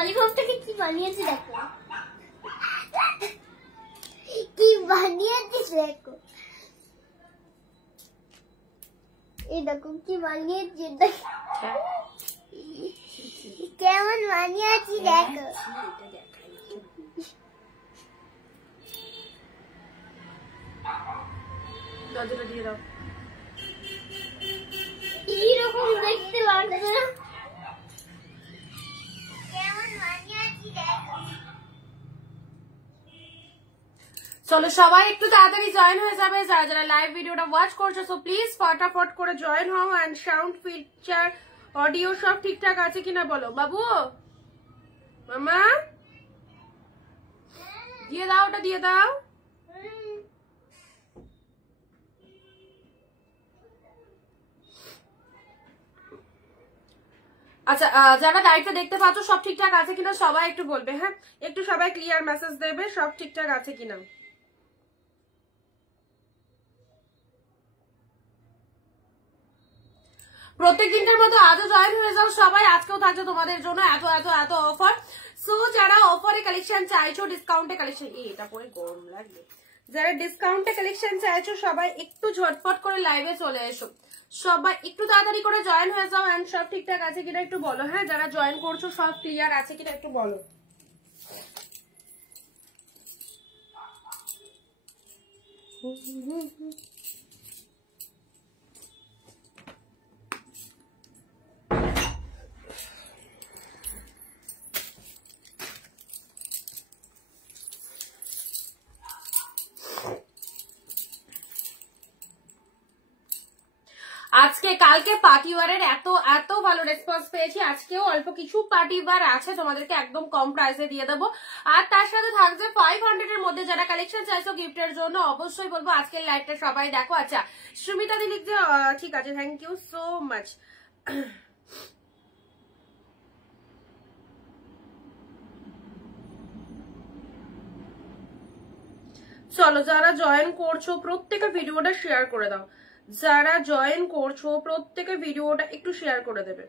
ললিপপটাকে কি বানিয়েছি দেখো, কি বানিয়েছিস দেখো, এই দেখো কি বানিয়েছি, কেমন বানিয়েছি দেখো। দরজাটা দিয়ে দাও। কিরকম দেখতে লাগছে, কেমন বানিয়েছি দেখো। চলো সবাই একটু তাড়াতাড়ি জয়েন হয়ে যাবে যারা যারা লাইভ ভিডিওটা ওয়াচ করছো। সো প্লিজ ফটাফট করে জয়েন হও। এন্ড সাউন্ড ফিচার অডিও সব ঠিকঠাক আছে কিনা বলো। বাবু মামা দিয়ে দাও, ওটা দিয়ে দাও। আচ্ছা যারা লাইভটা দেখতে পাচ্ছ সব ঠিকঠাক আছে কিনা সবাই একটু বলবে। হ্যাঁ একটু সবাই ক্লিয়ার মেসেজ দেবে সব ঠিকঠাক আছে কিনা। প্রত্যেক দিনকার মতো আজও জয়েন হয়ে যাও সবাই। আজকেও থাকছে তোমাদের জন্য এত এত এত অফার। সো যারা অফারে কালেকশন চাইছো, ডিসকাউন্টে কালেকশন, এটা পরে গরম লাগবে, যারা ডিসকাউন্টে কালেকশন চাইছো সবাই একটু ঝটপট করে লাইভে চলে এসো। সবাই একটু তাড়াতাড়ি করে জয়েন হয়ে যাও। এন্ড সব ঠিকঠাক আছে কিনা একটু বলো। হ্যাঁ যারা জয়েন করছো সব ক্লিয়ার আছে কিনা একটু বলো। আজকে কালকে পার্টি ওয়ারের এত এত ভালো রেসপন্স পেয়েছি। আজকেও অল্প কিছু পার্টি ওয়ার আছে তোমাদেরকে একদম কম প্রাইসে দিয়ে দেবো। আর তার সাথে থাকছে 500 এর মধ্যে যারা কালেকশন চাইছো গিফটের জন্য অবশ্যই বলবো আজকের লাইভটা সবাই দেখো। আচ্ছা সুমিতা দি লিখছে ঠিক আছে, থ্যাংক ইউ সো মাচ। চলো যারা জয়েন করছো প্রত্যেকে ভিডিওটা শেয়ার করে দাও। যারা জয়েন করছো প্রত্যেকে ভিডিওটা একটু শেয়ার করে দেবে।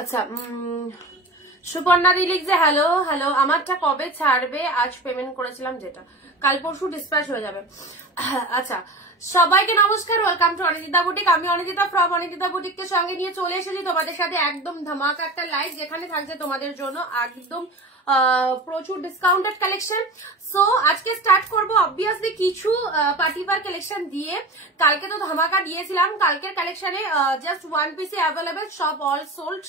আচ্ছা সুপর্ণা দি লিখছে হ্যালো হ্যালো, আমারটা কবে ছাড়বে? আজ পেমেন্ট করেছিলাম যেটা, কাল পরশু ডিসপ্যাচ হয়ে যাবে। আচ্ছা সবাইকে নমস্কার, ওয়েলকাম টু অনিন্দিতা বুটিক। আমি অনিন্দিতা ফ্রম অনিন্দিতা বুটিককে সঙ্গে নিয়ে চলে এসেছি তোমাদের সাথে একদম ধামাকা একটা লাইভ, যেখানে থাকছে তোমাদের জন্য একদম প্রচুর ডিসকাউন্টেড কালেকশন। সো আজকে স্টার্ট করব অবভিয়াসলি কিছু পার্টিবার কালেকশন দিয়ে। কালকে তো ধামাকা দিয়েছিলাম, কালকের কালেকশনে জাস্ট ওয়ান পিসে অ্যাভেলেবেল, সব অল সোল্ড,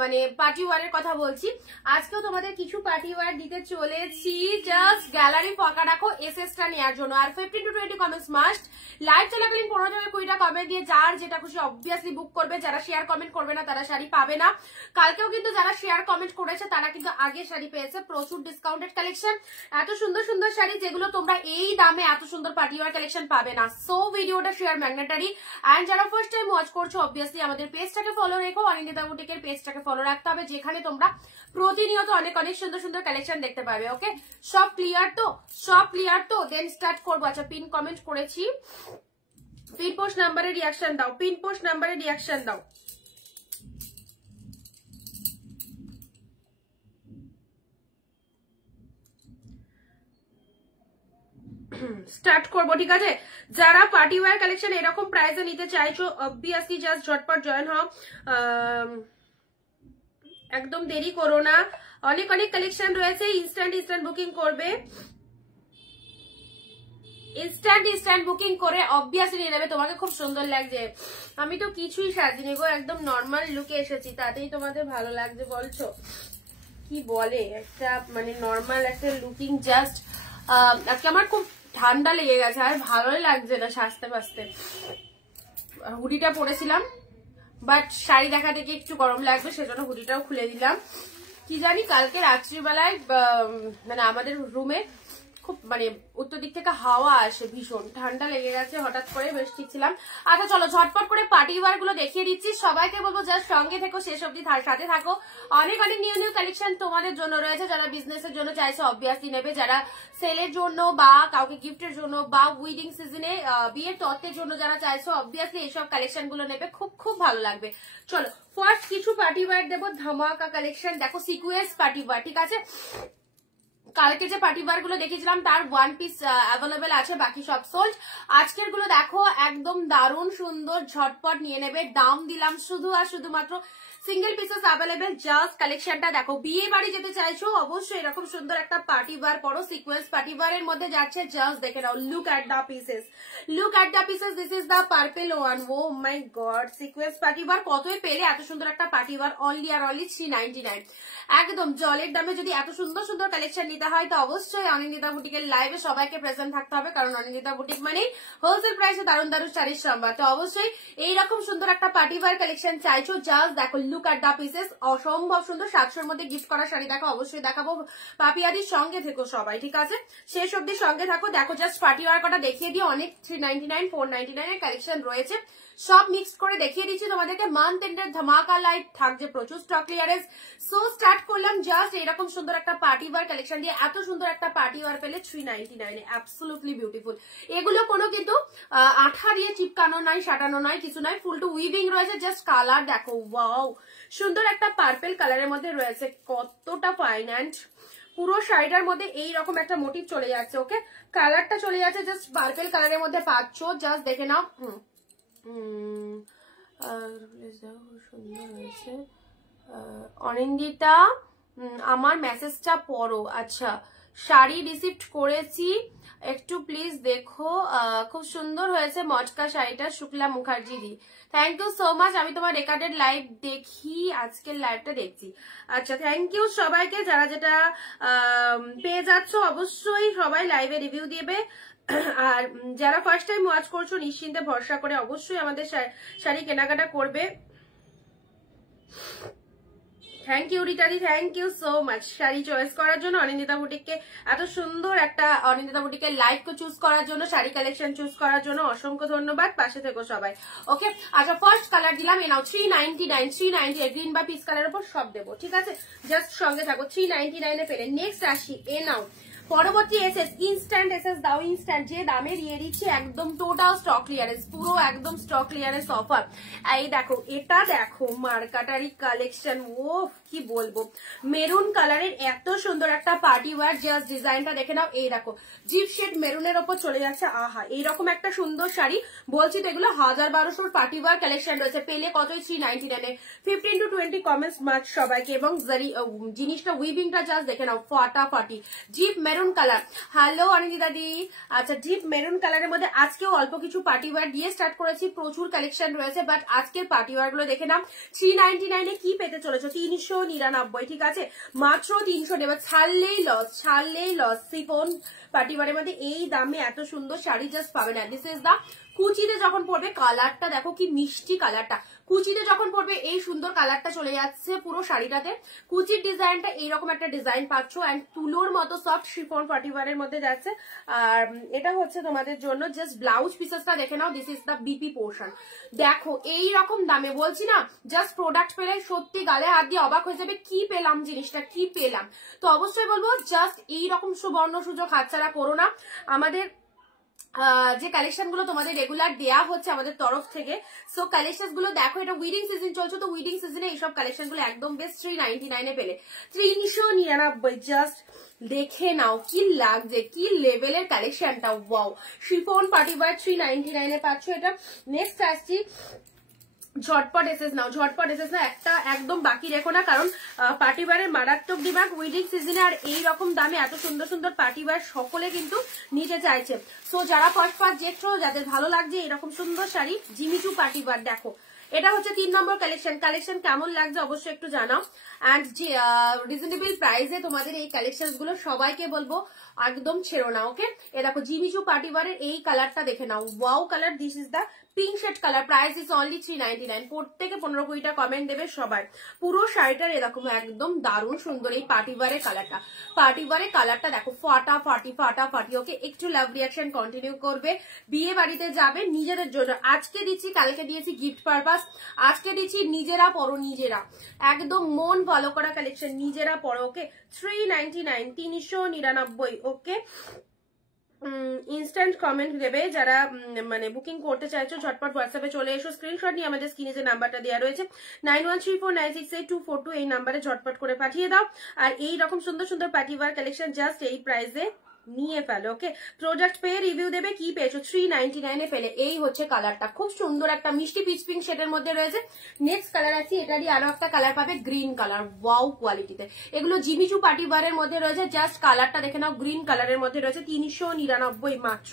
মানে পার্টি ওয়ারের কথা বলছি। আজকেও তোমাদের কিছু পার্টি ওয়ার দিতে চলেছি, জাস্ট গ্যালারি ফাঁকা রাখো এসএসটা নেওয়ার জন্য। আর 15 to 20 কমেন্টস মাস্ট। লাইভ চলাকালীন 15 থেকে 20টা কমেন্ট দিয়ে যার যেটা খুশি অবভিয়াসলি বুক করবে। যারা শেয়ার কমেন্ট করবে না তারা শাড়ি পাবে না। কালকেও কিন্তু যারা শেয়ার কমেন্ট করেছে তারা কিন্তু আগে শাড়ি পেয়েছে। প্রচুর ডিসকাউন্টেড কালেকশন, এত সুন্দর সুন্দর শাড়ি যেগুলো তোমরা এই দামে এত সুন্দর পার্টি ওয়ার কালেকশন পাবে না। সো ভিডিওটা শেয়ার ম্যাগনেটারি। এন্ড যারা ফার্স্ট টাইম ওয়াচ করছো অবভিয়াসলি আমাদের পেজটাকে ফলো রেখো, অনিন্দিতা বুটিকের পেজটাকে ফলো রাখতে হবে, যেখানে তোমরা প্রতিনিয়ত অনেক অনেক সুন্দর সুন্দর কালেকশন দেখতে পাবে। ওকে সব ক্লিয়ার তো, সব ক্লিয়ার তো, দেন স্টার্ট করবো। আচ্ছা পিন কমেন্ট করেছি, পিন পোস্ট নাম্বারে রিয়াকশন দাও, পিন পোস্ট নাম্বারে রিয়াকশন দাও। স্টার্ট করবো ঠিক আছে। যারা পার্টি ওয়্যার কালেকশন এরকম প্রাইসে নিতে চাইছো অবভিয়াসলি জাস্ট ঝটপট জয়েন হও, একদম দেরি করো না। অনেক অনেক কালেকশন রয়েছে, ইনস্ট্যান্ট বুকিং করবে, ইনস্ট্যান্ট বুকিং করে অবভিয়াসলি নিয়ে নেবে। তোমাকে খুব সুন্দর লাগছে, আমি তো কিছুই সাজিনি গো, একদম নর্মাল লুকে এসেছি, তাতেই তোমাদের ভালো লাগছে বলছো? কি বলে একটা মানে নর্মাল একটা লুকিং জাস্ট। আজকে আমার খুব ঠান্ডা লেগে গেছে, আর ভালোই লাগছে না সাজতে ফাজতে। হুডিটা পরেছিলাম বাট শাড়ি দেখা থেকে একটু গরম লাগবে, সেজন্য হুডিটাও খুলে দিলাম। কি জানি কালকে রাত্রিবেলায় মানে আমাদের রুমে খুব মানে উত্তর দিক থেকে হাওয়া আসে, ভীষণ ঠান্ডা লেগে গেছে হঠাৎ করে, বেশ ঠিক ছিলাম। আচ্ছা চলো ঝটপট করে পার্টি ওয়্যার গুলো দেখিয়ে দিচ্ছি, সবাইকে বলবো জাস্ট সঙ্গে থেকো, শেষ অব্দি সাথে থাকো। অনেক অনেক নিউ নিউ কালেকশন তোমাদের জন্য রয়েছে, যারা বিজনেসের জন্য চাইছে অবভিয়াসলি নেবে, যারা সেলের জন্য বা কাউকে গিফটের জন্য বা উইডিং সিজনে বিয়ের তত্ত্বের জন্য যারা চাইছো অবভিয়াসলি এইসব কালেকশন গুলো নেবে, খুব খুব ভালো লাগবে। চলো ফার্স্ট কিছু পার্টি ওয়্যার দেবো, ধামাকা কালেকশন দেখো, সিকুয়েন্স পার্টি ওয়্যার, ঠিক আছে। কালকে যে পার্টি ওয়্যার গুলো দেখেছিলাম তার 1 পিস অ্যাভেলেবেল আছে, বাকি সব সোল্ড। আজকের গুলো দেখো একদম দারুণ সুন্দর, ঝটপট নিয়ে নেবে। দাম দিলাম শুধু আর শুধুমাত্র সিঙ্গেল পিসেস অ্যাভেলেবেল। জাস্ট কালেকশনটা দেখো, বিয়ে বাড়ি যেতে চাইছো অবশ্যই এরকম সুন্দর একটা পার্টি ওয়্যার পরো, সিকোয়েন্স পার্টি ওয়্যারের মধ্যে যাচ্ছে। জাস্ট দেখে নাও, look at the pieces, look at the pieces. This is the purple one. Oh my god, sequence party wear কতই পেলে এত সুন্দর একটা পার্টি ওয়্যার, অনলি আর অনলি 399। একদম জলের দামে যদি এত সুন্দর সুন্দর কালেকশন নিতে হয় তো অবশ্যই অনিন্দিতা বুটিকের লাইভে সবাইকে প্রেজেন্ট থাকতে হবে, কারণ অনিন্দিতা বুটিক মানে হোলসেল প্রাইসে দারুণ দারুণ শাড়ির সম্ভার। তো অবশ্যই এইরকম সুন্দর একটা পার্টি ওয়্যার কালেকশন চাইছো, জাস্ট দেখো, লুক অ্যাট দ্য পিসেস, অসম্ভব সুন্দর। 700-র মধ্যে গিফট করা শাড়ি দেখো, অবশ্যই দেখাবো। পাপিয়াদির সঙ্গে থেকো সবাই, ঠিক আছে, শেষ অব্দি সঙ্গে থাকো। দেখো জাস্ট পার্টি ওয়্যার কটা দেখিয়ে দিয়ে, অনেক 399 499 এর কালেকশন রয়েছে, সব মিক্সড করে দেখিয়ে দিচ্ছি তোমাদেরকে। মান্থ এন্ডের ধামাকা লাইট থাকছে, প্রচুর স্টক ক্লিয়ারেন্স। সো স্টার্ট করলাম জাস্ট এরকম সুন্দর একটা পার্টি ওয়্যার কালেকশন দিয়ে। এত সুন্দর একটা পার্টি ওয়্যার পেলে 399 এ, অ্যাবসলিউটলি বিউটিফুল। এগুলো কোনো কিন্তু আঠা দিয়ে চিপকানো নাই, সাটানো নাই, কিছু নাই, ফুল টু উইভিং রয়েছে। জাস্ট কালার দেখো, ওয়াও, সুন্দর একটা পার্পল কালারের মধ্যে রয়েছে, কতটা ফাইন। অ্যান্ড পুরো শাড়িটার মধ্যে এইরকম একটা মোটিভ চলে যাচ্ছে, ওকে, কালারটা চলে যাচ্ছে জাস্ট পার্পল কালারের মধ্যে পাচ্ছ, জাস্ট দেখে নাও। সুন্দর হয়েছে। অনিন্দিতা আমার মেসেজটা পড়ো। আচ্ছা, শাড়ি রিসিপ্ট করেছি, একটু প্লিজ দেখো। খুব সুন্দর হয়েছে মচকা শাড়িটা, শুক্লা মুখার্জি দি, থ্যাংক ইউ সো মাচ। আমি তোমার রেকর্ডেড লাইভ দেখি, আজকের লাইভটা দেখছি। আচ্ছা, থ্যাংক ইউ সবাইকে, যারা যেটা পেয়ে যাচ্ছ অবশ্যই সবাই লাইভে রিভিউ দিবে। আর যারা ফার্স্ট টাইম ওয়াচ করছো নিশ্চিন্তে ভরসা করে অবশ্যই আমাদের শাড়ি কেনাকাটা করবে। থ্যাংক ইউ রিটাদি, thank you so much sari choice করার জন্য, অনিন্দিতা বুটিককে এত সুন্দর একটা অনিন্দিতা বুটিকের লাইভকে চুজ করার জন্য, শাড়ি কালেকশন চুজ করার জন্য অসংখ্য ধন্যবাদ। পাশে থেকো সবাই, ওকে। আচ্ছা, ফার্স্ট কালার দিলাম, এ নাও 399, 398 গ্রিন বা পিস কালারের উপর সব দেবো, ঠিক আছে, জাস্ট সঙ্গে থাকো। 399 এ পেলে। নেক্সট আসি, এ নাও পরবর্তী এসএস, ইনস্ট্যান্ট এসএস দাও, ইনস্ট্যান্ট যে দামে দিয়ে দিচ্ছি, একদম টোটাল স্টক ক্লিয়ারেন্স, পুরো একদম স্টক ক্লিয়ারেন্স অফার। এই দেখো, এটা দেখো মার্কাটারি কালেকশন, ও কি বলবো, মেরুন কালারের এত সুন্দর একটা পার্টি ওয়্যার, জাস্ট ডিজাইনটা দেখে নাও। এই দেখো জিপ শেড মেরুনের ওপর চলে যাচ্ছে, আহা, এইরকম একটা সুন্দর শাড়ি, বলছি তো এগুলো 1000-1200 পার্টি ওয়্যার কালেকশন রয়েছে, পেলে কতই 399 এ। 15 to 20 কমেন্টস মার্ক সবাইকে। এবং জিনিসটা উইভিংটা জাস্ট দেখে নাও, ফাটাফাটি। Deep maroon colour, hello Anindita di. আচ্ছা, ডিপ মেরুন কালারের মধ্যে আজকেও অল্প কিছু পার্টি ওয়্যার দিয়ে স্টার্ট করেছি, প্রচুর কালেকশন রয়েছে, বাট আজকের পার্টি ওয়্যার গুলো দেখে নাও। 399 এ কি পেতে চলেছো, 399, ঠিক আছে, মাত্র 300 নেবে, ছাড়লেই লস, ছাড়লেই লস। সিফন পার্টি ওয়্যারের মধ্যে এই দামে এত সুন্দর শাড়ি জাস্ট পাবে না। দিস ইজ দা, কুচিতে যখন পড়বে, কালারটা দেখো কি মিষ্টি কালারটা, কুচিতে যখন পড়বে এই সুন্দর কালারটা চলে যাচ্ছে পুরো শাড়িটাতে। কুচির ডিজাইনটা এইরকম একটা ডিজাইন পাচ্ছ, অ্যান্ড তুলোর মতো সফট শিফন পার্টি ওয়্যারের মধ্যে যাচ্ছে। আর এটা হচ্ছে তোমাদের জন্য জাস্ট ব্লাউজ পিসেসটা দেখে নাও, this is the BP portion. দেখো এইরকম দামে, বলছি না, জাস্ট প্রোডাক্ট পেলে সত্যি গালে হাত দিয়ে অবাক হয়ে যাবে, কি পেলাম জিনিসটা, কি পেলাম। তো অবশ্যই বলবো জাস্ট এইরকম সুবর্ণ সুযোগ হাতছাড়া করো না। আমাদের যে কালেকশন গুলো তোমাদের রেগুলার দেয়া হচ্ছে আমাদের তরফ থেকে, সো কালেকশন গুলো দেখো, এটা উইডিং সিজন চলছে, তো উইডিং সিজনে এইসব কালেকশন গুলো একদম বেস্ট 399 এ পেলে। 399, জাস্ট দেখে নাও কি লাগছে, কি লেভেলের কালেকশনটা, ওয়াও। শিফন পার্টি ওয়্যার 399 এ পাচ্ছ এটা। নেক্সট আসছি, ঝটপট এসেস নাও, ঝটপট এসেস না, একটা একদম বাকি রেখো না, কারণ পার্টি ওয়্যারের মারাত্মক ডিমান্ড উইডিং সিজনে, আর এইরকম দামে এত সুন্দর সুন্দর পার্টি ওয়্যার সকলে কিন্তু নিতে চাইছে। সো যারা ফার্স্ট ফার্স্ট দেখছো, যাদের ভালো লাগছে এরকম সুন্দর শাড়ি, জিমিচু পার্টি ওয়্যার দেখো, এটা হচ্ছে 3 নম্বর কালেকশন। কালেকশন কেমন লাগছে অবশ্যই একটু জানাও। অ্যান্ড রিজনেবল প্রাইসে তোমাদের এই কালেকশন গুলো সবাইকে বলবো একদম ছেড়ো না, ওকে। এ দেখো জিমিচু পার্টি ওয়্যারের এই কালারটা দেখে নাও, wow colour, this is the pink shade colour, price is only 399। প্রত্যেকে 15-20টা কমেন্ট দেবে সবার। পুরো শাড়িটার এরকম একদম দারুণ সুন্দর এই পার্টিওয়ারের কালারটা। পার্টিওয়ারের কালারটা দেখো ফাটাফাটি। ওকে, একটু লাভ রিয়াকশন কন্টিনিউ করবে, বিয়ে বাড়িতে যাবে নিজেদের জন্য। আজকে দিচ্ছি, কালকে দিয়েছি গিফট পারপাস, আজকে দিচ্ছি নিজেরা পরো, নিজেরা একদম মন ভালো করা কালেকশন, নিজেরা পরো। ওকে, 399, 399। ওকে, ইনস্ট্যান্ট কমেন্ট দেবে যারা মানে বুকিং করতে চাইছো, ঝটপট হোয়াটসঅ্যাপে চলে এসো, স্ক্রিনশট নিয়ে আমাদের স্ক্রিনে যে নাম্বারটা দেওয়া রয়েছে 9134968242 এই নাম্বারে ঝটপট করে পাঠিয়ে দাও। আর এই রকম সুন্দর সুন্দর পার্টিওয়ার কালেকশন জাস্ট এই প্রাইসে নিয়ে ফেলো। ওকে, প্রোডাক্ট পেয়ে রিভিউ দেবে, কি পেয়েছো 399 এ পেলে। এই হচ্ছে কালারটা, খুব সুন্দর একটা মিষ্টি পিচ পিঙ্ক শেডের মধ্যে রয়েছে। নেক্সট কালার আছে, এটারই আরো একটা কালার পাবে গ্রিন কালার, ওয়াও কোয়ালিটিতে। এগুলো জিমিচু পার্টিওয়ারের মধ্যে রয়েছে, জাস্ট কালারটা দেখে নাও, গ্রিন কালারের মধ্যে রয়েছে, 399 মাত্র।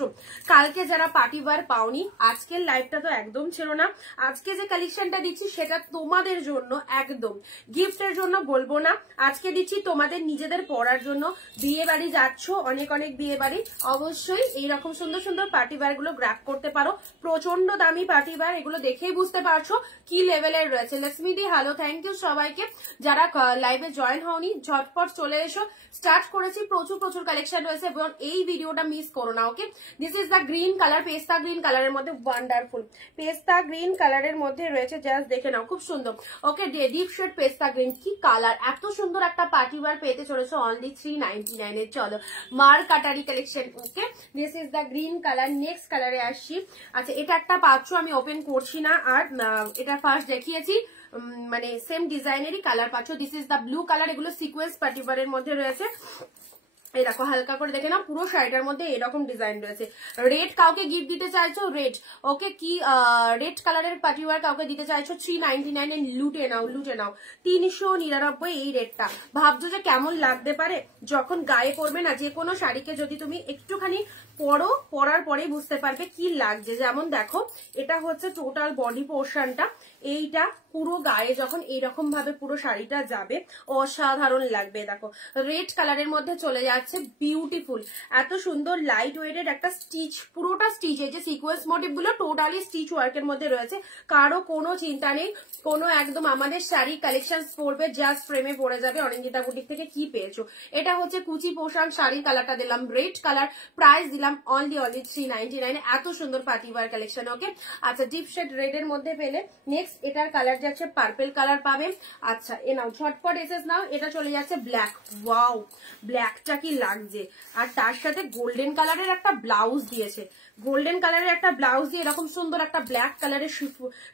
কালকে যারা পার্টিওয়ার পাওনি, আজকের লাইভটা তো একদম ছিল না। আজকে যে কালেকশনটা দিচ্ছি সেটা তোমাদের জন্য, একদম গিফটের জন্য বলবো না, আজকে দিচ্ছি তোমাদের নিজেদের পরার জন্য। বিয়ে বাড়ি যাচ্ছ, অনেক বিয়ে বাড়ি, অবশ্যই এইরকম সুন্দর সুন্দর পার্টিওয়ার গুলো গ্র্যাব করতে পারো। প্রচন্ড দামি পার্টিওয়ার, এগুলো দেখেই বুঝতে পারছো কি লেভেলের রয়েছে। লক্ষ্মীদি হ্যালো, থ্যাংক ইউ সবাইকে যারা লাইভে জয়েন হওনি, ঝটপট চলে এসো। স্টার্ট করেছি, প্রচুর কালেকশন রয়েছে এবং এই ভিডিওটা মিস করো না। Okay, this is the green colour, পেস্তা গ্রিন কালারের মধ্যে, ওয়ান্ডারফুল পেস্তা গ্রিন কালারের মধ্যে রয়েছে, জাস্ট দেখে নাও, খুব সুন্দর। ওকে, ডিপ শেড পেস্তা গ্রিন, কি কালার, এত সুন্দর একটা পার্টিওয়ার পেতে চলেছো অনলি 399 এ। চলো, মার কাটারি collection. Okay, this is the green colour. Next কালারে আসছি। আচ্ছা, এটা একটা পাচ্ছ, আমি ওপেন করছি না, আর এটা ফার্স্ট দেখিয়েছি, মানে সেম ডিজাইনেরই কালার পাচ্ছ। This is the blue colour, এগুলো সিকোয়েন্স পার্টিওয়ারের মধ্যে রয়েছে। এই দেখো, হালকা করে দেখে নাও, পুরো শাড়িটার মধ্যে এরকম ডিজাইন রয়েছে। রেড কাউকে গিফট দিতে চাইছো, রেড। ওকে, কি রেড কালারের পার্টিওয়ার কাউকে দিতে চাইছো 399 এ লুটে নাও 399 এই রেডটা। ভাবছো যে কেমন লাগতে পারে, যখন গায়ে পরবে না, যে কোনো শাড়িকে যদি তুমি একটুখানি পরার পরেই বুঝতে পারবে কি লাগছে। যেমন দেখো, এটা হচ্ছে টোটাল বডি পোর্শনটা, এইটা পুরো গায়ে যখন এইরকম ভাবে পুরো শাড়িটা যাবে, অসাধারণ লাগবে। দেখো, রেড কালারের মধ্যে চলে যাচ্ছে, বিউটিফুল, এত সুন্দর লাইট ওয়েটেড একটা স্টিচ, পুরোটা স্টিচ, এই যে সিকোয়েন্স মোটিভ গুলো টোটালি স্টিচ ওয়ার্কের মধ্যে রয়েছে। কারো কোনো চিন্তা নেই, কোনো একদম আমাদের শাড়ি কালেকশন পরবে, জাস্ট ফ্রেমে পড়ে যাবে। অনিন্দিতা বুটিক থেকে কি পেয়েছো, এটা হচ্ছে কুচি পোশাক, শাড়ির কালারটা দিলাম রেড কালার, প্রাইস দিলাম অনলি 399। এত সুন্দর পার্টিওয়ার কালেকশন। ওকে, আচ্ছা, ডিপ শেড রেড এর মধ্যে পেলে। নেক্সট এটার কালার যাচ্ছে পার্পল কালার পাবে। আচ্ছা, এ নাও, ঝটপট এসেস নাও। এটা চলে যাচ্ছে ব্ল্যাক, ওয়াও ব্ল্যাকটা কি লাগছে, আর তার সাথে গোল্ডেন কালারের একটা ব্লাউজ দিয়েছে, গোল্ডেন কালারের একটা ব্লাউজ দিয়ে এরকম সুন্দর একটা ব্ল্যাক কালারের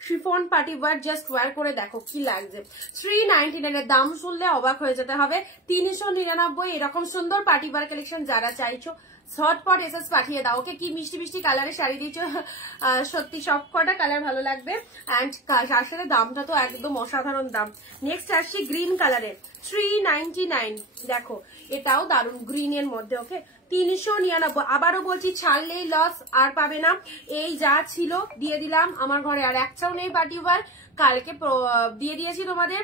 শিফন পার্টিওয়ার, জাস্ট ওয়্যার করে দেখো কি লাগছে। 399 এর দাম শুনলে অবাক হয়ে যেতে হবে। 399 এরকম সুন্দর পার্টিওয়ার কালেকশন যারা চাইছো, ঝটপট এসএস পাঠিয়ে দাও। ওকে, কি মিষ্টি মিষ্টি কালারের শাড়ি দিয়েছো, সত্যি সব কটা কালার ভালো লাগবে। অ্যান্ড আসলে দামটা তো একদম অসাধারণ দাম। নেক্সট আসছি গ্রিন কালারের, 399। দেখো, এটাও দারুণ, গ্রিনের মধ্যে। ওকে, 399। আবারও বলছি, ছাড়লেই লস, আর পাবে না। এই যা ছিল দিয়ে দিলাম, আমার ঘরে আর একটাও নেই পার্টিওয়ার, কালকে দিয়ে দিয়েছি তোমাদের,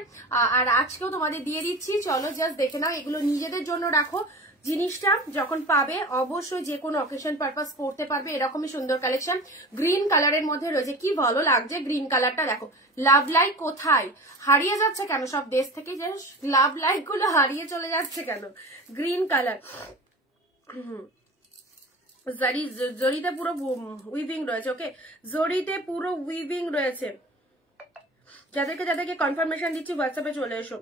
আর আজকেও তোমাদের দিয়ে দিচ্ছি। চলো, জাস্ট দেখে নাও, এগুলো নিজেদের জন্য রাখো। জিনিসটা যখন পাবে অবশ্যই যে কোনো অকেশন পারপাস পড়তে পারবে, এরকমই সুন্দর কালেকশন। গ্রিন কালারের মধ্যে রয়েছে, কি ভালো লাগছে গ্রিন কালারটা। দেখো, লাভ লাইক কোথায় হারিয়ে যাচ্ছে কেন, সব দেশ থেকে যে লাভ লাইক গুলো হারিয়ে চলে যাচ্ছে কেন। গ্রিন কালার, জরিতে পুরো উইভিং রয়েছে। ওকে, জরিতে পুরো উইভিং রয়েছে। যাদেরকে কনফার্মেশন দিচ্ছি হোয়াটসঅ্যাপে চলে এসো,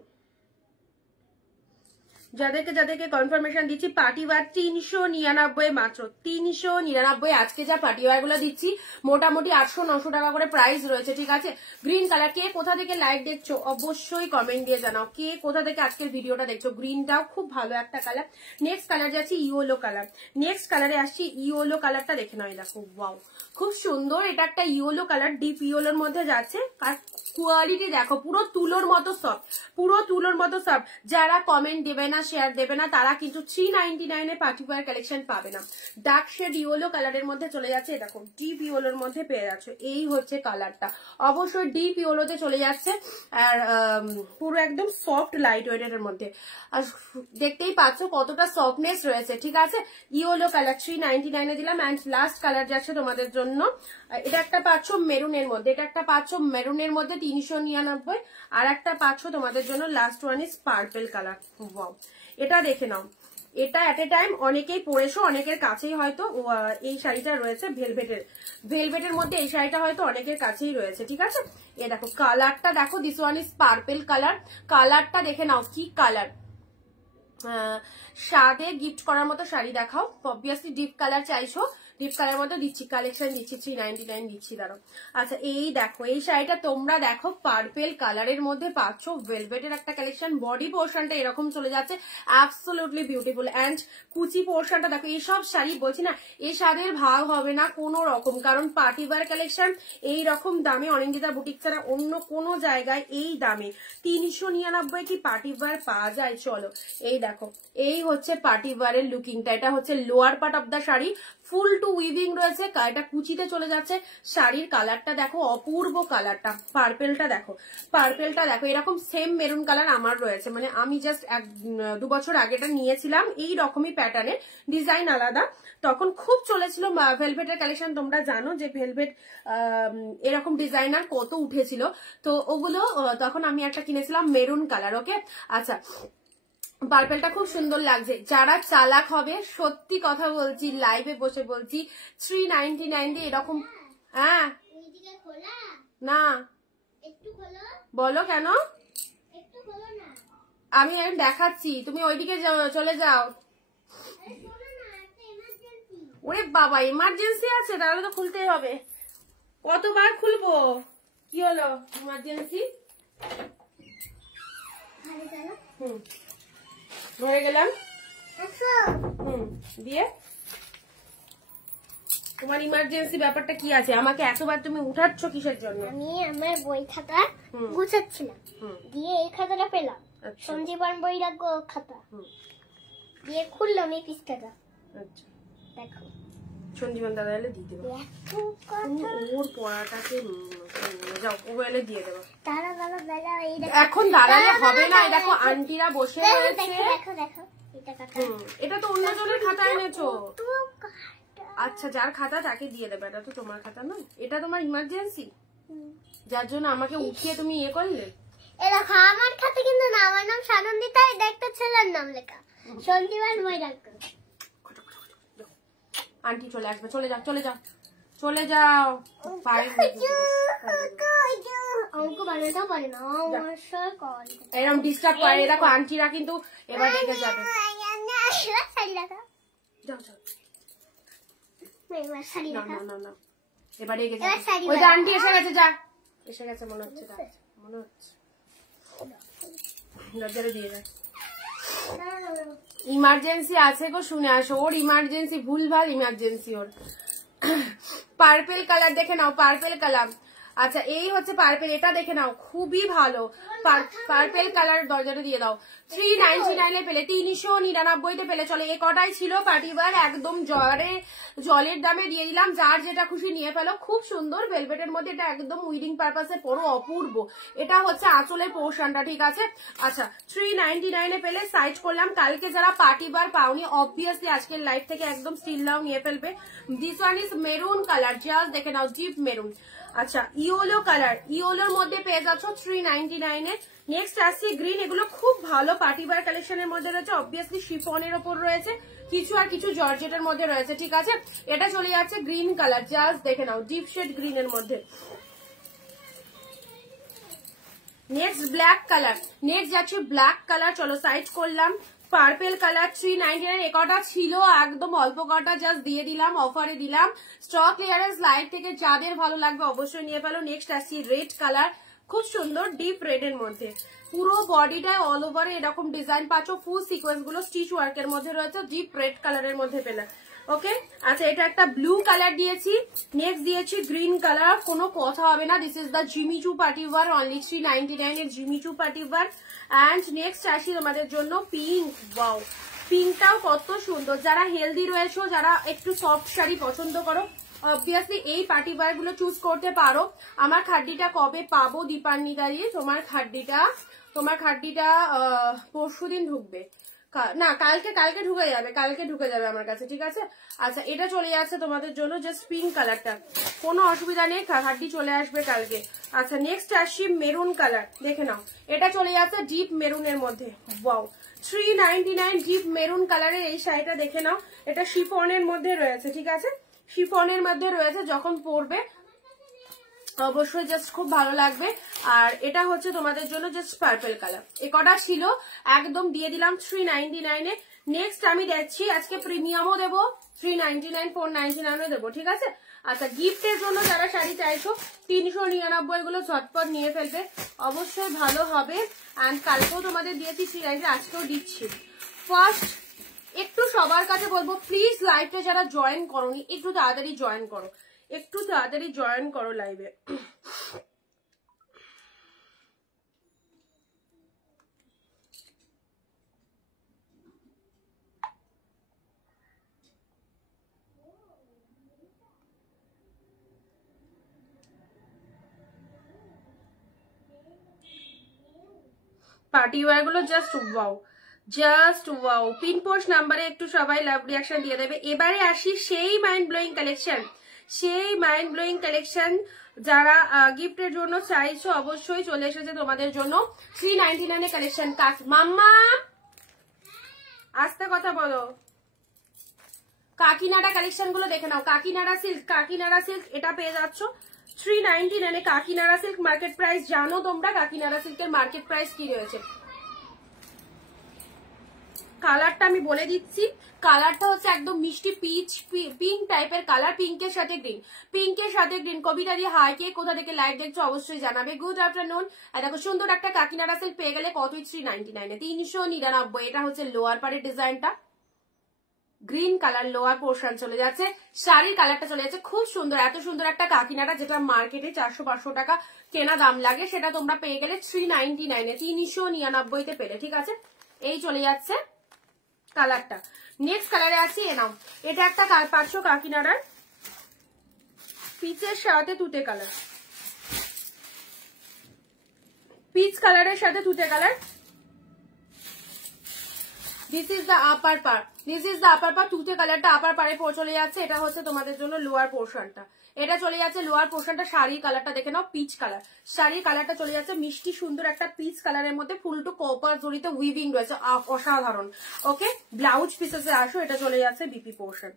যাদেরকে কনফার্মেশন দিচ্ছি। পার্টিওয়ার 399 মাত্র, 399। আজকে যা পার্টিওয়ার গুলো দিচ্ছি মোটামুটি 800-900 টাকা করে প্রাইস রয়েছে, ঠিক আছে। গ্রিন কালার, কে কোথা থেকে লাইভ দেখছো অবশ্যই কমেন্ট দিয়ে জানাও, কে কোথা থেকে আজকের ভিডিওটা দেখছো। গ্রিনটাও খুব ভালো একটা কালার। নেক্সট কালার যাচ্ছি ইয়েলো কালার। নেক্সট কালারে আসছি ইয়েলো কালারটা, দেখে নাও, দেখো, ওয়াও খুব সুন্দর। এটা একটা ইয়েলো কালার, ডিপ ইয়েলোর মধ্যে যাচ্ছে, আর কোয়ালিটি দেখো, পুরো তুলোর মতো সফট, পুরো তুলোর মতো সফট। যারা কমেন্ট দেবে না শেয়ার দেবে না তারা কিন্তু 399 এ পার্টি ওয়্যার কালেকশন পাবে না। ডার্ক শেড ইয়েলো কালারের মধ্যে চলে যাচ্ছে, দেখো ডিপ ইয়েলোর মধ্যে পেয়ে যাচ্ছে, এই হচ্ছে কালারটা, অবশ্যই ডিপ ইয়েলোতে চলে যাচ্ছে আর পুরো একদম সফট লাইট ওয়েটের মধ্যে। আর দেখতেই পাচ্ছ কতটা সফটনেস রয়েছে, ঠিক আছে। ইয়েলো কালার 399 এ দিলাম। অ্যান্ড লাস্ট কালার যাচ্ছে তোমাদের জন্য, এটা একটা পাচ্ছ মেরুনের মধ্যে, এটা একটা পাচ্ছ মেরুনের মধ্যে 399, আর একটা পাচ্ছ তোমাদের জন্য last one is purple colour. Wow, এটা দেখে নাও, এটা এট এ টাইম অনেকেই পরেছো, অনেকের কাছেই হয়তো এই শাড়িটা রয়েছে ভেলভেটের মধ্যে, এই শাড়িটা হয়তো অনেকের কাছেই রয়েছে, ঠিক আছে। এ দেখো কালারটা দেখো, this one is purple colour, কালারটা দেখে নাও কি কালার। সাদে গিফট করার মতো শাড়ি দেখাও, অবভিয়াসলি ডিপ কালার চাইছো, ডিপ কালার মতো দিচ্ছি, কালেকশন দিচ্ছি 399 দিচ্ছি, দাঁড়ো। আচ্ছা এই দেখো এই শাড়িটা তোমরা দেখো পার্পল কালারের মধ্যে পাচ্ছ, ভেলভেটের একটা কালেকশন, বডি পোর্শনটা এরকম চলে যাচ্ছে, অ্যাবসলিউটলি বিউটিফুল। অ্যান্ড কুচি পোর্শনটা দেখো, এইসব শাড়ি বলছি না এই শাড়ির ভাগ হবে না কোনো রকম, কারণ পার্টি ওয়্যার কালেকশন এই রকম দামে অনিন্দিতা বুটিক ছাড়া অন্য কোনো জায়গায় এই দামে 399 কি পার্টি ওয়্যার পাওয়া যায়? চলো এই দেখো, এই হচ্ছে পার্টি ওয়্যারের লুকিংটা, এটা হচ্ছে lower part of the sari, full to weaving রয়েছে, এটা কুচিতে চলে যাচ্ছে। শাড়ির কালারটা দেখো, অপূর্ব কালারটা, পার্পেলটা দেখো, পার্পেলটা দেখো, এরকম সেম মেরুন কালার আমার রয়েছে, মানে আমি জাস্ট 2 বছর আগেটা নিয়েছিলাম এই রকমই প্যাটার্নের, ডিজাইন আলাদা, তখন খুব চলেছিল ভেলভেটের কালেকশন, তোমরা জানো যে ভেলভেট এরকম ডিজাইনার কত উঠেছিল, তো ওগুলো তখন আমি একটা কিনেছিলাম মেরুন কালার। ওকে, আচ্ছা পার্পেলটা খুব সুন্দর লাগছে। যারা চালাক হবে, সত্যি কথা বলছি, লাইভে বসে বলছি, 399 দিয়ে এরকম। হ্যাঁ না বলো কেন, আমি দেখাচ্ছি, তুমি ওইদিকে চলে যাও। ওরে বাবা, এমার্জেন্সি আছে, তাহলে তো খুলতেই হবে। কতবার খুলবো, কি হলো ইমার্জেন্সি? ধরে গেলাম। দিয়ে তোমার ইমার্জেন্সি ব্যাপারটা কি আছে? আমাকে এতবার তুমি উঠাচ্ছ কিসের জন্য? আমি আমার বই খাতা গুছাচ্ছিলাম, দিয়ে এই খাতাটা পেলাম, সঞ্জীবন বৈরাগ্য খাতা, দিয়ে খুললাম এই পৃষ্ঠাটা। আচ্ছা দেখো সঞ্জীবন দাদা এলে দিয়ে দেবো, ওর পড়াটাকে যাও, ও এলে দিয়ে দেবো। এখন দাঁড়ালে হবে না, দেখো আন্টিরা বসে রয়েছে। এটা তো অন্য জনের খাতা এনেছো। আচ্ছা যার খাতা তাকে দিয়ে দেবে, এটা তো তোমার খাতা নয়, এটা তোমার ইমার্জেন্সি, যার জন্য আমাকে উঠিয়ে তুমি ইয়ে করলে। দেখো আমার খাতা কিন্তু না, আমার নাম সানন্দিতা, এটা একটা ছেলের নাম লেখা, সঞ্জীবন বৈরাগ্য। আন্টি চলে আসবে, চলে যাও চলে যাও চলে যাও। এরকম ডিস্টার্ব করে, দেখো আন্টিরা কিন্তু এবার রেগে যাবে। এবার রেগে যাবে, ওই যে আন্টি এসে গেছে, যা এসে গেছে মনে হচ্ছে, মনে হচ্ছে লজ্জারে দিয়ে যায়। ইমার্জেন্সি আছে গো, শুনে আসো, ওর ইমার্জেন্সি, ভুলভাল ইমার্জেন্সি ওর। পার্পেল কালার দেখে নাও, পার্পেল কালার। আচ্ছা এই হচ্ছে পার্পেল, এটা দেখে নাও, খুবই ভালো পার্পেল কালার। দরজাটা দিয়ে দাও, 399 এ পেলে, 399 তে পেলে। চলে এ কটাই ছিল পার্টি ওয়্যার, একদম জলের দামে দিয়ে দিলাম, যার যেটা খুশি নিয়ে ফেলো। খুব সুন্দর ভেলভেটের মধ্যে, এটা একদম উইডিং পারপাসে পরো, অপূর্ব। এটা হচ্ছে আঁচলের পোর্শনটা, ঠিক আছে। আচ্ছা 399 এ পেলে, সাইজ করলাম। কালকে যারা পার্টি ওয়্যার পাওনি, অবভিয়াসলি আজকের লাইভ থেকে একদম স্টিল নাও নিয়ে ফেলবে। This one is maroon colour, just দেখে নাও, ডিপ মেরুন। আচ্ছা ইয়েলো কালার, ইয়েলোর মধ্যে পেয়ে যাচ্ছ 399 এ। নেক্সট আসছি গ্রিন, এগুলো খুব ভালো পার্টি ওয়্যার কালেকশনের মধ্যে রয়েছে, অবভিয়াসলি শিফনের ওপর রয়েছে কিছু, আর কিছু জর্জেটের মধ্যে রয়েছে, ঠিক আছে। এটা চলে যাচ্ছে গ্রিন কালার, জাস্ট দেখে নাও, ডিপ শেড গ্রিনের মধ্যে। নেক্সট ব্ল্যাক কালার, নেক্সট যাচ্ছে ব্ল্যাক কালার। চলো সাইজ করলাম, পার্পেল কালার 399, এ কটা ছিল, একদম অল্প কটা জাস্ট দিয়ে দিলাম, অফারে দিলাম। স্টক ক্লিয়ারেন্স লাইভ থেকে, যাদের ভালো লাগবে অবশ্যই নিয়ে ফেলো। নেক্সট আসছি রেড কালার, খুব সুন্দর ডিপ রেড এর মধ্যে, পুরো বডিটায় অল ওভারে এরকম ডিজাইন পাচ্ছ, ফুল সিকোয়েন্স গুলো স্টিচ ওয়ার্ক এর মধ্যে রয়েছে, ডিপ রেড কালারের মধ্যে পেলে। ওকে। আচ্ছা এটা একটা ব্লু কালার দিয়েছি, নেক্সট দিয়েছি গ্রিন কালার, কোনো কথা হবে না। দিস ইজ দ্য জিমি চু পার্টি ওয়ার, অনলি 399 এর জিমি চু পার্টি ওয়ার। অ্যান্ড নেক্সট আসি তোমাদের জন্য পিঙ্ক। ওয়াও, পিঙ্কটাও কত সুন্দর। যারা হেলদি রয়েছো, যারা একটু সফট শাড়ি পছন্দ করো, অবভিয়াসলি এই পার্টি ওয়্যার গুলো চুজ করতে পারো। আমার খাড্ডিটা কবে পাবো দীপান্বিতা দিয়ে? তোমার খাড্ডিটা পরশুদিন ঢুকবে না, কালকে ঢুকে যাবে আমার কাছে, ঠিক আছে। আচ্ছা এটা চলে যাচ্ছে তোমাদের জন্য জাস্ট পিঙ্ক কালারটা, কোনো অসুবিধা নেই, খাড্ডি চলে আসবে কালকে। আচ্ছা নেক্সট আসছি মেরুন কালার, দেখে নাও, এটা চলে যাচ্ছে ডিপ মেরুনের মধ্যে। ওয়াও, 399 ডিপ মেরুন কালারের এই শাড়িটা দেখে নাও। এটা শিফনের মধ্যে রয়েছে, ঠিক আছে, শিফনের মধ্যে রয়েছে। যখন পরবে অবশ্যই জাস্ট খুব ভালো লাগবে। আর এটা হচ্ছে তোমাদের জন্য জাস্ট পার্পল কালার। এ কটা ছিল, একদম দিয়ে দিলাম 399 এ। নেক্সট আমি দেখছি আজকে প্রিমিয়ামও দেবো, 399 499 দেবো, ঠিক আছে। আচ্ছা গিফটের জন্য যারা শাড়ি চাইছো 399 গুলো ঝটপট নিয়ে ফেলবে, অবশ্যই ভালো হবে। অ্যান্ড কালকেও তোমাদের দিয়েছি 399, আজকেও দিচ্ছি। ফার্স্ট একটু সবার কাছে বলবো, প্লিজ লাইভে যারা জয়েন করোনি একটু তাড়াতাড়ি জয়েন করো, লাইভে। পার্টি ওয়্যার গুলো জাস্ট ওয়াও। পিন পোস্ট নাম্বারে একটু সবাই লাভ রিয়াকশন দিয়ে দেবে। এবারে আসি সেই মাইন্ড ব্লোয়িং কালেকশন, যারা গিফটের জন্য চাইছো অবশ্যই চলে এসেছে তোমাদের জন্য 399 এর কালেকশন। মাম্মা আস্তে কথা বলো। কাকিনাড়া কালেকশন গুলো দেখে নাও। কাকিনাড়া সিল্ক এটা পেয়ে যাচ্ছ 399 এ। কাকিনাড়া সিল্ক মার্কেট প্রাইস জানো তোমরা? কাকিনাড়া সিল্কের মার্কেট প্রাইস কি রয়েছে? কালারটা আমি বলে দিচ্ছি, কালারটা হচ্ছে একদম মিষ্টি পিঙ্ক টাইপের কালার, পিঙ্কের সাথে গ্রিন। কবিতা দিয়ে হাই, কে কোথা থেকে লাইভ দেখছো অবশ্যই জানাবে। Good afternoon. দেখো সুন্দর একটা কাকিনাড়া সিল্ক পেয়ে গেলে কত? 399 এ, 399। এটা হচ্ছে লোয়ার পারের ডিজাইনটা, গ্রিন কালার লোয়ার পোর্শন চলে যাচ্ছে, শাড়ির কালারটা চলে যাচ্ছে খুব সুন্দর। এত সুন্দর একটা কাকিনাড়া যেটা মার্কেটে 400-500 টাকা কেনা দাম লাগে, সেটা তোমরা পেয়ে গেলে 399 এ, 399 তে পেলে, ঠিক আছে। এই চলে যাচ্ছে কালারটা। নেক্সট কালারে আসি, এ নাও, এটা একটা পাচ্ছ কাকিনাড়ার পিচের সাথে তুতে কালার, পিচ কালারের সাথে তুতে colour. This is the upper part, তুতে কালারটা আপার পারে চলে যাচ্ছে। এটা হচ্ছে তোমাদের জন্য লোয়ার পোর্শনটা, এটা চলে যাচ্ছে লোয়ার পোর্শনটা। শাড়ির কালারটা দেখে নাও, পিচ কালার, শাড়ির কালারটা চলে যাচ্ছে মিষ্টি সুন্দর একটা পিচ কালারের মধ্যে, ফুল টু কপার জড়িতে উইভিং রয়েছে, অসাধারণ। ওকে, ব্লাউজ পিসেসে আসো, এটা চলে যাচ্ছে বিপি পোর্শন,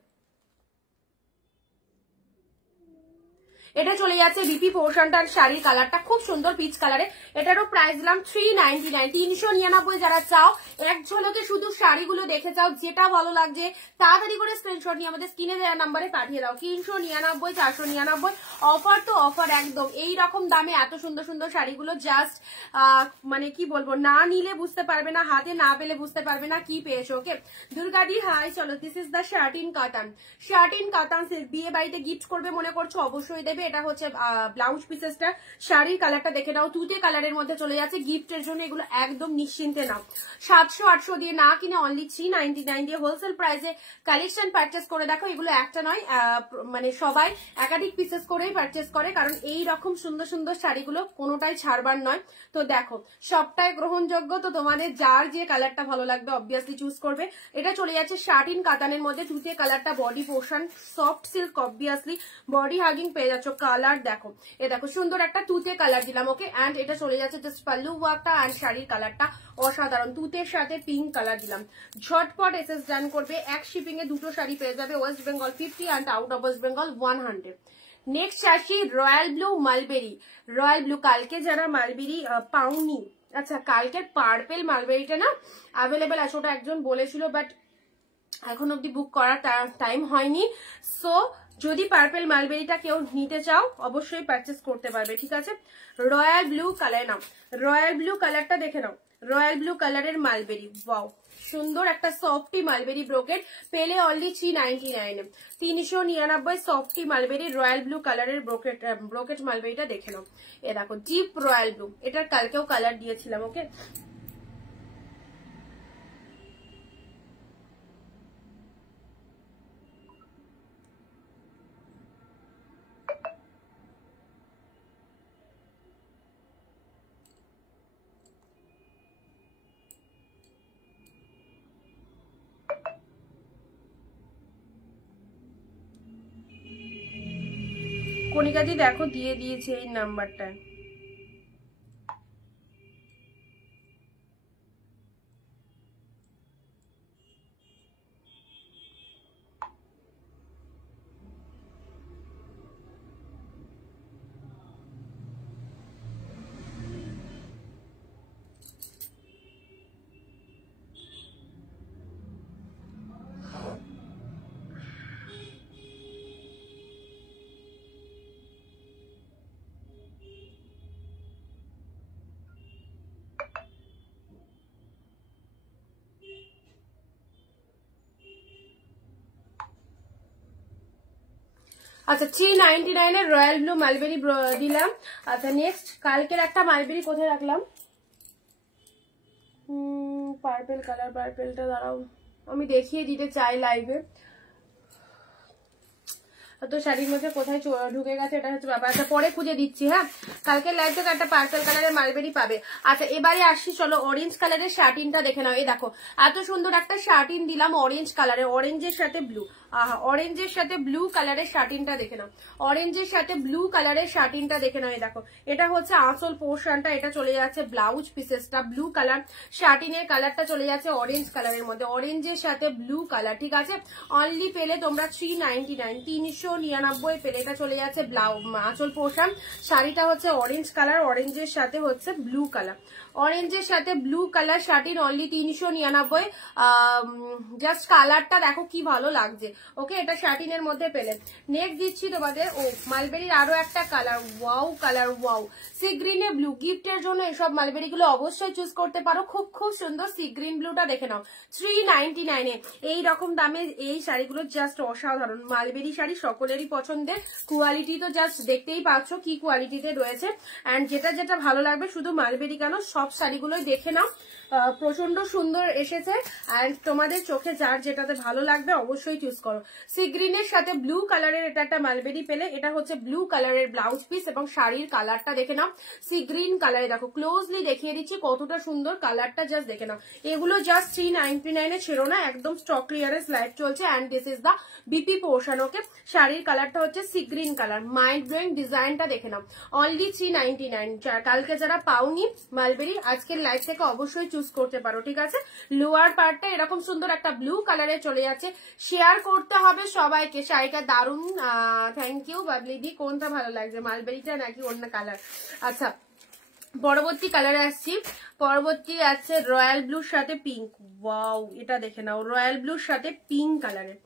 এটা চলে যাচ্ছে বিপি পোর্শনটার। শাড়ির কালারটা খুব সুন্দর পিচ কালারে, এটারও প্রাইস দিলাম 399, 399। যারা চাও এক ঝলকে শুধু শাড়িগুলো দেখে চাও, যেটা ভালো লাগছে তাড়াতাড়ি করে স্ক্রিনশট নিয়ে আমাদের স্ক্রিনে দেওয়া নাম্বারে পাঠিয়ে দাও। 399, 499 অফার তো অফার একদম। এই রকম দামে এত সুন্দর সুন্দর শাড়িগুলো জাস্ট মানে কি বলবো, না নিলে বুঝতে পারবে না, হাতে না পেলে বুঝতে পারবে না কি পেয়েছো। ওকে দুর্গাদি হাই, চলো দিস ইজ দ্য শার্টিন কাতান সিল্ক। বিয়ে বাড়িতে গিফট করবে মনে করছো, অবশ্যই দেবে। এটা হচ্ছে ব্লাউজ পিসেসটা, শাড়ির কালারটা দেখে নাও, তুতে কালারের মধ্যে চলে যাচ্ছে। গিফটের জন্য এগুলো একদম নিশ্চিন্তে নাও, 700-800 দিয়ে না কিনে অনলি 399 দিয়ে হোলসেল প্রাইসে কালেকশন পারচেস করে দেখো। এগুলো একটা নয়, মানে সবাই একাধিক পিসেস করেই পারচেস করে, কারণ এই রকম সুন্দর সুন্দর শাড়িগুলো কোনোটাই ছাড়বার নয়। তো দেখো সবটাই গ্রহণযোগ্য, তো তোমাদের যার যে কালারটা ভালো লাগবে অবভিয়াসলি চুজ করবে। এটা চলে যাচ্ছে শার্টিন কাতানের মধ্যে, তুতে কালারটা body portion, soft silk, obviously body hugging পেয়ে যাচ্ছ। কালার দেখো, এ দেখো সুন্দর একটা তুতে কালার দিলাম। ওকে, অ্যান্ড এটা চলে যাচ্ছে জাস্ট পাল্লু ওয়ার্কটা, অ্যান্ড শাড়ির কালারটা অসাধারণ, তুতের সাথে পিঙ্ক কালার দিলাম। ঝটপট এসএস ডান করবে, এক শিপিং এ দুটো শাড়ি পেয়ে যাবে। West Bengal 50 and out of West Bengal 100। Next আসি রয়্যাল ব্লু মালবেরি, কালকে যারা মালবেরি পাওনি, আচ্ছা কালকের পার্পেল মালবেরিটা না অ্যাভেলেবেল আছে, ওটা একজন বলেছিল বাট এখন অব্দি বুক করার টাইম হয়নি। সো যদি পার্পেল মালবেরিটা কেউ নিতে চাও অবশ্যই পারচেস করতে পারবে, ঠিক আছে। রয়্যাল ব্লু কালার নাও, রয়্যাল ব্লু কালারটা দেখে নাও, রয়্যাল ব্লু কালারের মালবেরি, ওয়াও সুন্দর একটা সফটি মালবেরি ব্রোকেট পেলে only 399 399 softy mulberry royal blue কালারের ব্রোকেট মালবেরিটা দেখে নাও। এ দেখো ডিপ রয়্যাল ব্লু, এটার কালকেও কালার দিয়েছিলাম, ওকে। কণিকাদি দেখো দিয়ে দিয়েছে এই নাম্বারটা। আচ্ছা 399 এর রয়্যাল ব্লু মালবেরি দিলাম। আচ্ছা নেক্সট কালকের একটা মালবেরি কোথায় রাখলাম, পার্পেল কালার, পার্পেলটা দাঁড়াও আমি দেখিয়ে দিতে চাই লাইভে, তো শাড়ির মধ্যে কোথায় ঢুকে গেছে এটা হচ্ছে ব্যাপার। আচ্ছা পরে খুঁজে দিচ্ছি, হ্যাঁ কালকে লাইভ থেকে একটা পার্পেল কালারের মালবেরি পাবে। আচ্ছা এবারে আসছি, চলো অরেঞ্জ কালারের শার্টিনটা দেখে নাও। এই দেখো এত সুন্দর একটা শার্টিন দিলাম অরেঞ্জ কালারের, অরেঞ্জের সাথে ব্লু, আহা অরেঞ্জের সাথে ব্লু কালারের শার্টিনটা দেখে নাও, অরেঞ্জের সাথে ব্লু কালারের শার্টিনটা দেখে নাও। এই দেখো এটা হচ্ছে আঁচল পোর্শনটা, এটা চলে যাচ্ছে ব্লাউজ পিসেসটা ব্লু কালার, শার্টিনের কালারটা চলে যাচ্ছে অরেঞ্জ কালারের মধ্যে, অরেঞ্জের সাথে ব্লু কালার, ঠিক আছে। অনলি পেলে তোমরা 399 399 পেলে, এটা চলে যাচ্ছে আঁচল পোর্শন, শাড়িটা হচ্ছে অরেঞ্জ কালার, অরেঞ্জের সাথে হচ্ছে ব্লু কালার, অরেঞ্জের সাথে blue colour satin only 399। Just কালারটা দেখো কি ভালো লাগছে, ওকে এটা শার্টিনের মধ্যে পেলে। নেক্সট দিচ্ছি তোমাদের ও মালবেরির আরো একটা colour, wow colour, wow sea গ্রিনে ব্লু, গিফটের জন্য এসব মালবেরি গুলো অবশ্যই চুজ করতে পারো, খুব খুব সুন্দর সি গ্রিন ব্লুটা দেখে নাও 399 এ। এই রকম দামে এই শাড়িগুলো জাস্ট অসাধারণ, মালবেরি শাড়ি সকলেরই পছন্দের, কোয়ালিটি তো জাস্ট দেখতেই পাচ্ছ কি কোয়ালিটিতে রয়েছে, অ্যান্ড যেটা যেটা ভালো লাগবে শুধু মালবেরি কেন সব শাড়িগুলোই দেখে নাও, প্রচন্ড সুন্দর এসেছে, অ্যান্ড তোমাদের চোখে যার যেটাতে ভালো লাগবে অবশ্যই চুজ করো। সি গ্রিনের সাথে ব্লু কালারের এটা একটা মালবেরি পেলে, এটা হচ্ছে ব্লু কালারের ব্লাউজ পিস এবং শাড়ির কালারটা দেখে নাও সি গ্রিন কালারে, দেখো ক্লোজলি দেখিয়ে দিচ্ছি কতটা সুন্দর কালারটা, জাস্ট দেখে নাও। এগুলো জাস্ট 399 এ ছিল না, একদম স্টক ক্লিয়ারেন্স লাইভ চলছে, and this is the BP portion, okay. শাড়ির কালারটা হচ্ছে sea green colour, mind blowing ডিজাইনটা দেখে নাও অনলি 399। কালকে যারা পাওনি মালবেরি আজকের লাইভ থেকে অবশ্যই চুজ করতে পারো, ঠিক আছে। লোয়ার পার্টটা এরকম সুন্দর একটা ব্লু কালারে চলে যাচ্ছে, শেয়ার করতে হবে সবাইকে, শাড়িটা দারুন, থ্যাংক ইউ বাবলিদি। কোনটা ভালো লাগছে মালবেরিটা নাকি অন্য কালার? আচ্ছা পরবর্তী কালারে আসছি, পরবর্তী আছে রয়্যাল ব্লুর সাথে পিঙ্ক, ওয়াও এটা দেখে নাও রয়্যাল ব্লুর সাথে পিঙ্ক কালারের।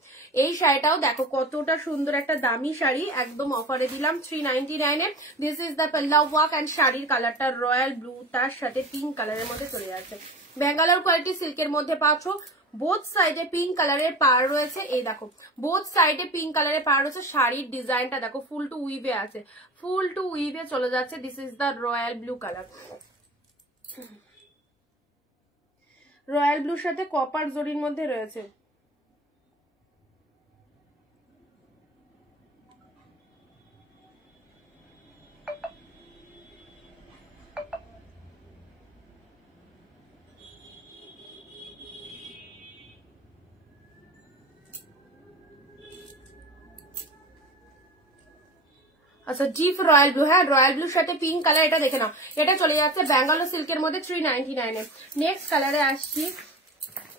এই শাড়িটাও দেখো কতটা সুন্দর একটা দামি শাড়ি, একদম অফারে দিলাম 399 এ। দিস ইজ দ্য পাল্লা ওয়ার্ক, অ্যান্ড শাড়ির কালারটা রয়্যাল ব্লু তার সাথে পিঙ্ক কালারের মধ্যে চলে যাচ্ছে, ব্যাঙ্গালোর কোয়ালিটি সিল্কের মধ্যে পাচ্ছ। বোথ সাইডে পিঙ্ক কালারের পার রয়েছে, এই দেখো বোথ সাইডে পিঙ্ক কালারের পার রয়েছে, শাড়ির ডিজাইনটা দেখো ফুল টু উইভে আছে, ফুল টু উইভে চলে যাচ্ছে। This is the royal blue colour, royal ব্লুর সাথে কপার জরির মধ্যে রয়েছে। আচ্ছা ডিপ রয়্যাল ব্লু, হ্যাঁ রয়্যাল ব্লুর সাথে পিঙ্ক কালার, এটা দেখে নাও এটা চলে যাচ্ছে ব্যাঙ্গালোর সিল্কের মধ্যে 399 এ। নেক্সট কালারে আসছি,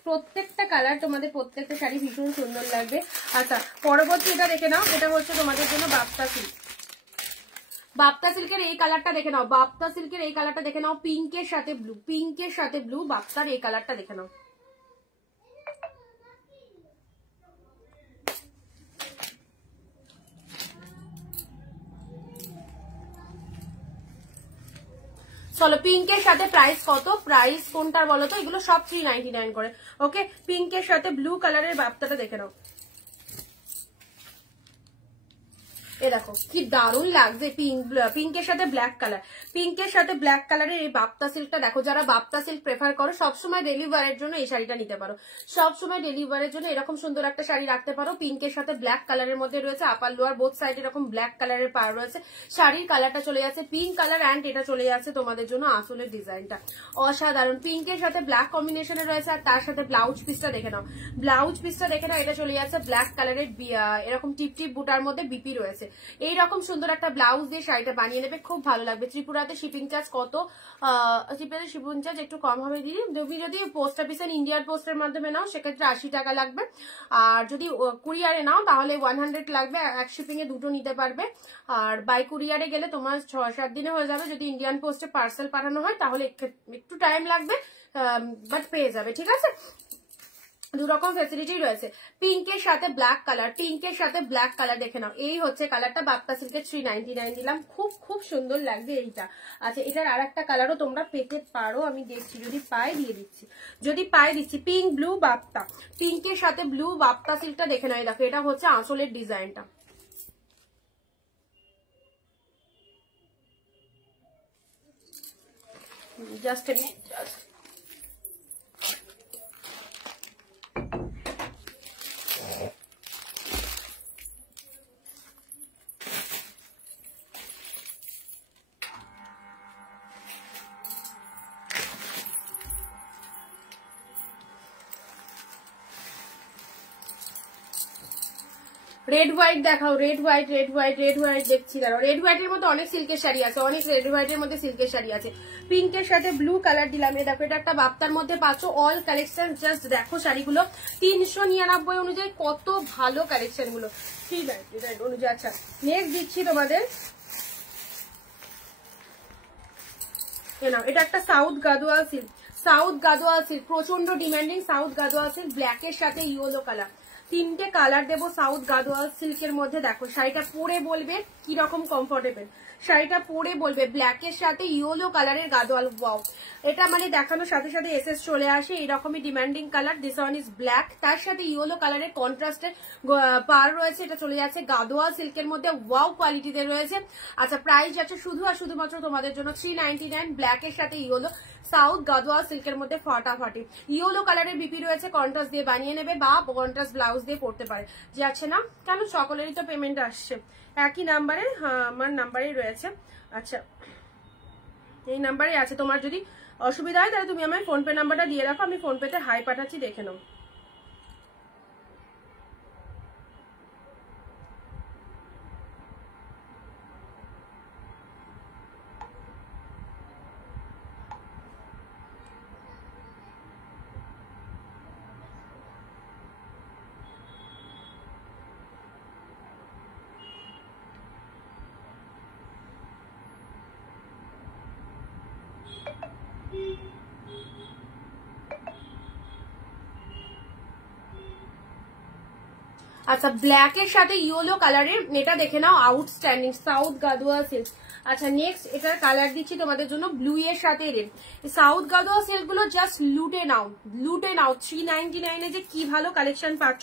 প্রত্যেকটা কালার তোমাদের প্রত্যেকটা শাড়ি ভীষণ সুন্দর লাগবে। আচ্ছা পরবর্তী এটা দেখে নাও, এটা হচ্ছে তোমাদের জন্য বাপ্তা সিল্ক, বাপ্তা সিল্কের এই কালারটা দেখে নাও, বাপ্তা সিল্কের এই কালারটা দেখে নাও, পিঙ্কের সাথে ব্লু, পিঙ্কের সাথে ব্লু, বাপ্তার এই কালারটা দেখে নাও। চলো পিঙ্কের সাথে প্রাইস কত, প্রাইস কোনটার বলো তো, এগুলো সব 399 করে। ওকে, পিঙ্কের সাথে ব্লু কালারের বাপ্তাটা দেখে নাও, এ দেখো কি দারুণ লাগছে, পিঙ্কের সাথে ব্ল্যাক কালার, পিঙ্কের সাথে ব্ল্যাক কালারের এই বাপ্তা সিল্কটা দেখো। যারা বাপ্তা সিল্ক প্রেফার করো সবসময় ডেলিভারের জন্য এই শাড়িটা নিতে পারো, সবসময় ডেলিভারের জন্য এরকম সুন্দর একটা শাড়ি রাখতে পারো। পিঙ্কের সাথে ব্ল্যাক কালারের মধ্যে রয়েছে, আপার লোয়ার বোথ সাইড এরকম ব্ল্যাক কালারের পার রয়েছে, শাড়ির কালারটা চলে যাচ্ছে পিঙ্ক কালার অ্যান্ড এটা চলে যাচ্ছে তোমাদের জন্য আসলের ডিজাইনটা অসাধারণ, পিঙ্কের সাথে ব্ল্যাক কম্বিনেশনে রয়েছে। আর তার সাথে ব্লাউজ পিসটা দেখে নাও, ব্লাউজ পিসটা দেখে নাও, এটা চলে যাচ্ছে ব্ল্যাক কালারের এরকম টিপ টিপ বুটার মধ্যে বিপি রয়েছে। এইরকম সুন্দর একটা ব্লাউজ দিয়ে শাড়িটা বানিয়ে নেবে, খুব ভালো লাগবে। ত্রিপুরাতে শিপিং চার্জ কত, ত্রিপুরাতে শিপিং চার্জ একটু কম হবে দিদি, তুমি যদি পোস্ট অফিস এন্ড ইন্ডিয়ার পোস্টের মাধ্যমে নাও সেক্ষেত্রে 80 টাকা লাগবে, আর যদি কুরিয়ারে নাও তাহলে 100 লাগবে, এক শিপিং এ দুটো নিতে পারবে। আর বাই কুরিয়ারে গেলে তোমার 6-7 দিনে হয়ে যাবে, যদি ইন্ডিয়ান পোস্টে পার্সেল পাঠানো হয় তাহলে একটু টাইম লাগবে, বাট পেয়ে যাবে, ঠিক আছে। দুরকম ফ্যাসিলিটি রয়েছে। পিঙ্কের সাথে ব্ল্যাক কালার, পিঙ্কের সাথে ব্ল্যাক কালার দেখে নাও, এই হচ্ছে কালারটা, বাপ্তা সিল্কের 399 দিলাম, খুব খুব সুন্দর লাগছে এইটা। আচ্ছা, এটার আর একটা কালারও তোমরা পেতে পারো, আমি দেখছি যদি পাই দিয়ে দিচ্ছি, যদি পাই দিচ্ছি। পিঙ্ক ব্লু বাপ্তা, পিঙ্কের সাথে ব্লু বাপ্তা সিল্কটা দেখে নাও, দেখো এটা হচ্ছে আঁচলের ডিজাইনটা, জাস্ট রেড হোয়াইট দেখাও, red white, red white, red white দেখছি, দাঁড়াও। রেড হোয়াইটের মধ্যে অনেক সিল্কের শাড়ি আছে, অনেক রেড হোয়াইটের মধ্যে সিল্কের শাড়ি আছে। পিঙ্কের সাথে ব্লু কালার দিলাম, এই দেখো এটা একটা বাপ্তার মধ্যে পাচ্ছ, অল কালেকশন জাস্ট দেখো শাড়িগুলো 399 অনুযায়ী কত ভালো কালেকশন গুলো, 399 অনুযায়ী। আচ্ছা, নেক্সট দিচ্ছি তোমাদের, এটা একটা south Gadwal silk, south Gadwal silk প্রচন্ড ডিমান্ডিং, সাউথ গাদোয়াল সিল্ক ব্ল্যাকের সাথে ইয়েলো কালার, তিনটে কালার দেবো সাউথ গাদোয়াল সিল্কের মধ্যে। দেখো শাড়িটা পরে বলবে কি রকম কমফোর্টেবল, শাড়িটা পরে বলবে ব্ল্যাকের সাথে ইয়েলো কালারের গাদোয়াল, ওয়াও। এটা মানে দেখানোর সাথে সাথে এসএস চলে আসে, এরকমই demanding colour. This one is black, তার সাথে ইয়েলো কালারের কন্ট্রাস্টের পার রয়েছে, এটা চলে যাচ্ছে গাদোয়াল সিল্কের মধ্যে, ওয়াও কোয়ালিটিতে রয়েছে। আচ্ছা, প্রাইস যাচ্ছে শুধু আর শুধুমাত্র তোমাদের জন্য 399, ব্ল্যাকের সাথে ইয়েলো সাউথ গাদোয়াল সিল্কের মধ্যে ফাটাফাটি। ইয়েলো কালারের বিপি রয়েছে, কন্ট্রাস্ট দিয়ে বানিয়ে নেবে বা কন্ট্রাস্ট ব্লাউজ দিয়ে পড়তে পারে, যাচ্ছে না কেন, সকলেরই তো পেমেন্ট আসছে একই নাম্বারে, হ্যাঁ আমার নাম্বারেই রয়েছে। আচ্ছা, এই নাম্বারে আছে, তোমার যদি অসুবিধা হয় তাহলে তুমি আমার ফোনপে নাম্বারটা দিয়ে রাখো, আমি ফোনপেতে হাই পাঠাচ্ছি, দেখে নাও। আচ্ছা, ব্ল্যাকের সাথে ইয়েলো কালারের এটা দেখে নাও, আউটস্ট্যান্ডিং সাউথ গাদোয়া সিল্ক। আচ্ছা, নেক্সট এটার কালার দিচ্ছি তোমাদের জন্য ব্লু এর সাথে রেড। সাউথ গাদোয়া সিল্ক গুলো জাস্ট লুটে নাও, লুটে নাও। 399 যে কি ভালো কালেকশন পাচ্ছ,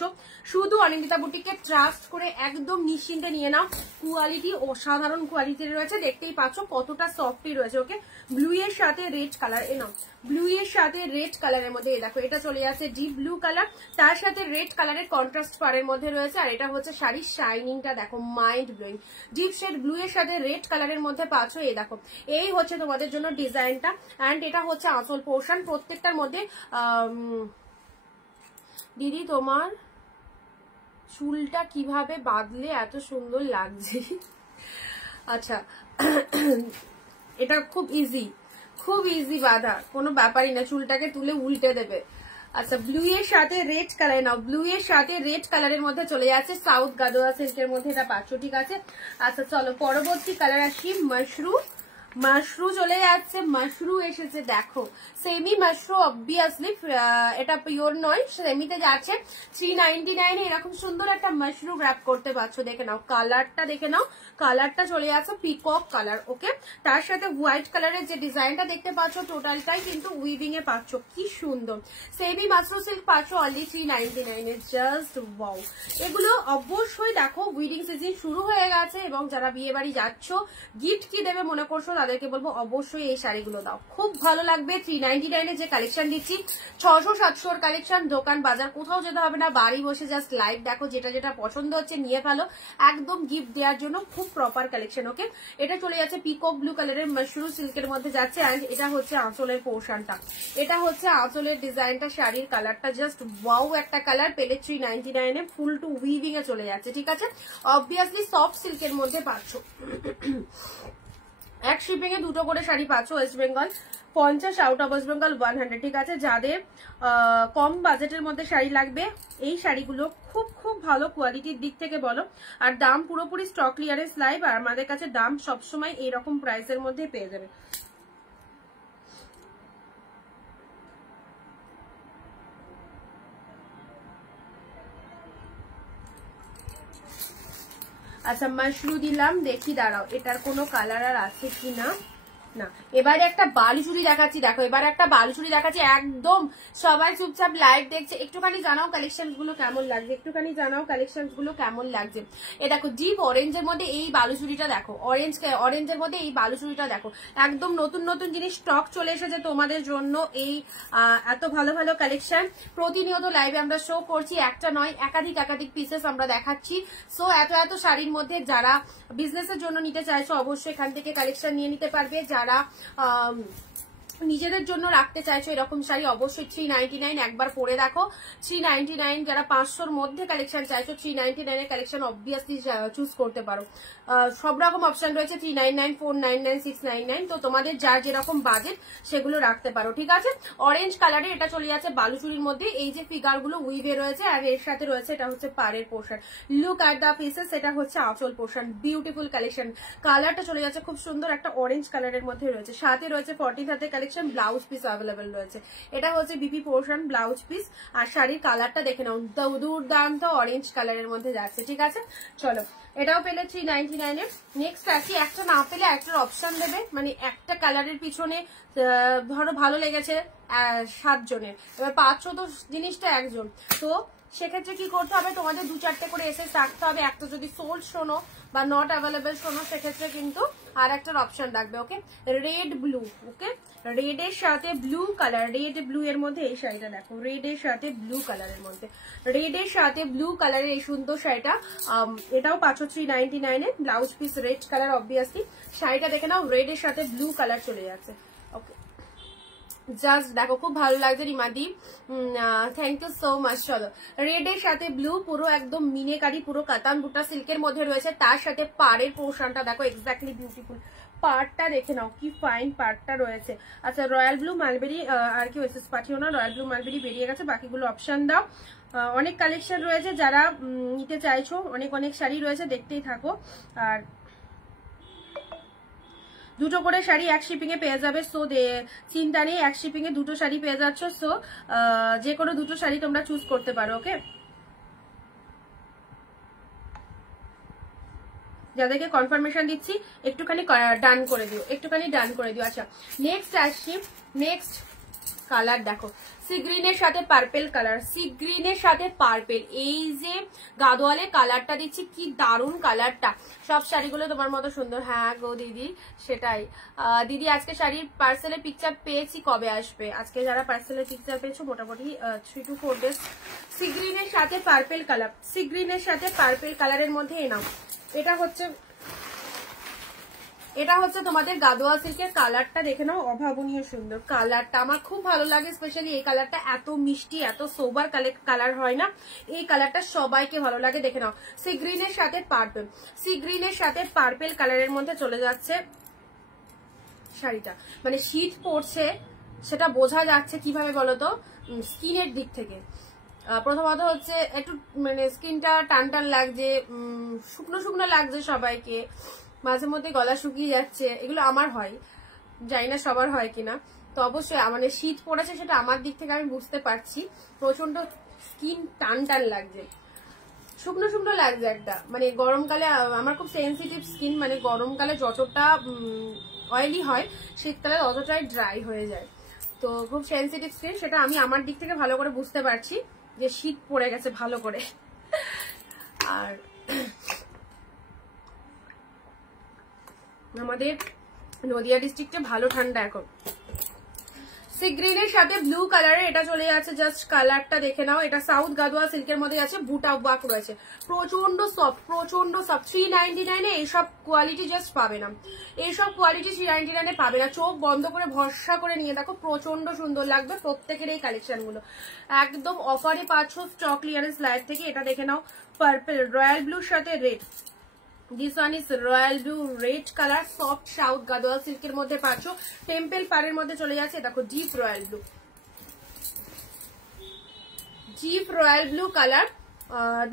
শুধু অনিন্দিতা বুটিককে ট্রাস্ট করে একদম নিশ্চিন্তে নিয়ে নাও, কোয়ালিটি অসাধারণ কোয়ালিটির রয়েছে, দেখতেই পাচ্ছ কতটা সফটই রয়েছে। ওকে, ব্লু এর সাথে রেড কালার, এ নাও ব্লু এর সাথে রেড কালারের মধ্যে, দেখো এটা চলে যাচ্ছে ডিপ ব্লু কালার, তার সাথে রেড কালারের কন্ট্রাস্ট পাড়ের মধ্যে রয়েছে। আর এটা হচ্ছে শাড়ির শাইনিংটা দেখো, mind blowing. Deep shade blue এর সাথে রেড কালারের মধ্যে পাচ্ছ, এই দেখো এই হচ্ছে তোমাদের জন্য ডিজাইনটা। অ্যান্ড এটা হচ্ছে আঁচল পোর্শন, প্রত্যেকটার মধ্যে দিদি তোমার চুলটা কিভাবে বাঁধলে এত সুন্দর লাগছে। আচ্ছা, এটা খুব ইজি, খুব ইজি বাঁধা, কোনো ব্যাপারই না, চুলটাকে তুলে উল্টে দেবে। আচ্ছা, ব্লু এর সাথে রেড কালার নাও, ব্লু এর সাথে রেড কালারের মধ্যে চলে যাচ্ছে, সাউথ গাদোয়া সিল্কের মধ্যে এটা পাচ্ছ, ঠিক আছে। আচ্ছা চলো পরবর্তী কালার আসি, মাশরুম মাশরু চলে যাচ্ছে, মাশরু এসেছে দেখো, সেমি মাশরু অবভিয়াসলি, এটা পিওর নয়, সেমিতে যাচ্ছে 399 এরকম সুন্দর একটা মাশরু গ্র্যাব করতে পারছো। দেখে নাও কালারটা, দেখে নাও কালারটা চলে যাচ্ছে পিকক কালার। ওকে, তার সাথে হোয়াইট কালারের যে ডিজাইনটা দেখতে পাচ্ছ টোটালটাই কিন্তু উইভিং এ পাচ্ছ, কি সুন্দর। সেমি মাশরু সিল্ক পাচ্ছ অনলি 399 এ, জাস্ট ওয়াও। এগুলো অবশ্যই দেখো উইডিং সিজন শুরু হয়ে গেছে, এবং যারা বিয়ে বাড়ি যাচ্ছ গিফট কি দেবে মনে করছো তাদেরকে বলবো অবশ্যই এই শাড়িগুলো দাও, খুব ভালো লাগবে। 399 যে কালেকশন দিচ্ছি 600-700 কালেকশন, দোকান বাজার কোথাও যেতে হবে না, বাড়ি বসে জাস্ট লাইভ দেখো, যেটা যেটা পছন্দ হচ্ছে নিয়ে ফেলো, একদম গিফট দেওয়ার জন্য খুব প্রপার কালেকশন। ওকে, এটা চলে যাচ্ছে পিকক ব্লু কালারের মাশরু সিল্কের মধ্যে যাচ্ছে, অ্যান্ড এটা হচ্ছে আঁচলের পোর্শনটা, এটা হচ্ছে আঁচলের ডিজাইনটা, শাড়ির কালারটা জাস্ট ওয়াও একটা কালার, পেলে 399 এ ফুল টু উইভিং এ চলে যাচ্ছে। ঠিক আছে, অবভিয়াসলি সফট সিল্কের মধ্যে পাচ্ছ। এক শিপিং এ দুটো করে শাড়ি পাচ্ছ, West Bengal 50, out of West Bengal 100। ঠিক আছে, যাদের কম বাজেটের মধ্যে শাড়ি লাগবে এই শাড়িগুলো খুব খুব ভালো কোয়ালিটির দিক থেকে বলো, আর দাম পুরোপুরি স্টক ক্লিয়ারেন্স লাইভ, আর আমাদের কাছে দাম সবসময় এইরকম প্রাইসের মধ্যে পেয়ে যাবে। আচ্ছা মাশরু দিলাম, দেখি দাঁড়াও এটার কোনো কালার আর আছে কিনা, না। এবারে একটা বালুচুরি দেখাচ্ছি, দেখো এবারে একটা বালুচুরি দেখাচ্ছি, একদম সবাই চুপচাপ লাইভ দেখছে, একটুখানি জানাও কালেকশন গুলো কেমন লাগছে, একটুখানি জানাও কালেকশন গুলো কেমন লাগছে। এ দেখো ডিপ অরেঞ্জের মধ্যে এই বালুচুরিটা দেখো, অরেঞ্জের মধ্যে এই বালুচুরিটা দেখো, একদম নতুন নতুন জিনিস স্টক চলে এসেছে তোমাদের জন্য, এই এত ভালো ভালো কালেকশন প্রতিনিয়ত লাইভে আমরা শো করছি, একটা নয় একাধিক পিসেস আমরা দেখাচ্ছি। সো এত এত শাড়ির মধ্যে যারা বিজনেসের জন্য নিতে চাইছো অবশ্যই এখান থেকে কালেকশন নিয়ে নিতে পারবে, যারা নিজেদের জন্য রাখতে চাইছো এরকম শাড়ি অবশ্যই 399 একবার পরে দেখো। 399 যারা 500-র মধ্যে কালেকশন চাইছো 399 এর কালেকশন অবভিয়াসলি চুজ করতে পারো, সব রকম অপশন রয়েছে 399, 499, 699, তো তোমাদের যার যেরকম বাজেট সেগুলো রাখতে পারো। ঠিক আছে, অরেঞ্জ কালারে এটা চলে যাচ্ছে বালুচুরির মধ্যে, এই যে ফিগার গুলো উইভে রয়েছে, আর এর সাথে রয়েছে এটা হচ্ছে পাড়ের portion, look at the pieces, এটা হচ্ছে আঁচল পোর্শন, বিউটিফুল কালেকশন। কালারটা চলে যাচ্ছে খুব সুন্দর একটা অরেঞ্জ কালারের মধ্যে রয়েছে, সাথে রয়েছে 40 হাতে কালেকশন, ব্লাউজ পিস অ্যাভেলেবেল রয়েছে, এটা হচ্ছে বিপি পোর্শন ব্লাউজ পিস, আর শাড়ির কালারটা দেখে নাও দুর্দান্ত অরেঞ্জ কালারের মধ্যে যাচ্ছে। ঠিক আছে, চলো এটাও পেলে 399 এ। নেক্সট আসি, একটা না পেলে একটার অপশন দেবে, মানে একটা কালারের পিছনে ধরো ভালো লেগেছে 7 জনের, এবার 500 তো জিনিসটা একজন, তো সেক্ষেত্রে কি করতে হবে, তোমাদের 2-4টে করে এসে রাখতে হবে, একটা যদি সোল্ড শোনো বা নট অ্যাভেলেবেল শোনো সেক্ষেত্রে কিন্তু আর একটার অপশন রাখবে। ওকে, রেড ব্লু, ওকে রেড এর সাথে ব্লু কালার, রেড ব্লু এর মধ্যে এই শাড়িটা দেখো, রেড এর সাথে ব্লু কালারের মধ্যে, রেড এর সাথে ব্লু কালারের এই সুন্দর শাড়িটা, এটাও 399 এ, blouse piece red colour obviously, শাড়িটা দেখে নাও রেড এর সাথে ব্লু কালার চলে যাচ্ছে। ওকে, জাস্ট দেখো খুব ভালো লাগছে রিমাদি, থ্যাংক ইউ সো মাচ। চলো রেড এর সাথে ব্লু, পুরো একদম মিনেকারি, পুরো কাতান বুটা সিল্কের মধ্যে রয়েছে, তার সাথে পাড়ের পোর্শনটা দেখো এক্স্যাক্টলি বিউটিফুল, পাড়টা দেখে নাও কি ফাইন পাড়টা রয়েছে। আচ্ছা রয়্যাল ব্লু মালবেরি আর কি ওয়েসেস পাঠিও না, রয়্যাল ব্লু মালবেরি বেরিয়ে গেছে, বাকিগুলো অপশন দাও। অনেক কালেকশন রয়েছে, যারা নিতে চাইছো অনেক অনেক শাড়ি রয়েছে, দেখতেই থাকো। আর দুটো করে শাড়ি এক শিপিং এ পেয়ে যাবে, সো চিন্তা নেই, এক শিপিং এ দুটো শাড়ি পেয়ে যাচ্ছ, সো যে কোনো দুটো শাড়ি তোমরা চুজ করতে পারো। ওকে, যাদেরকে কনফার্মেশন দিচ্ছি একটুখানি ডান করে দিও, একটুখানি ডান করে দিও। আচ্ছা নেক্সট আসছি, নেক্সট কালার দেখো, সি গ্রিনের সাথে পার্পেল কালার, সি গ্রিনের সাথে পার্পেল, এই যে গাদোয়ালে কালারটা দিচ্ছি কি দারুণ কালারটা, সব শাড়িগুলো তোমার মতো সুন্দর। হ্যাঁ গো দিদি, সেটাই। দিদি আজকে শাড়ির পার্সেলের পিকচার পেয়েছি, কবে আসবে? আজকে যারা পার্সেলের পিকচার পেয়েছো মোটামুটি 3 to 4 ডেজ। সি গ্রিনের সাথে পার্পেল কালার, সি গ্রিনের সাথে পার্পেল কালারের মধ্যে এনাও, এটা হচ্ছে তোমাদের গাদোয়া সিল্কের, কালারটা দেখে নাও অভাবনীয় সুন্দর কালারটা, আমার খুব ভালো লাগে, স্পেশালি এই কালারটা এত মিষ্টি, এত সোবার কালার হয় না, এই কালারটা সবাইকে ভালো লাগে। দেখে নাও সি গ্রিনের সাথে পার্পেল, সি গ্রিনের সাথে পার্পেল কালারের মধ্যে চলে যাচ্ছে শাড়িটা, মানে শীত পড়ছে সেটা বোঝা যাচ্ছে কিভাবে বলতো, স্কিনের দিক থেকে। প্রথমত হচ্ছে একটু মানে স্কিনটা টান টান লাগছে, শুকনো শুকনো লাগছে সবাইকে, মাঝে মধ্যে গলা শুকিয়ে যাচ্ছে, এগুলো আমার হয়, জানি না সবার হয় কিনা। তো অবশ্যই মানে শীত পড়েছে সেটা আমার দিক থেকে আমি বুঝতে পারছি, প্রচন্ড স্কিন টান টান লাগছে, শুকনো শুকনো লাগছে একটা। মানে গরমকালে আমার খুব সেন্সিটিভ স্কিন, মানে গরমকালে যতটা অয়েলি হয় শীতকালে ততটাই ড্রাই হয়ে যায়। তো খুব সেন্সিটিভ স্কিন, সেটা আমি আমার দিক থেকে ভালো করে বুঝতে পারছি যে শীত পড়ে গেছে ভালো করে। আর আমাদের নদিয়া ডিস্ট্রিক্টে ভালো ঠান্ডা এখন। সি গ্রিনের সাথে ব্লু কালারের এটা চলে যাচ্ছে, জাস্ট কালারটা দেখে নাও। এটা সাউথ গাদোয়া সিল্কের মধ্যে আছে, বুটা ওয়ার্ক রয়েছে, প্রচন্ড সফট, প্রচন্ড সফট। 399 এইসব কোয়ালিটি জাস্ট পাবে না, এইসব কোয়ালিটি 399 পাবে না। চোখ বন্ধ করে ভরসা করে নিয়ে দেখো, প্রচন্ড সুন্দর লাগবে প্রত্যেকের এই কালেকশন গুলো। একদম অফারে পাচ্ছ স্টক ক্লিয়ারেন্স লাইভ থেকে। এটা দেখে নাও, পার্পল রয়্যাল ব্লুর সাথে red. This one is royal blue red color, soft south gadwal silk এর মধ্যে পাচ্ছ, টেম্পল পাড়ের মধ্যে চলে যাচ্ছে। দেখো deep royal blue, deep royal blue colour.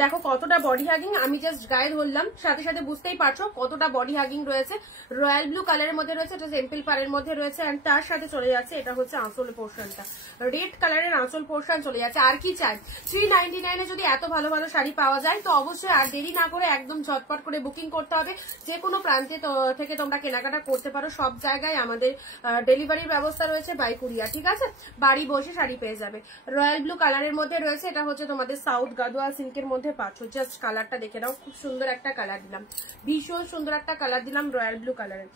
দেখো কতটা বডি হাগিং, আমি জাস্ট গায়ে ধরলাম, সাথে সাথে বুঝতেই পারছো কতটা বডি হাগিং রয়েছে। রয়্যাল ব্লু কালারের মধ্যে রয়েছে, এটা টেম্পল পাড়ের মধ্যে রয়েছে, এন্ড তার সাথে চলে যাচ্ছে এটা হচ্ছে আঁচল পোর্শনটা, রেড কালারের আঁচল পোর্শন চলে যাচ্ছে। আর কি চাই, 399 এ যদি এত ভালো ভালো শাড়ি পাওয়া যায় তো অবশ্যই আর দেরি না করে একদম ঝটপট করে বুকিং করতে হবে। যে কোনো প্রান্তে থেকে তোমরা কেনাকাটা করতে পারো, সব জায়গায় আমাদের ডেলিভারির ব্যবস্থা রয়েছে বাই কুরিয়ার, ঠিক আছে, বাড়ি বসে শাড়ি পেয়ে যাবে। রয়্যাল ব্লু কালারের মধ্যে রয়েছে, এটা হচ্ছে তোমাদের সাউথ গাদোয়া সিল্কের মধ্যে পাচ্ছ। জাস্ট কালারটা দেখে নাও, খুব সুন্দর একটা কালার দিলাম, ভীষণ সুন্দর একটা কালার দিলাম রয়্যাল ব্লু কালারের।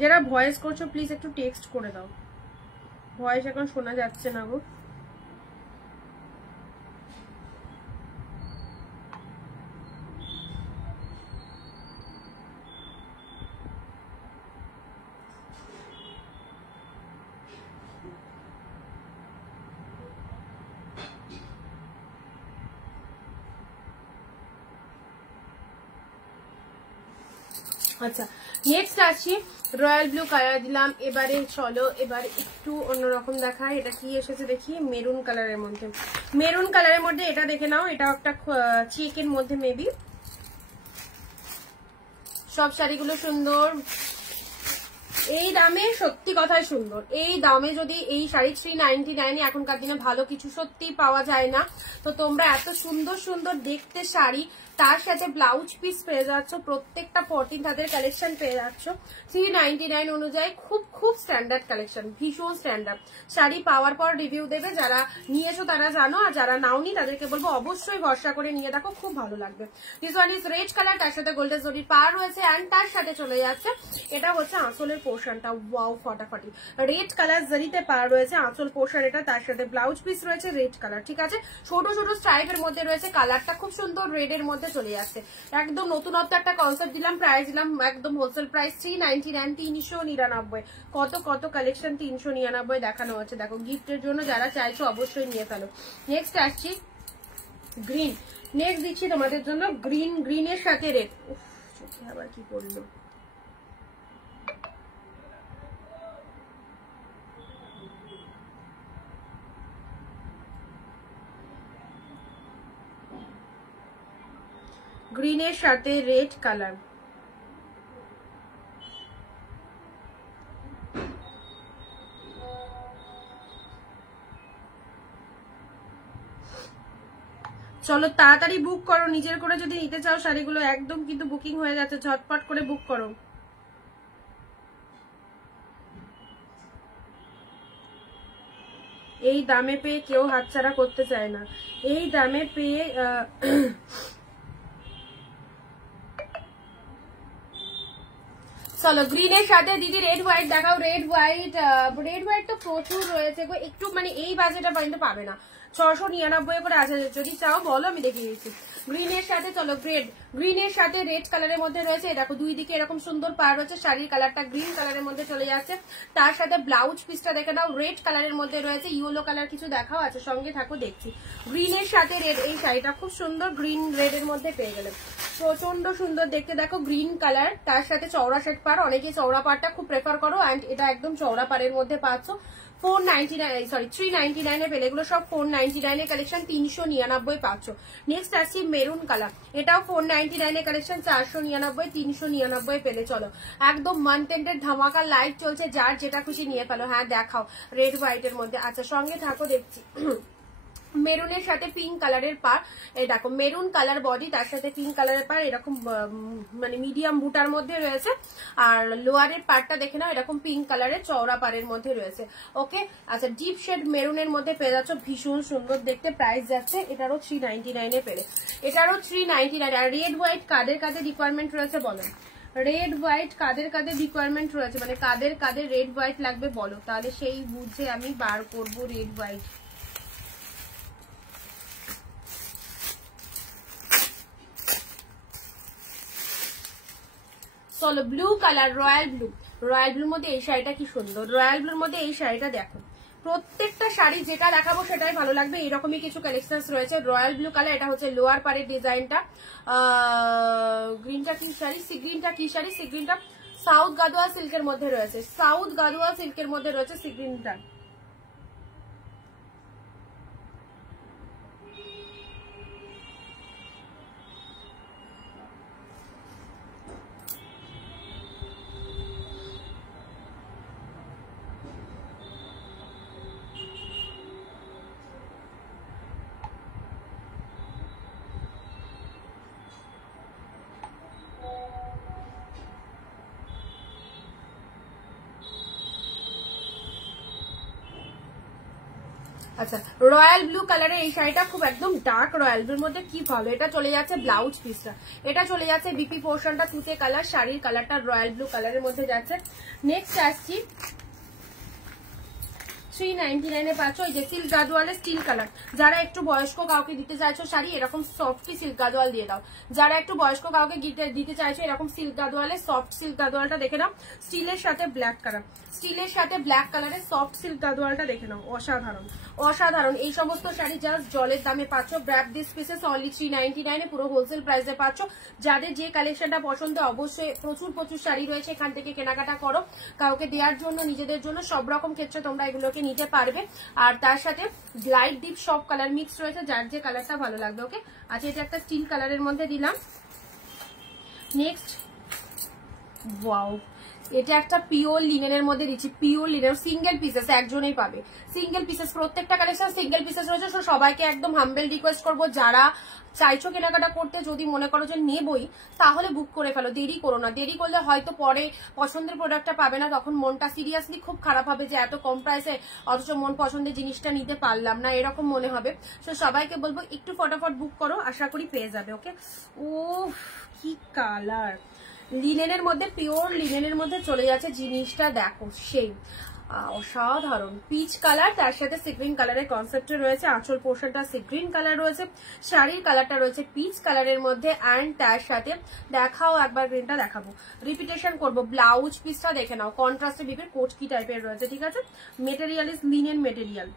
যারা ভয়েস করছো প্লিজ একটু টেক্সট করে দাও, ভয়েস এখন শোনা যাচ্ছে না গো। আচ্ছা নেক্সট আসি, রয়্যাল ব্লু কালার দিলাম। এবারে চলো এবার একটু অন্যরকম দেখায়, এটা কি এসেছে দেখি, মেরুন কালারের মধ্যে। মেরুন কালারের মধ্যে এটা দেখে নাও, এটা একটা চেকের মধ্যে মেবি। সব শাড়িগুলো সুন্দর, এই দামে সত্যি কথাই সুন্দর। এই দামে যদি এই শাড়ি 399 এখনকার দিনে ভালো কিছু সত্যি পাওয়া যায় না। তো তোমরা এত সুন্দর সুন্দর দেখতে শাড়ি, তার সাথে ব্লাউজ পিস পেয়ে যাচ্ছ, প্রত্যেকটা 14 হাতের কালেকশন পেয়ে যাচ্ছ 399 অনুযায়ী। খুব খুব স্ট্যান্ডার্ড কালেকশন, ভীষণ স্ট্যান্ডার্ড। শাড়ি পাওয়ার পর রিভিউ দেবে, যারা নিয়েছো তারা জানো, আর যারা নাওনি তাদেরকে বলবো অবশ্যই ভরসা করে নিয়ে দেখো, খুব ভালো লাগবে। This one is red colour, তার সাথে গোল্ডেন জরির পার রয়েছে, অ্যান্ড তার সাথে চলে যাচ্ছে এটা হচ্ছে আঁচলের পোর্শনটা। ওয়াও ফটাফটি, রেড কালার জরিতে পার রয়েছে, আঁচল পোর্শন এটা, তার সাথে ব্লাউজ পিস রয়েছে রেড কালার, ঠিক আছে, ছোট ছোট স্ট্রাইপের মধ্যে রয়েছে। কালারটা খুব সুন্দর রেড এর মধ্যে চলে যাচ্ছে, একদম নতুনত্ব একটা কনসেপ্ট দিলাম। প্রাইস দিলাম একদম হোলসেল প্রাইস 399, 399। কত কত কালেকশন 399 দেখানো হচ্ছে। দেখো গিফটের জন্য যারা চাইছো অবশ্যই নিয়ে ফেলো। নেক্সট আসছি গ্রিন, নেক্সট দিচ্ছি তোমাদের জন্য গ্রিন, গ্রিনের সাথে রেড। চোখে আবার কি করলো, গ্রিনের সাথে রেড কালার। চলো তাড়াতাড়ি বুক করো, নিজের করে যদি নিতে চাও শাড়িগুলো একদম কিন্তু বুকিং হয়ে যাচ্ছে, ঝটপট করে বুক করো। এই দামে পেয়ে কেউ হাতছাড়া করতে চায় না, এই দামে পেয়ে চলো গ্রিনের সাথে দিদি রেড হোয়াইট দেখাও। রেড হোয়াইট, রেড হোয়াইট তো প্রচুর রয়েছে গো, একটু মানে এই বাজেটটা পর্যন্ত পাবে না, 699 করে আছে। যদি চাও বলো আমি দেখিয়ে দিচ্ছি। গ্রিনের সাথে চলো রেড, গ্রিনের সাথে রেড কালারের মধ্যে রয়েছে, দেখো দুই দিকে এরকম সুন্দর পার রয়েছে, শাড়ির কালারটা গ্রিন কালারের মধ্যে চলে যাচ্ছে, তার সাথে ব্লাউজ পিসটা দেখে নাও রেড কালারের মধ্যে রয়েছে, ইয়েলো কালার কিছু দেখাও আছে, সঙ্গে থাকো দেখছি। গ্রিনের সাথে রেড, এই শাড়িটা খুব সুন্দর গ্রিন রেড এর মধ্যে পেয়ে গেলেন, প্রচন্ড সুন্দর দেখতে, দেখো গ্রিন কালার, তার সাথে চওড়া সেট পার, অনেকে চওড়া পাড়টা খুব প্রেফার করো, অ্যান্ড এটা একদম চওড়া পাড়ের মধ্যে পাচ্ছ। 499 সরি 399 এ পেলে, এগুলো সব 499 এর কালেকশন, 399 পাচ্ছ। নেক্সট আসছি মেরুন কালার, এটাও 499 এর কালেকশন, 499 399 পেলে। চলো একদম মান্থ এন্ডের ধামাকা লাইভ চলছে, যার যেটা খুশি নিয়ে ফেলো। হ্যাঁ দেখাও, রেড হোয়াইট এর মধ্যে। আচ্ছা সঙ্গে থাকো দেখছি। মেরুনের সাথে পিঙ্ক কালারের পার, এই দেখো মেরুন কালার বডি, তার সাথে পিঙ্ক কালারের পার, এরকম মানে মিডিয়াম বুটার মধ্যে রয়েছে, আর লোয়ারের পারটা দেখে নাও এরকম পিঙ্ক কালারের চওড়া পারের মধ্যে রয়েছে। ওকে আচ্ছা, ডিপ শেড মেরুনের মধ্যে পেয়ে যাচ্ছ, ভীষণ সুন্দর দেখতে, প্রাইস যাচ্ছে এটারও 399 এ পেলে, এটারও 399। আর রেড হোয়াইট কাদের কাদের রিকোয়ারমেন্ট রয়েছে বলেন, রেড হোয়াইট কাদের কাদের রিকোয়ারমেন্ট রয়েছে, মানে কাদের কাদের রেড হোয়াইট লাগবে বলো, তাহলে সেই বুঝে আমি বার করবো রেড হোয়াইট। চলো blue colour, royal blue, royal ব্লুর মধ্যে এই শাড়িটা কি সুন্দর, রয়্যাল ব্লুর মধ্যে এই শাড়িটা দেখো, প্রত্যেকটা শাড়ি যেটা দেখাবো সেটাই ভালো লাগবে, এরকমই কিছু কালেকশন রয়েছে। রয়্যাল ব্লু কালার, এটা হচ্ছে লোয়ার পারের ডিজাইনটা, গ্রিনটা কি শাড়ি, সি গ্রিনটা কি শাড়ি, সি গ্রিনটা সাউথ গাদোয়াল সিল্কের মধ্যে রয়েছে, সাউথ গাদোয়াল সিল্কের মধ্যে রয়েছে সি গ্রিনটা। আচ্ছা রয়্যাল ব্লু কালারের এই শাড়িটা খুব একদম ডার্ক রয়্যাল ব্লুর মধ্যে, কি ভালো, এটা চলে যাচ্ছে ব্লাউজ পিসটা, এটা চলে যাচ্ছে বিপি পোর্শনটা তুতে কালার, শাড়ির কালারটা রয়্যাল ব্লু কালারের মধ্যে যাচ্ছে। নেক্সট আসছি 399 এ পাচ্ছ এই যে সিল্ক গাদোয়ালের স্টিল কালার, যারা একটু বয়স্ক কাউকে দিতে চাইছো শাড়ি এরকম সফট সিল্ক গাদোয়াল দিয়ে দাও, যারা একটু বয়স্ক কাউকে দিতে চাইছো এরকম সিল্ক গাদোয়ালের সফট সিল্ক গাদোয়ালটা দেখে নাও, স্টিলের সাথে ব্ল্যাক কালার, স্টিলের সাথে ব্ল্যাক কালারের সফট সিল্ক গাদোয়ালটা দেখে নাও, অসাধারণ অসাধারণ। এই সমস্ত শাড়ি জাস্ট জলের দামে পাচ্ছ, গ্র্যাব দিস পিসেস অনলি 399 এ, পুরো হোলসেল প্রাইসে পাচ্ছ। যাদের যে কালেকশনটা পছন্দ অবশ্যই প্রচুর প্রচুর শাড়ি রয়েছে, এখান থেকে কেনাকাটা করো, কাউকে দেওয়ার জন্য নিজেদের জন্য সব রকম ক্ষেত্রে তোমরা এগুলোকে নিতে পারবে। আর তার সাথে লাইট ডিপ সব কালার মিক্স রয়েছে, যার যে কালারটা ভালো লাগবে। ওকে আচ্ছা, এটা একটা স্টিল কালারের মধ্যে দিলাম। নেক্সট ওয়াও, এটা একটা পিওর লিনেনের মধ্যে দিচ্ছি, পিওর লিনেন, সিঙ্গেল পিসেস, একজনেই পাবে সিঙ্গেল পিসেস, প্রত্যেকটা কালেকশন সিঙ্গেল পিসেস রয়েছে। তো সবাইকে একদম হাম্বেল রিকোয়েস্ট করবো, যারা চাইছো কেনাকাটা করতে, যদি মনে করো যে নেবই তাহলে বুক করে ফেলো, দেরি করো না, দেরি করলে হয়তো পরে পছন্দের প্রোডাক্টটা পাবে না, তখন মনটা সিরিয়াসলি খুব খারাপ হবে যে এত কম প্রাইসে অথচ মন পছন্দের জিনিসটা নিতে পারলাম না, এরকম মনে হবে। তো সবাইকে বলবো একটু ফটাফট বুক করো, আশা করি পেয়ে যাবে। ওকে ও কি কালার, লিনেনের মধ্যে, পিওর লিনেনের মধ্যে চলে যাচ্ছে জিনিসটা, দেখো সেই অসাধারণ পিচ কালার, তার সাথে সিগ্রিন কালারের কনসেপ্ট রয়েছে, আঁচল পোর্শনটা সিগ্রিন কালার রয়েছে, শাড়ির কালারটা রয়েছে পিচ কালারের মধ্যে, অ্যান্ড তার সাথে দেখাও একবার গ্রিনটা দেখাবো, রিপিটেশন করবো, ব্লাউজ পিসটা দেখে নাও, কন্ট্রাস্টে বিপের কোচকি টাইপের রয়েছে, ঠিক আছে, মেটেরিয়াল ইজ লিনেন মেটেরিয়াল।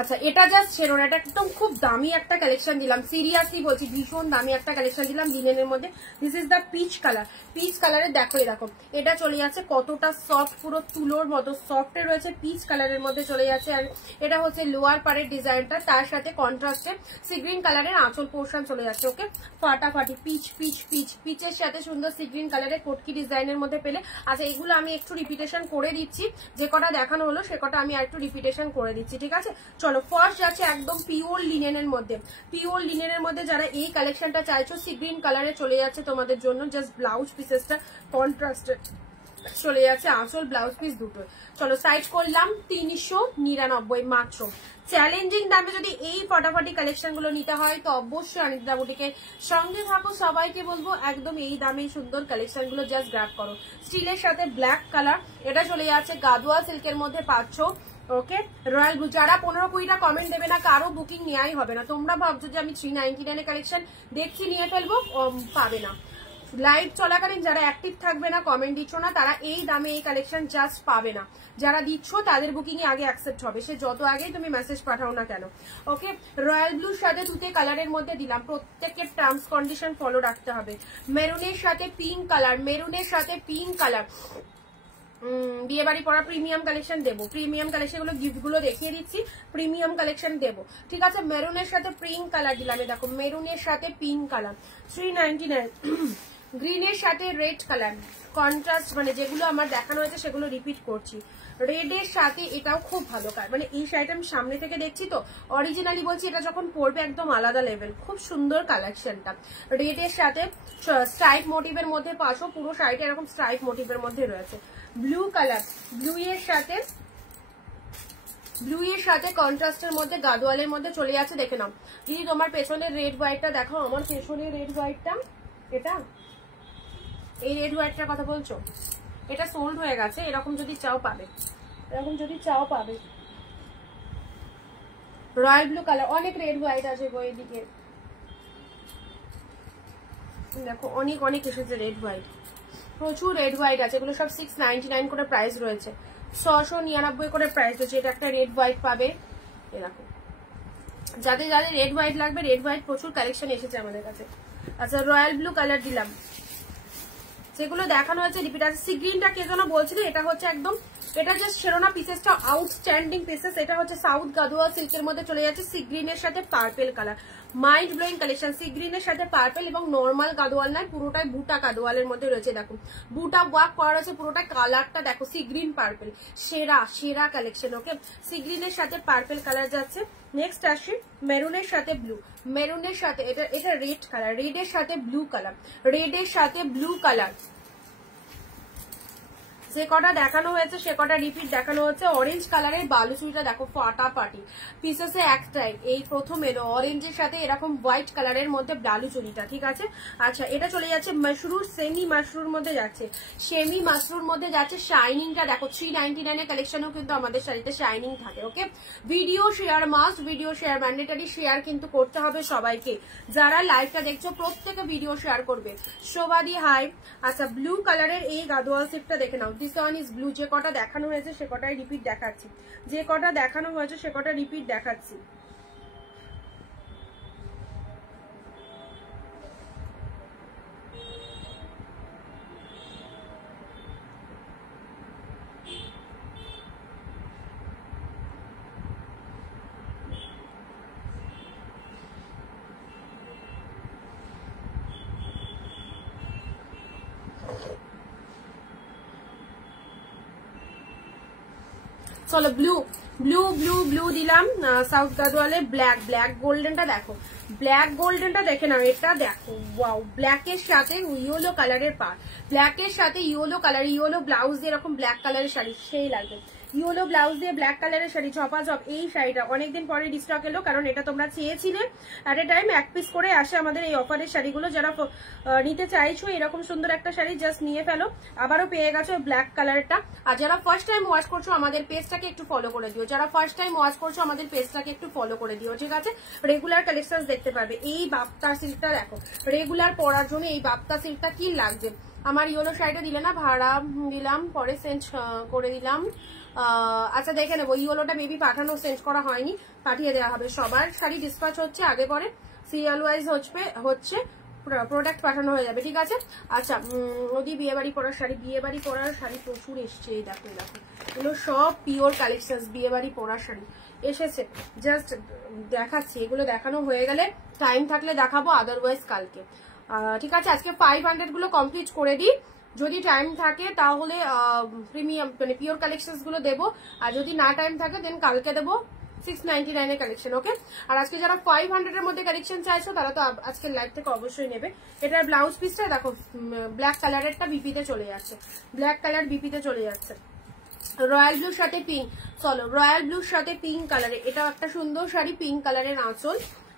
আচ্ছা এটা জাস্ট শেরোনা, এটা একদম খুব দামি একটা কালেকশন দিলাম, সিরিয়াসলি বলছি ভীষণ দামি একটা কালেকশন দিলাম লিনেনের মধ্যে। This is the peach colour, peach কালারের দেখো এরকম এটা চলে যাচ্ছে কতটা সফট, পুরো তুলোর মতো সফটে রয়েছে, পিচ কালারের মধ্যে চলে যাচ্ছে। আর এটা হচ্ছে লোয়ার পারের ডিজাইনটা, তার সাথে কন্ট্রাস্টে সি গ্রিন কালারের আঁচল পোর্শন চলে যাচ্ছে। ওকে ফাটাফাটি পিচ পিচ পিচ, পিচের সাথে সুন্দর সি গ্রিন কালারের কোটকি ডিজাইনের মধ্যে পেলে। আচ্ছা এগুলো আমি একটু রিপিটেশন করে দিচ্ছি, যে কটা দেখানো হলো সে কটা আমি আর একটু রিপিটেশন করে দিচ্ছি, ঠিক আছে। চলো ফার্স্ট যাচ্ছে একদম পিওর লিনেনের মধ্যে, পিওর লিনেনের মধ্যে যারা এই কালেকশনটা চাইছো সি গ্রিন কালারে চলে যাচ্ছে তোমাদের জন্য। জাস্ট ব্লাউজ পিসেসটা কন্ট্রাস্টেড চলে যাচ্ছে, আঁচল ব্লাউজ পিস দুটো। চলো সাইজ করলাম 399 মাত্র। চ্যালেঞ্জিং দামে যদি এই ফটাফটি কালেকশন গুলো নিতে হয় তো অবশ্যই অনিতা বুটিকের সঙ্গে থাকো। সবাইকে বলবো একদম এই দামে সুন্দর কালেকশন গুলো জাস্ট গ্র্যাব করো। স্টিলের সাথে ব্ল্যাক কালার, এটা চলে যাচ্ছে গাদোয়া সিল্কের মধ্যে পাচ্ছ। ওকে রয়্যাল ব্লু, যারা 15-20টা কমেন্ট দেবে না কারো বুকিং নেওয়াই হবে না। তোমরা ভাবছো যে আমি 399 কালেকশন দেখছি নিয়ে ফেলবো, পাবে না। লাইভ চলাকালীন যারা অ্যাক্টিভ থাকবে না, কমেন্ট দিচ্ছ না, তারা এই দামে এই কালেকশন জাস্ট পাবে না। যারা দিচ্ছ তাদের বুকিং এ আগে অ্যাকসেপ্ট হবে, সে যত আগেই তুমি মেসেজ পাঠাও না কেন। ওকে রয়্যাল ব্লুর সাথে তুতে কালারের মধ্যে দিলাম, প্রত্যেকের টার্মস কন্ডিশন ফলো রাখতে হবে। মেরুনের সাথে পিঙ্ক কালার, মেরুনের সাথে পিঙ্ক কালার, বিয়ে বাড়ি পড়া প্রিমিয়াম কালেকশন দেবো, প্রিমিয়াম কালেকশন গুলো গিফট গুলো দেখিয়ে দিচ্ছি, প্রিমিয়াম কালেকশন দেবো, ঠিক আছে। মেরুনের সাথে পিঙ্ক কালার দিলাম, দেখো মেরুনের সাথে পিঙ্ক কালার 399। গ্রিনের সাথে রেড কালার কন্ট্রাস্ট, মানে যেগুলো আমার দেখানো হয়েছে সেগুলো রিপিট করছি। রেডের সাথে এটাও খুব ভালো কালার, মানে এই শাড়িটা আমি সামনে থেকে দেখছি তো অরিজিনালি বলছি, এটা যখন পরবে একদম আলাদা লেভেল, খুব সুন্দর কালেকশনটা। রেডের সাথে স্ট্রাইপ মোটিভের মধ্যে পাশো, পুরো শাড়িটা এরকম স্ট্রাইপ মোটিভের মধ্যে রয়েছে। ব্লু কালার, ব্লু এর সাথে কন্ট্রাস্টের মধ্যে গাদোয়ালের মধ্যে চলে যাচ্ছে। দেখে নাও দিদি তোমার পেছনের রেড হোয়াইটটা দেখো, আমার পেছনের রেড হোয়াইটটা, এটা এই রেড হোয়াইটটার কথা বলছো, এটা সোল্ড হয়ে গেছে। এরকম যদি চাও পাবে, এরকম যদি চাও পাবে। রয়্যাল ব্লু কালার, অনেক রেড হোয়াইট আছে বই দিকে, দেখো অনেক অনেক এসেছে রেড হোয়াইট, প্রচুর রেড হোয়াইট আছে। এগুলো সব 699 করে প্রাইস রয়েছে, 699 করে প্রাইস রয়েছে। এটা একটা রেড হোয়াইট পাবে এরকম। যাদের যাদের রেড হোয়াইট লাগবে, রেড হোয়াইট প্রচুর কালেকশন এসেছে আমাদের কাছে। আচ্ছা রয়্যাল ব্লু কালার দিলাম, যেগুলো দেখানো হয়েছে রিপিট আছে। সি গ্রিনটা কে যেন বলছিল, এটা হচ্ছে একদম, এটা জাস্ট শেরোনা পিসেসটা আউটস্ট্যান্ডিং পিসেস। এটা হচ্ছে সাউথ গাদোয়া সিল্কের মধ্যে চলে যাচ্ছে, সি গ্রিনের সাথে purple colour, mind blowing collection. Sea গ্রিনের সাথে পার্পেল এবং নর্মাল গাদোয়াল নয়, পুরোটাই বুটা গাদোয়ালের মধ্যে রয়েছে। দেখো বুটা ওয়ার্ক করা রয়েছে পুরোটা, কালারটা দেখো সি গ্রিন পার্পেল, সেরা সেরা কালেকশন। ওকে সি গ্রিনের সাথে পার্পেল কালার যাচ্ছে। নেক্সট আসি মেরুনের সাথে ব্লু, মেরুনের সাথে এটা রেড কালার, রেডের সাথে ব্লু কালার, রেডের সাথে ব্লু কালার। যে কটা দেখানো হয়েছে সে কটা রিপিট দেখানো হচ্ছে। অরেঞ্জ কালারের বালুচুরিটা দেখো ফাটাফাটি, পিসেসে একটাই, এই প্রথম এলো অরেঞ্জের সাথে এরকম হোয়াইট কালারের মধ্যে বালুচুরিটা, ঠিক আছে। আচ্ছা এটা চলে যাচ্ছে মাশরুর, সেমি মাশরুর মধ্যে যাচ্ছে, সেমি মাশরুর মধ্যে যাচ্ছে। শাইনিংটা দেখো 399 এর কালেকশনও কিন্তু আমাদের শাড়িতে শাইনিং থাকে। ওকে video share must, video share mandatory, share কিন্তু করতে হবে সবাইকে। যারা লাইভটা দেখছো প্রত্যেকে ভিডিও শেয়ার করবে। শোভাদি হাই। আচ্ছা ব্লু কালারের এই গাদোয়াল সেটটা দেখে নাও, দিস ওয়ান ইজ ব্লু। যে কটা দেখানো হয়েছে সে কটাই রিপিট দেখাচ্ছি, যে কটা দেখানো হয়েছে সে কটা রিপিট দেখাচ্ছি। চলো ব্লু ব্লু ব্লু ব্লু দিলাম। সাউথ গাদোয়ালে ব্ল্যাক, ব্ল্যাক গোল্ডেনটা দেখো, ব্ল্যাক গোল্ডেনটা দেখে নাও, এটা দেখো ওয়াও, ব্ল্যাকের সাথে ইয়েলো কালারের পার, ব্ল্যাকের সাথে ইয়েলো কালার, ইয়েলো ব্লাউজ দিয়ে এরকম ব্ল্যাক কালারের শাড়ি সেই লাগবে। ইয়েলো ব্লাউজ দিয়ে ব্ল্যাক কালারের শাড়ি ঝপাঝপ। এই শাড়িটা অনেকদিন পরে ডিস্টক এলো, কারণ এটা তোমরা চেয়েছিলে। অ্যাট এ টাইম এক পিস করে আসে আমাদের এই অফারের শাড়িগুলো। যারা নিতে চাইছো এরকম সুন্দর একটা শাড়ি জাস্ট নিয়ে ফেলো। আবারও পেয়ে গেছো ব্ল্যাক কালারটা। আর যারা ফার্স্ট টাইম ওয়াচ করছো আমাদের পেজটাকে একটু ফলো করে দিও, যারা ফার্স্ট টাইম ওয়াচ করছো আমাদের পেজটাকে একটু ফলো করে দিও, ঠিক আছে। রেগুলার কালেকশন দেখতে পারবে। এই বাপ্তা সিল্কটা দেখো, রেগুলার পরার জন্য এই বাপ্তা সিল্কটা কি লাগছে। আমার ইয়েলো শাড়িটা দিলে না, ভাড়া দিলাম, পরে সেন্ড করে দিলাম। আচ্ছা দেখে নেবো, ইয়েলোটা মেবি পাঠানো সেন্ড করা হয়নি, পাঠিয়ে দেওয়া হবে। সবার শাড়ি ডিসপ্যাচ হচ্ছে আগে পরে, সিরিয়াল ওয়াইজ হচ্ছে প্রোডাক্ট পাঠানো হয়ে যাবে, ঠিক আছে। আচ্ছা ওদি বিয়ে বাড়ি পরার শাড়ি, বিয়ে বাড়ি পরার শাড়ি প্রচুর এসছে, এই দেখো দেখো, এগুলো সব পিওর কালেকশন বিয়ে বাড়ি পরার শাড়ি এসেছে, জাস্ট দেখাচ্ছি। এগুলো দেখানো হয়ে গেলে টাইম থাকলে দেখাবো, আদারওয়াইজ কালকে, ঠিক আছে। আজকে 500 গুলো কমপ্লিট করে দিই, যদি টাইম থাকে তাহলে প্রিমিয়াম মানে পিওর কালেকশন গুলো দেবো, আর যদি না টাইম থাকে দেন কালকে দেবো 699 এর কালেকশন, ওকে। আর আজকে যারা 500 এর মধ্যে কালেকশন চাইছো তারা তো আজকের লাইভ থেকে অবশ্যই নেবে। এটার ব্লাউজ পিসটা দেখো ব্ল্যাক কালারেরটা বিপিতে চলে যাচ্ছে, ব্ল্যাক কালার বিপিতে চলে যাচ্ছে, রয়্যাল ব্লুর সাথে পিঙ্ক। চলো রয়্যাল ব্লুর সাথে পিঙ্ক কালারে, এটাও একটা সুন্দর শাড়ি, পিঙ্ক কালারের আঁচল,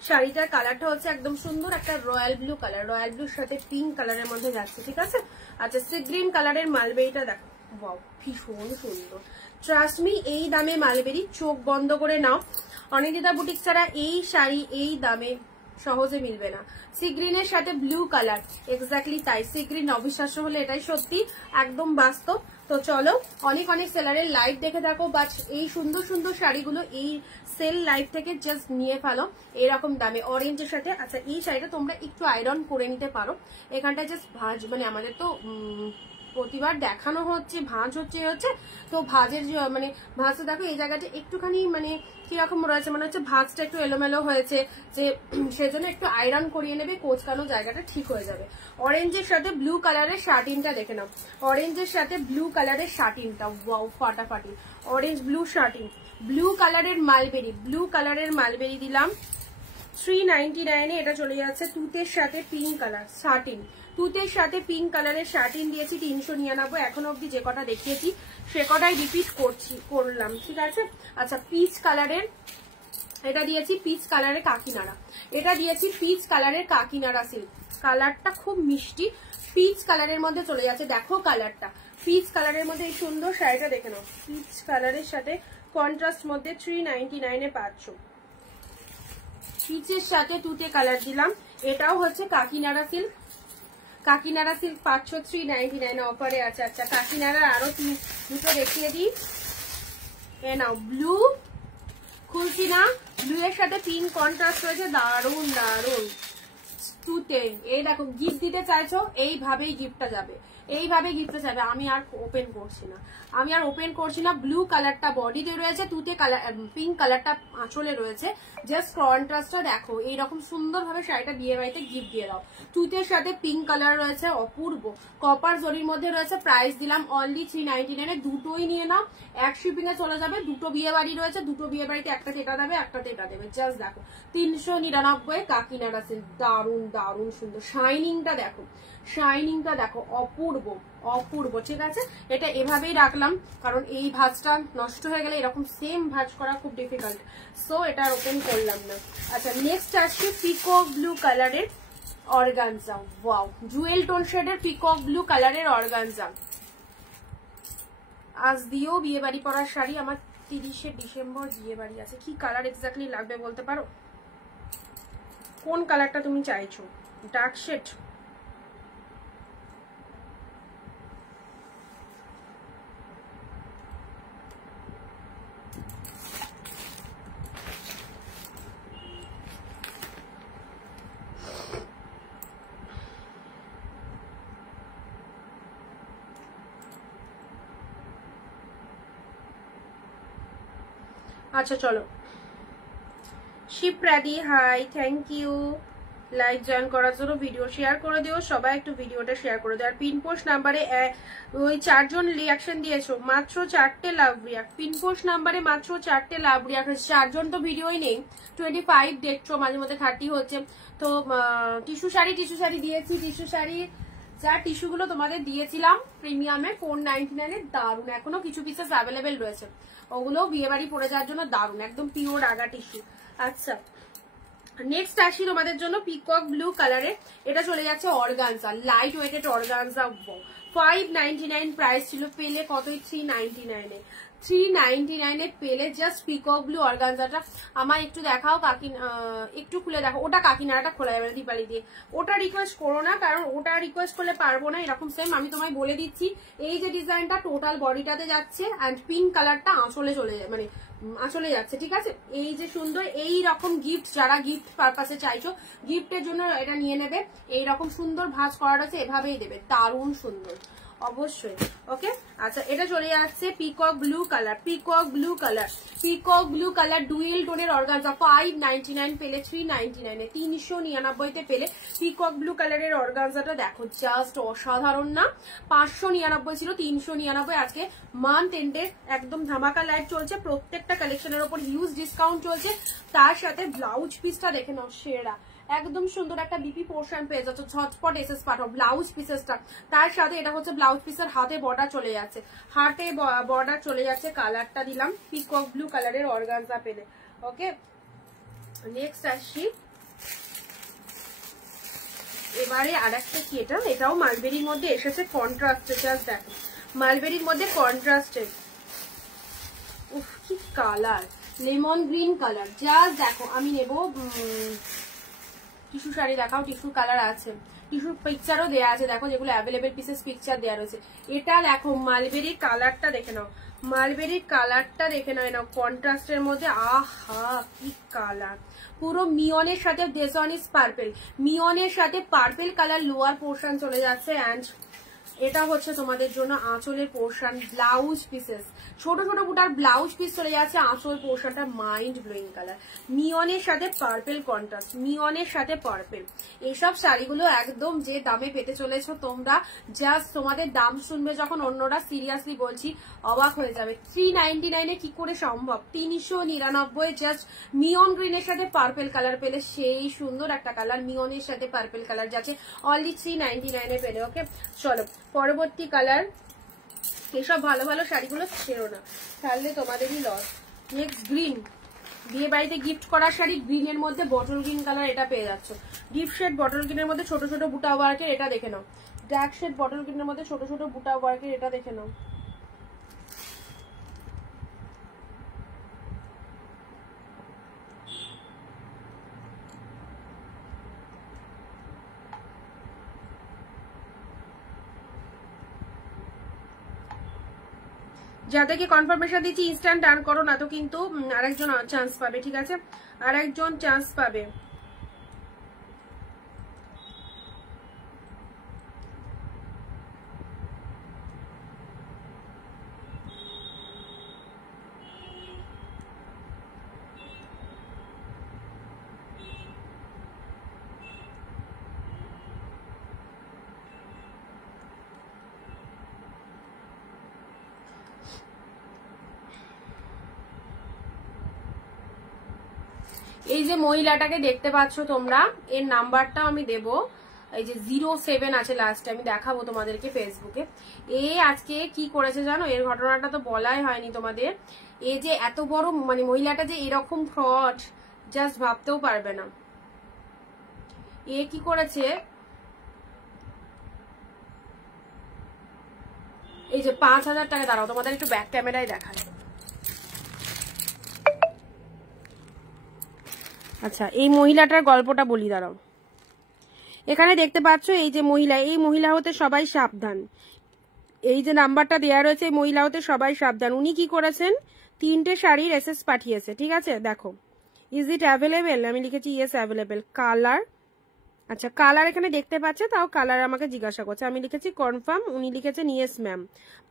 শাড়িটার কালারটা হচ্ছে একদম সুন্দর একটা রয়্যাল ব্লু কালার, রয়্যাল ব্লুর সাথে পিঙ্ক কালারের মধ্যে যাচ্ছে, ঠিক আছে। আচ্ছা সি গ্রিন কালারের মালবেরিটা দেখো, ওয়াও ভীষণ সুন্দর, ট্রাস্ট মি এই দামে মালবেরি চোখ বন্ধ করে নাও। অনিন্দিতা বুটিক ছাড়া এই শাড়ি এই দামে সহজে মিলবে না। সি গ্রিনের সাথে ব্লু কালার, এক্স্যাক্টলি তাই, সি গ্রিন অবিশ্বাস্য হলে এটাই সত্যি, একদম বাস্তব। তো চলো অনেক অনেক সেলারের লাইভ দেখে থাকো, বাট এই সুন্দর সুন্দর শাড়িগুলো এই সেল লাইভ থেকে জাস্ট নিয়ে ফেলো এরকম দামে অরেঞ্জের সাথে। আচ্ছা এই শাড়িটা তোমরা একটু আয়রন করে নিতে পারো, এখানটায় জাস্ট ভাঁজ, মানে আমাদের তো প্রতিবার দেখানো হচ্ছে ভাঁজ হচ্ছে, তো ভাঁজের মানে ভাঁজটা দেখো এই জায়গাটা একটুখানি মানে কিরকম রয়েছে, মানে হচ্ছে ভাঁজটা একটু এলোমেলো হয়েছে, যে সেজন্য একটু আয়রন করিয়ে নেবে, কোচকানো জায়গাটা ঠিক হয়ে যাবে। অরেঞ্জের সাথে ব্লু কালারের শার্টিনটা দেখে নাও, অরেঞ্জের সাথে ব্লু কালারের শার্টিনটা, ওয়াও ফাটাফাটি, অরেঞ্জ ব্লু শার্টিন, ব্লু কালারের মালবেরি, ব্লু কালারের মালবেরি দিলাম 399 এ। এটা চলে যাচ্ছে তুতের সাথে পিঙ্ক কালার শার্টিন, তুতের সাথে পিঙ্ক কালারের শার্টিন দিয়েছি 399। এখন অব্দি যে কটা দেখিয়েছি সে কটাই রিপিট করলাম, ঠিক আছে। আচ্ছা পিচ কালারের এটা দিয়েছি, পিচ কালারের কাকিনাড়া, এটা দিয়েছি পিচ কালারের কাকিনাড়া সিল্ক, কালারটা খুব মিষ্টি, পিচ কালারের মধ্যে চলে যাচ্ছে, দেখো কালারটা পিচ কালারের মধ্যে, এই সুন্দর শাড়িটা দেখে নাও, পিচ কালারের সাথে কন্ট্রাস্ট মধ্যে 399 এ পাচ্ছ। পিচের সাথে তুতে কালার দিলাম, এটাও হচ্ছে কাকিনাড়া সিল্ক, কাকিনাড়া সিল্ক পাচ্ছ 399 অফারে আছে। আচ্ছা কাকিনাড়ার আরো দুটো দেখিয়ে দিই, এ নাও ব্লু, খুলছি না, ব্লু এর সাথে পিঙ্ক কন্ট্রাস্ট রয়েছে, দারুন দারুন তুতে। এই দেখো গিফট দিতে চাইছো, এইভাবেই গিফটটা যাবে, এইভাবে গিফটটা যাবে। আমি আর ওপেন করছি না, ব্লু কালারটা বডিতে রয়েছে, তুতে কালার পিঙ্ক কালারটা আঁচলে রয়েছে, জাস্ট কন্ট্রাস্টটা দেখো, এইরকম সুন্দর ভাবে শাড়িটা বিয়ে বাড়িতে গিফট দিয়ে দাও। তুতের সাথে পিঙ্ক কালার রয়েছে, অপূর্ব, কপার জরির মধ্যে রয়েছে, প্রাইস দিলাম অনলি 399 এ। দুটোই নিয়ে নাও, এক শিপিং এ চলে যাবে, দুটো বিয়ে বাড়ি রয়েছে, দুটো বিয়ে বাড়িতে একটাতে এটা দেবে একটাতে এটা দেবে, জাস্ট দেখো 399 কাকিনাড়া সিল্ক, দারুন দারুন সুন্দর, শাইনিংটা দেখো, শাইনিংটা দেখো, অপূর্ব অপূর্ব, ঠিক আছে। এটা এভাবেই রাখলাম কারণ এই ভাঁজটা নষ্ট হয়ে গেলে এরকম সেম ভাঁজ করা খুব ডিফিকাল্ট, সো এটা ওপেন করলাম না। আচ্ছা নেক্সট আসছে পিকক ব্লু কালারের অর্গানজা, ওয়াও জুয়েল টোন শেডের পিকক ব্লু কালারের অর্গানজা। আজ দিয়েও বিয়ে বাড়ি পরার শাড়ি, আমার 30শে ডিসেম্বর বিয়ে বাড়ি আছে, কি কালার এক্স্যাক্টলি লাগবে বলতে পারো? কোন কালারটা তুমি চাইছো? ডার্ক শেড, আচ্ছা চলো শিপ্রাদি hi, thank you live join করার জন্য। ভিডিও শেয়ার করে দিও সবাই, একটু ভিডিওটা শেয়ার করে দিও। আর পিনপোস্ট নাম্বারে ওই 4 জন রিয়াকশন দিয়েছো, মাত্র 4টে লাভ রিয়াক্ট, পিনপোস্ট নাম্বারে মাত্র 4টে লাভ রিয়াক্ট, 4 জন তো ভিডিওই নেই, 25 দেখছো, মাঝে মধ্যে 30 হচ্ছে। তো টিস্যু শাড়ি দিয়েছি, টিস্যু শাড়ি যা টিস্যুগুলো তোমাদের দিয়েছিলাম প্রিমিয়ামে 499 এর, দারুন, এখনো কিছু পিসেস অ্যাভেলেবেল রয়েছে, ওগুলো বিয়ে বাড়ি পরে যাওয়ার জন্য দারুন, একদম পিওর আগা টিস্যু। আচ্ছা নেক্সট আসি তোমাদের জন্য পিকক ব্লু কালারে, এটা চলে যাচ্ছে organza, light weighted organza, 599 price ছিল, পেলে কতই 399 এ, 399 পেলে জাস্ট পিকক ব্লু অর্গানজাটা। আমার একটু দেখাও কাকি, একটু খুলে দেখো। ওটা কাকিনাটা খোলা যাবে দীপালি দিয়ে, ওটা রিকোয়েস্ট করো না, কারণ ওটা রিকোয়েস্ট করলে পারবো না। এরকম সেম আমি তোমায় বলে দিচ্ছি, এই যে ডিজাইনটা টোটাল বডিটাতে যাচ্ছে অ্যান্ড পিঙ্ক কালারটা আঁচলে চলে যায়, মানে আঁচলে যাচ্ছে, ঠিক আছে। এই যে সুন্দর এই রকম গিফট, যারা গিফট পারপাসে চাইছো, গিফটের জন্য এটা নিয়ে নেবে। এই রকম সুন্দর ভাঁজ করা রয়েছে, এভাবেই দেবে, দারুণ সুন্দর অবশ্যই। ওকে, আচ্ছা এটা চলে যাচ্ছে peacock blue colour, peacock blue colour, peacock blue colour dual টোনের অর্গানজা। 599 পেলে 399 399 পেলে পিকক ব্লু কালারের অর্গানজাটা দেখো, জাস্ট অসাধারণ না? 599 ছিল, 399 আজকে মান্থ এন্ডে একদম ধামাকা লাইভ চলছে, প্রত্যেকটা কালেকশনের ওপর হিউজ ডিসকাউন্ট চলছে। তার সাথে ব্লাউজ পিসটা দেখে নাও, সেরা একদম সুন্দর একটা বিপি পোর্শন পেয়ে যাচ্ছে, ঝটপট এসএস পাঠাও ব্লাউজ পিসেসটা। তার সাথে এটা হচ্ছে ব্লাউজ পিসের হাতে বর্ডার চলে যাচ্ছে, হাতে বর্ডার চলে যাচ্ছে। কালারটা দিলাম পিকক ব্লু কালারের অর্গানজা পেলে। ওকে, নেক্সট আসছি এবারে আর একটা কি, এটাও মালবেরির মধ্যে এসেছে, কন্ট্রাস্টে। জাস্ট দেখো মালবেরির মধ্যে কন্ট্রাস্টেড, উফ কি colour, lemon green colour. Just দেখো, আমি নেবো টিস্যু শাড়ি দেখাও, টিস্যু কালার আছে, টিস্যুর পিকচারও দেওয়া আছে, দেখো যেগুলো অ্যাভেলেবেল পিসেস পিকচার দেওয়া রয়েছে। এটা দেখো মালবেরির কালারটা দেখে নাও, মালবেরির কালারটা দেখে নাও, এনাও কন্ট্রাস্টের মধ্যে, আহা কি কালার, পুরো মিয়নের সাথে ডেসনিস পার্পেল, মিয়নের সাথে পার্পেল কালার লোয়ার পোর্শন চলে যাচ্ছে। অ্যান্ড এটা হচ্ছে তোমাদের জন্য আঁচলের পোর্শন, ব্লাউজ পিসেস, ছোট ছোট বুটার ব্লাউজ পিস চলে যাচ্ছে, আঁচল পোর্শনটা মাইন্ড ব্লোয়িং কালার, মিয়নের সাথে পার্পেল কন্ট্রাস্ট, মিয়নের সাথে পার্পেল। এইসব শাড়িগুলো একদম যে দামে পেতে চলেছো তোমরা, জাস্ট তোমাদের দাম শুনবে যখন অন্যরা, সিরিয়াসলি বলছি অবাক হয়ে যাবে। 399 কি করে সম্ভব? 399 জাস্ট মিয়ন গ্রিনের সাথে পার্পেল কালার পেলে, সেই সুন্দর একটা কালার, মিয়নের সাথে পার্পেল কালার যাচ্ছে অনলি 399 পেলে। ওকে, চলো পরবর্তী কালার। এসব ভালো ভালো শাড়িগুলো ছেড়ো না, তাহলে তোমাদেরই লস। নেক্সট গ্রিন, বিয়ে বাড়িতে গিফট করার শাড়ি, গ্রিনের মধ্যে বটল গ্রিন কালার, এটা পেয়ে যাচ্ছ। ডিপ শেড বটল গ্রিনের মধ্যে ছোট ছোট বুটা ওয়ার্কের, এটা দেখে নাও। ডার্ক শেড বটল গ্রিনের মধ্যে ছোট ছোট বুটা ওয়ার্কের, এটা দেখে নাও। যাদেরকে কনফার্মেশন দিচ্ছি ইনস্ট্যান্ট ডান করো, না তো কিন্তু আরেকজন চান্স পাবে, ঠিক আছে? আরেকজন চান্স পাবে। এই যে মহিলাটাকে দেখতে পাচ্ছ তোমরা, এর নাম্বারটাও আমি দেব, এই যে 07 আছে লাস্টে, আমি দেখাবো তোমাদেরকে ফেসবুকে। এ আজকে কি করেছে জানো, এর ঘটনাটা তো বলাই হয়নি তোমাদের। এ যে এত বড়, মানে মহিলাটা যে এরকম ফ্রড, জাস্ট ভাবতেও পারবে না। এ কি করেছে, এই যে 5000 টাকা, দাঁড়াও তোমাদের একটু ব্যাক ক্যামেরায় দেখায়। আচ্ছা এই মহিলাটার গল্পটা বলি, দাঁড়াও। এখানে দেখতে পাচ্ছ এই যে মহিলা, এই মহিলা হতে সবাই সাবধান, এই যে নাম্বারটা দেওয়া রয়েছে, এই মহিলা হতে সবাই সাবধান। উনি কি করেছেন, 3টে শাড়ির এসএস পাঠিয়েছে, ঠিক আছে? দেখো, ইজ ইট অ্যাভেলেবেল, আমি লিখেছি ইয়েস অ্যাভেলেবেল। কালার, আচ্ছা কালার এখানে দেখতে পাচ্ছে, তাও কালার আমাকে জিজ্ঞাসা করছে, আমি লিখেছি কনফার্ম, উনি লিখেছেন ইয়েস ম্যাম।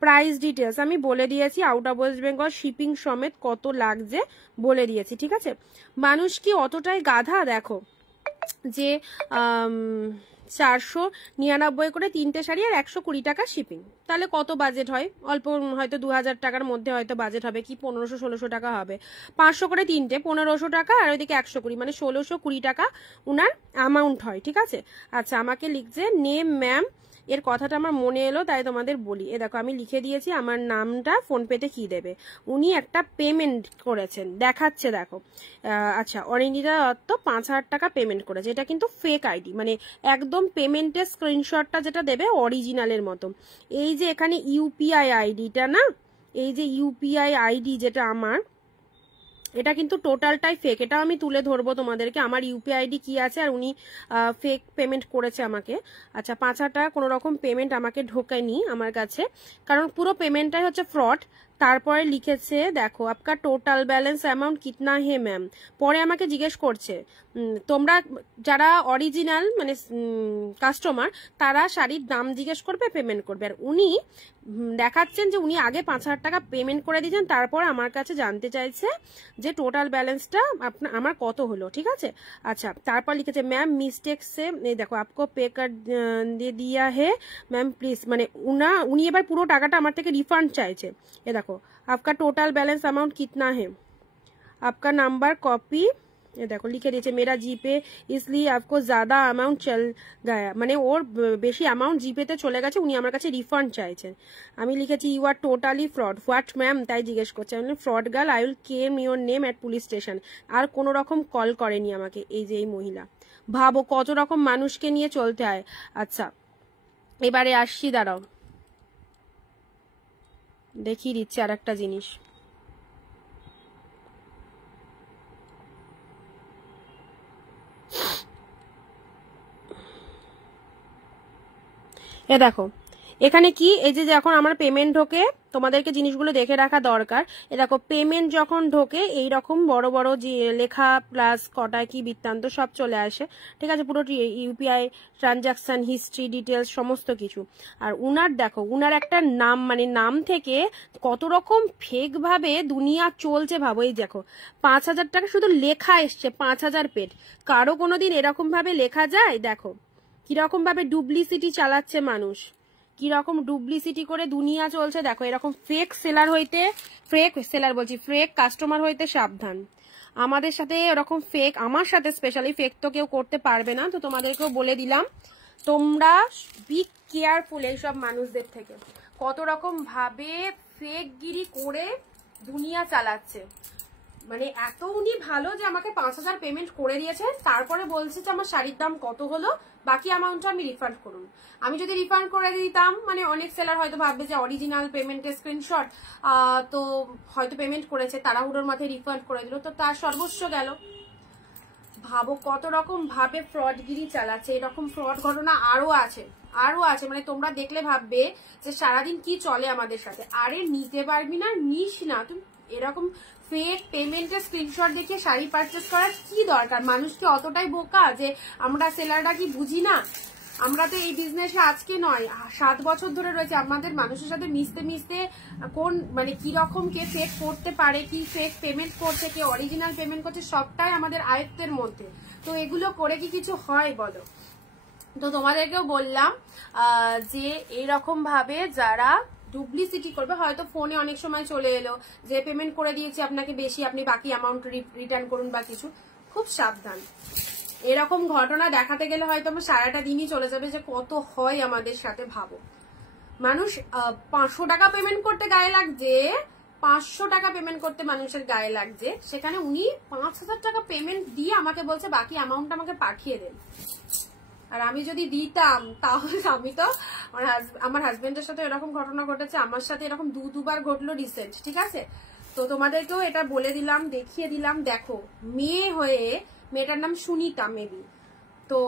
প্রাইস ডিটেলস আমি বলে দিয়েছি, out of West Bengal shipping সমেত কত লাগছে বলে দিয়েছি, ঠিক আছে? মানুষ কি অতটাই গাধা, দেখো যে 499 করে 3টে শাড়ি আর 120 টাকা শিপিং, তাহলে কত বাজেট হয়? অল্প হয়তো 2000 টাকার মধ্যে হয়তো বাজেট হবে, কি 1500-1600 টাকা হবে। 500 করে 3টে 1500 টাকা, আর ওইদিকে 120, মানে 1620 টাকা উনার অ্যামাউন্ট হয়, ঠিক আছে? আচ্ছা আমাকে লিখছে নেম ম্যাম, এর কথাটা আমার মনে এলো তাই তোমাদের বলি। এ দেখো আমি লিখে দিয়েছি আমার নামটা, ফোনপেতে কি দেবে। উনি একটা পেমেন্ট করেছেন, দেখাচ্ছে দেখো। আচ্ছা অরিন্দিতা দত্ত 5000 টাকা পেমেন্ট করেছে, এটা কিন্তু ফেক আইডি, মানে একদম পেমেন্টের স্ক্রিনশটটা যেটা দেবে অরিজিনালের মতো। এই যে এখানে ইউপিআই আইডিটা না, এই যে ইউপিআই আইডি যেটা আমার, এটা কিন্তু টোটালটাই ফেক। এটা আমি তুলে ধরবো তোমাদেরকে আমার ইউপিআই আইডি কি আছে আর উনি ফেক পেমেন্ট করেছে আমাকে। আচ্ছা 5,000 টাকা কোনো রকম পেমেন্ট আমাকে ঢোকায়নি আমার কাছে, কারণ পুরো পেমেন্টটাই হচ্ছে ফ্রড। তারপরে লিখেছে দেখো আপকা টোটাল ব্যালেন্স অ্যামাউন্ট কিতনা হে ম্যাম। পরে আমাকে জিজ্ঞেস করছে তোমরা যারা অরিজিনাল মানে কাস্টমার তারা শাড়ির দাম জিজ্ঞেস করবে, পেমেন্ট করবে। আর উনি দেখাচ্ছেন যে উনি আগে 5,000 টাকা পেমেন্ট করে দিয়েছেন, তারপর আমার কাছে জানতে চাইছে যে টোটাল ব্যালেন্সটা আমার কত হলো, ঠিক আছে। আচ্ছা তারপর লিখেছে ম্যাম মিস্টেক সে এই দেখো আপকো পে কার দিয়ে দিয়া হে ম্যাম প্লিজ, মানে উনি এবার পুরো টাকাটা আমার থেকে রিফান্ড চাইছে। এ দেখো আপকা টোটাল ব্যালেন্স অ্যামাউন্ট কিতনা হে, আপকা নাম্বার কপি, ये देखो लिखे दिए मेरा जीपे इसलिए आपको ज्यादा अमाउंट चल गया, মানে ওর বেশি অ্যামাউন্ট জিপেতে চলে গেছে, উনি আমার কাছে রিফান্ড চাইছেন। আমি লিখেছি you are totally fraud. What ma'am, তাই জিজ্ঞেস করছে। আমি fraud girl, I will came your name at police station. আর কোনো রকম কল করেনি আমাকে এই যে এই মহিলা। ভাবো কত রকম মানুষকে নিয়ে চলতে হয়। আচ্ছা এবারে আসছি, দাঁড়াও দেখিয়ে দিচ্ছি আর একটা জিনিস। এ দেখো এখানে কি এই যে যখন আমার পেমেন্ট ঢোকে, তোমাদেরকে জিনিসগুলো দেখে রাখা দরকার। এ দেখো পেমেন্ট যখন ঢোকে এইরকম বড় বড় যে লেখা প্লাস কটা কি বৃত্তান্ত সব চলে আসে, ঠিক আছে, পুরো ইউপিআই ট্রানজাকশন হিস্ট্রি ডিটেলস সমস্ত কিছু। আর উনার দেখো উনার একটা নাম, মানে নাম থেকে কত রকম ফেক ভাবে দুনিয়া চলছে ভাবো। এই দেখো 5,000 টাকা শুধু লেখা এসছে, 5,000 পেড। কারো কোনোদিন এরকম ভাবে লেখা যায়? দেখো কিরকম ভাবে ডুপ্লিসিটি চালাচ্ছে মানুষ, কিরকম ডুপ্লিসিটি করে দুনিয়া চলছে। দেখো এরকম ফেক সেলার হইতে, ফেক সেলার বলছি, ফেক কাস্টমার হইতে সাবধান। আমাদের সাথে এরকম ফেক, আমার সাথে স্পেশালি ফেক তো কেউ করতে পারবে না, তো তোমাদেরকেও বলে দিলাম তোমরা বি কেয়ারফুল এইসব মানুষদের থেকে। কত রকম ভাবে ফেক গিরি করে দুনিয়া চালাচ্ছে। মানে এত উনি ভালো যে আমাকে 5,000 পেমেন্ট করে দিয়েছে, তারপরে বলছে যে আমার শাড়ির দাম কত হলো, বাকি অ্যামাউন্টটা আমি রিফান্ড করুন। আমি যদি রিফান্ড করে দিতাম, মানে অনেক সেলার হয়তো ভাববে যে অরিজিনাল পেমেন্টের স্ক্রিনশট, তো হয়তো পেমেন্ট করেছে তাড়াহুড়োর মাথায় রিফান্ড করে দিল, তো তার সর্বস্ব গেল। ভাবো কত রকম ভাবে ফ্রডগিরি চালাচ্ছে। এরকম ফ্রড ঘটনা আরো আছে, আরো আছে, মানে তোমরা দেখলে ভাববে যে সারাদিন কি চলে আমাদের সাথে। আরে নিতে পারবি না নিস না, তুমি এরকম ফেক পেমেন্টের স্ক্রিনশট দেখিয়ে শাড়ি পারচেস করার কি দরকার? মানুষ কি অতটাই বোকা যে আমরা সেলাররা কি বুঝি না? আমরা তো এই বিজনেসে আজকে নয় 7 বছর ধরে রয়েছে। আমাদের মানুষের সাথে মিশতে মিশতে কোন মানে কি রকম কে ফেক করতে পারে, কি ফেক পেমেন্ট করছে, কে অরিজিনাল পেমেন্ট করছে, সবটাই আমাদের আয়ত্তের মধ্যে। তো এগুলো করে কি কিছু হয় বলো? তো তোমাদেরকেও বললাম যে এইরকম ভাবে যারা ডুপ্লিসিটি করবে, হয়তো ফোনে অনেক সময় চলে এলো যে পেমেন্ট করে দিয়েছি আপনাকে বেশি, আপনি বাকি অ্যামাউন্ট রিটার্ন করুন বা কিছু, খুব সাবধান। এরকম ঘটনা দেখাতে গেলে হয়তো আমার সারাটা দিনই চলে যাবে যে কত হয় আমাদের সাথে। ভাবো মানুষ 500 টাকা পেমেন্ট করতে গায়ে লাগছে, 500 টাকা পেমেন্ট করতে মানুষের গায়ে লাগছে, সেখানে উনি 5,000 টাকা পেমেন্ট দিয়ে আমাকে বলছে বাকি অ্যামাউন্ট আমাকে পাঠিয়ে দেন। আর আমি যদি দিতাম তাহলে আমি তো আমার হাজবেন্ডের সাথে এরকম ঘটনা ঘটেছে, আমার সাথে এরকম দুবার ঘটলো রিসেন্ট, ঠিক আছে। তো তোমাদেরকেও এটা বলে দিলাম, দেখিয়ে দিলাম। দেখো মেয়ে হয়ে, মেয়েটার নাম সুনিতা মেবি, তো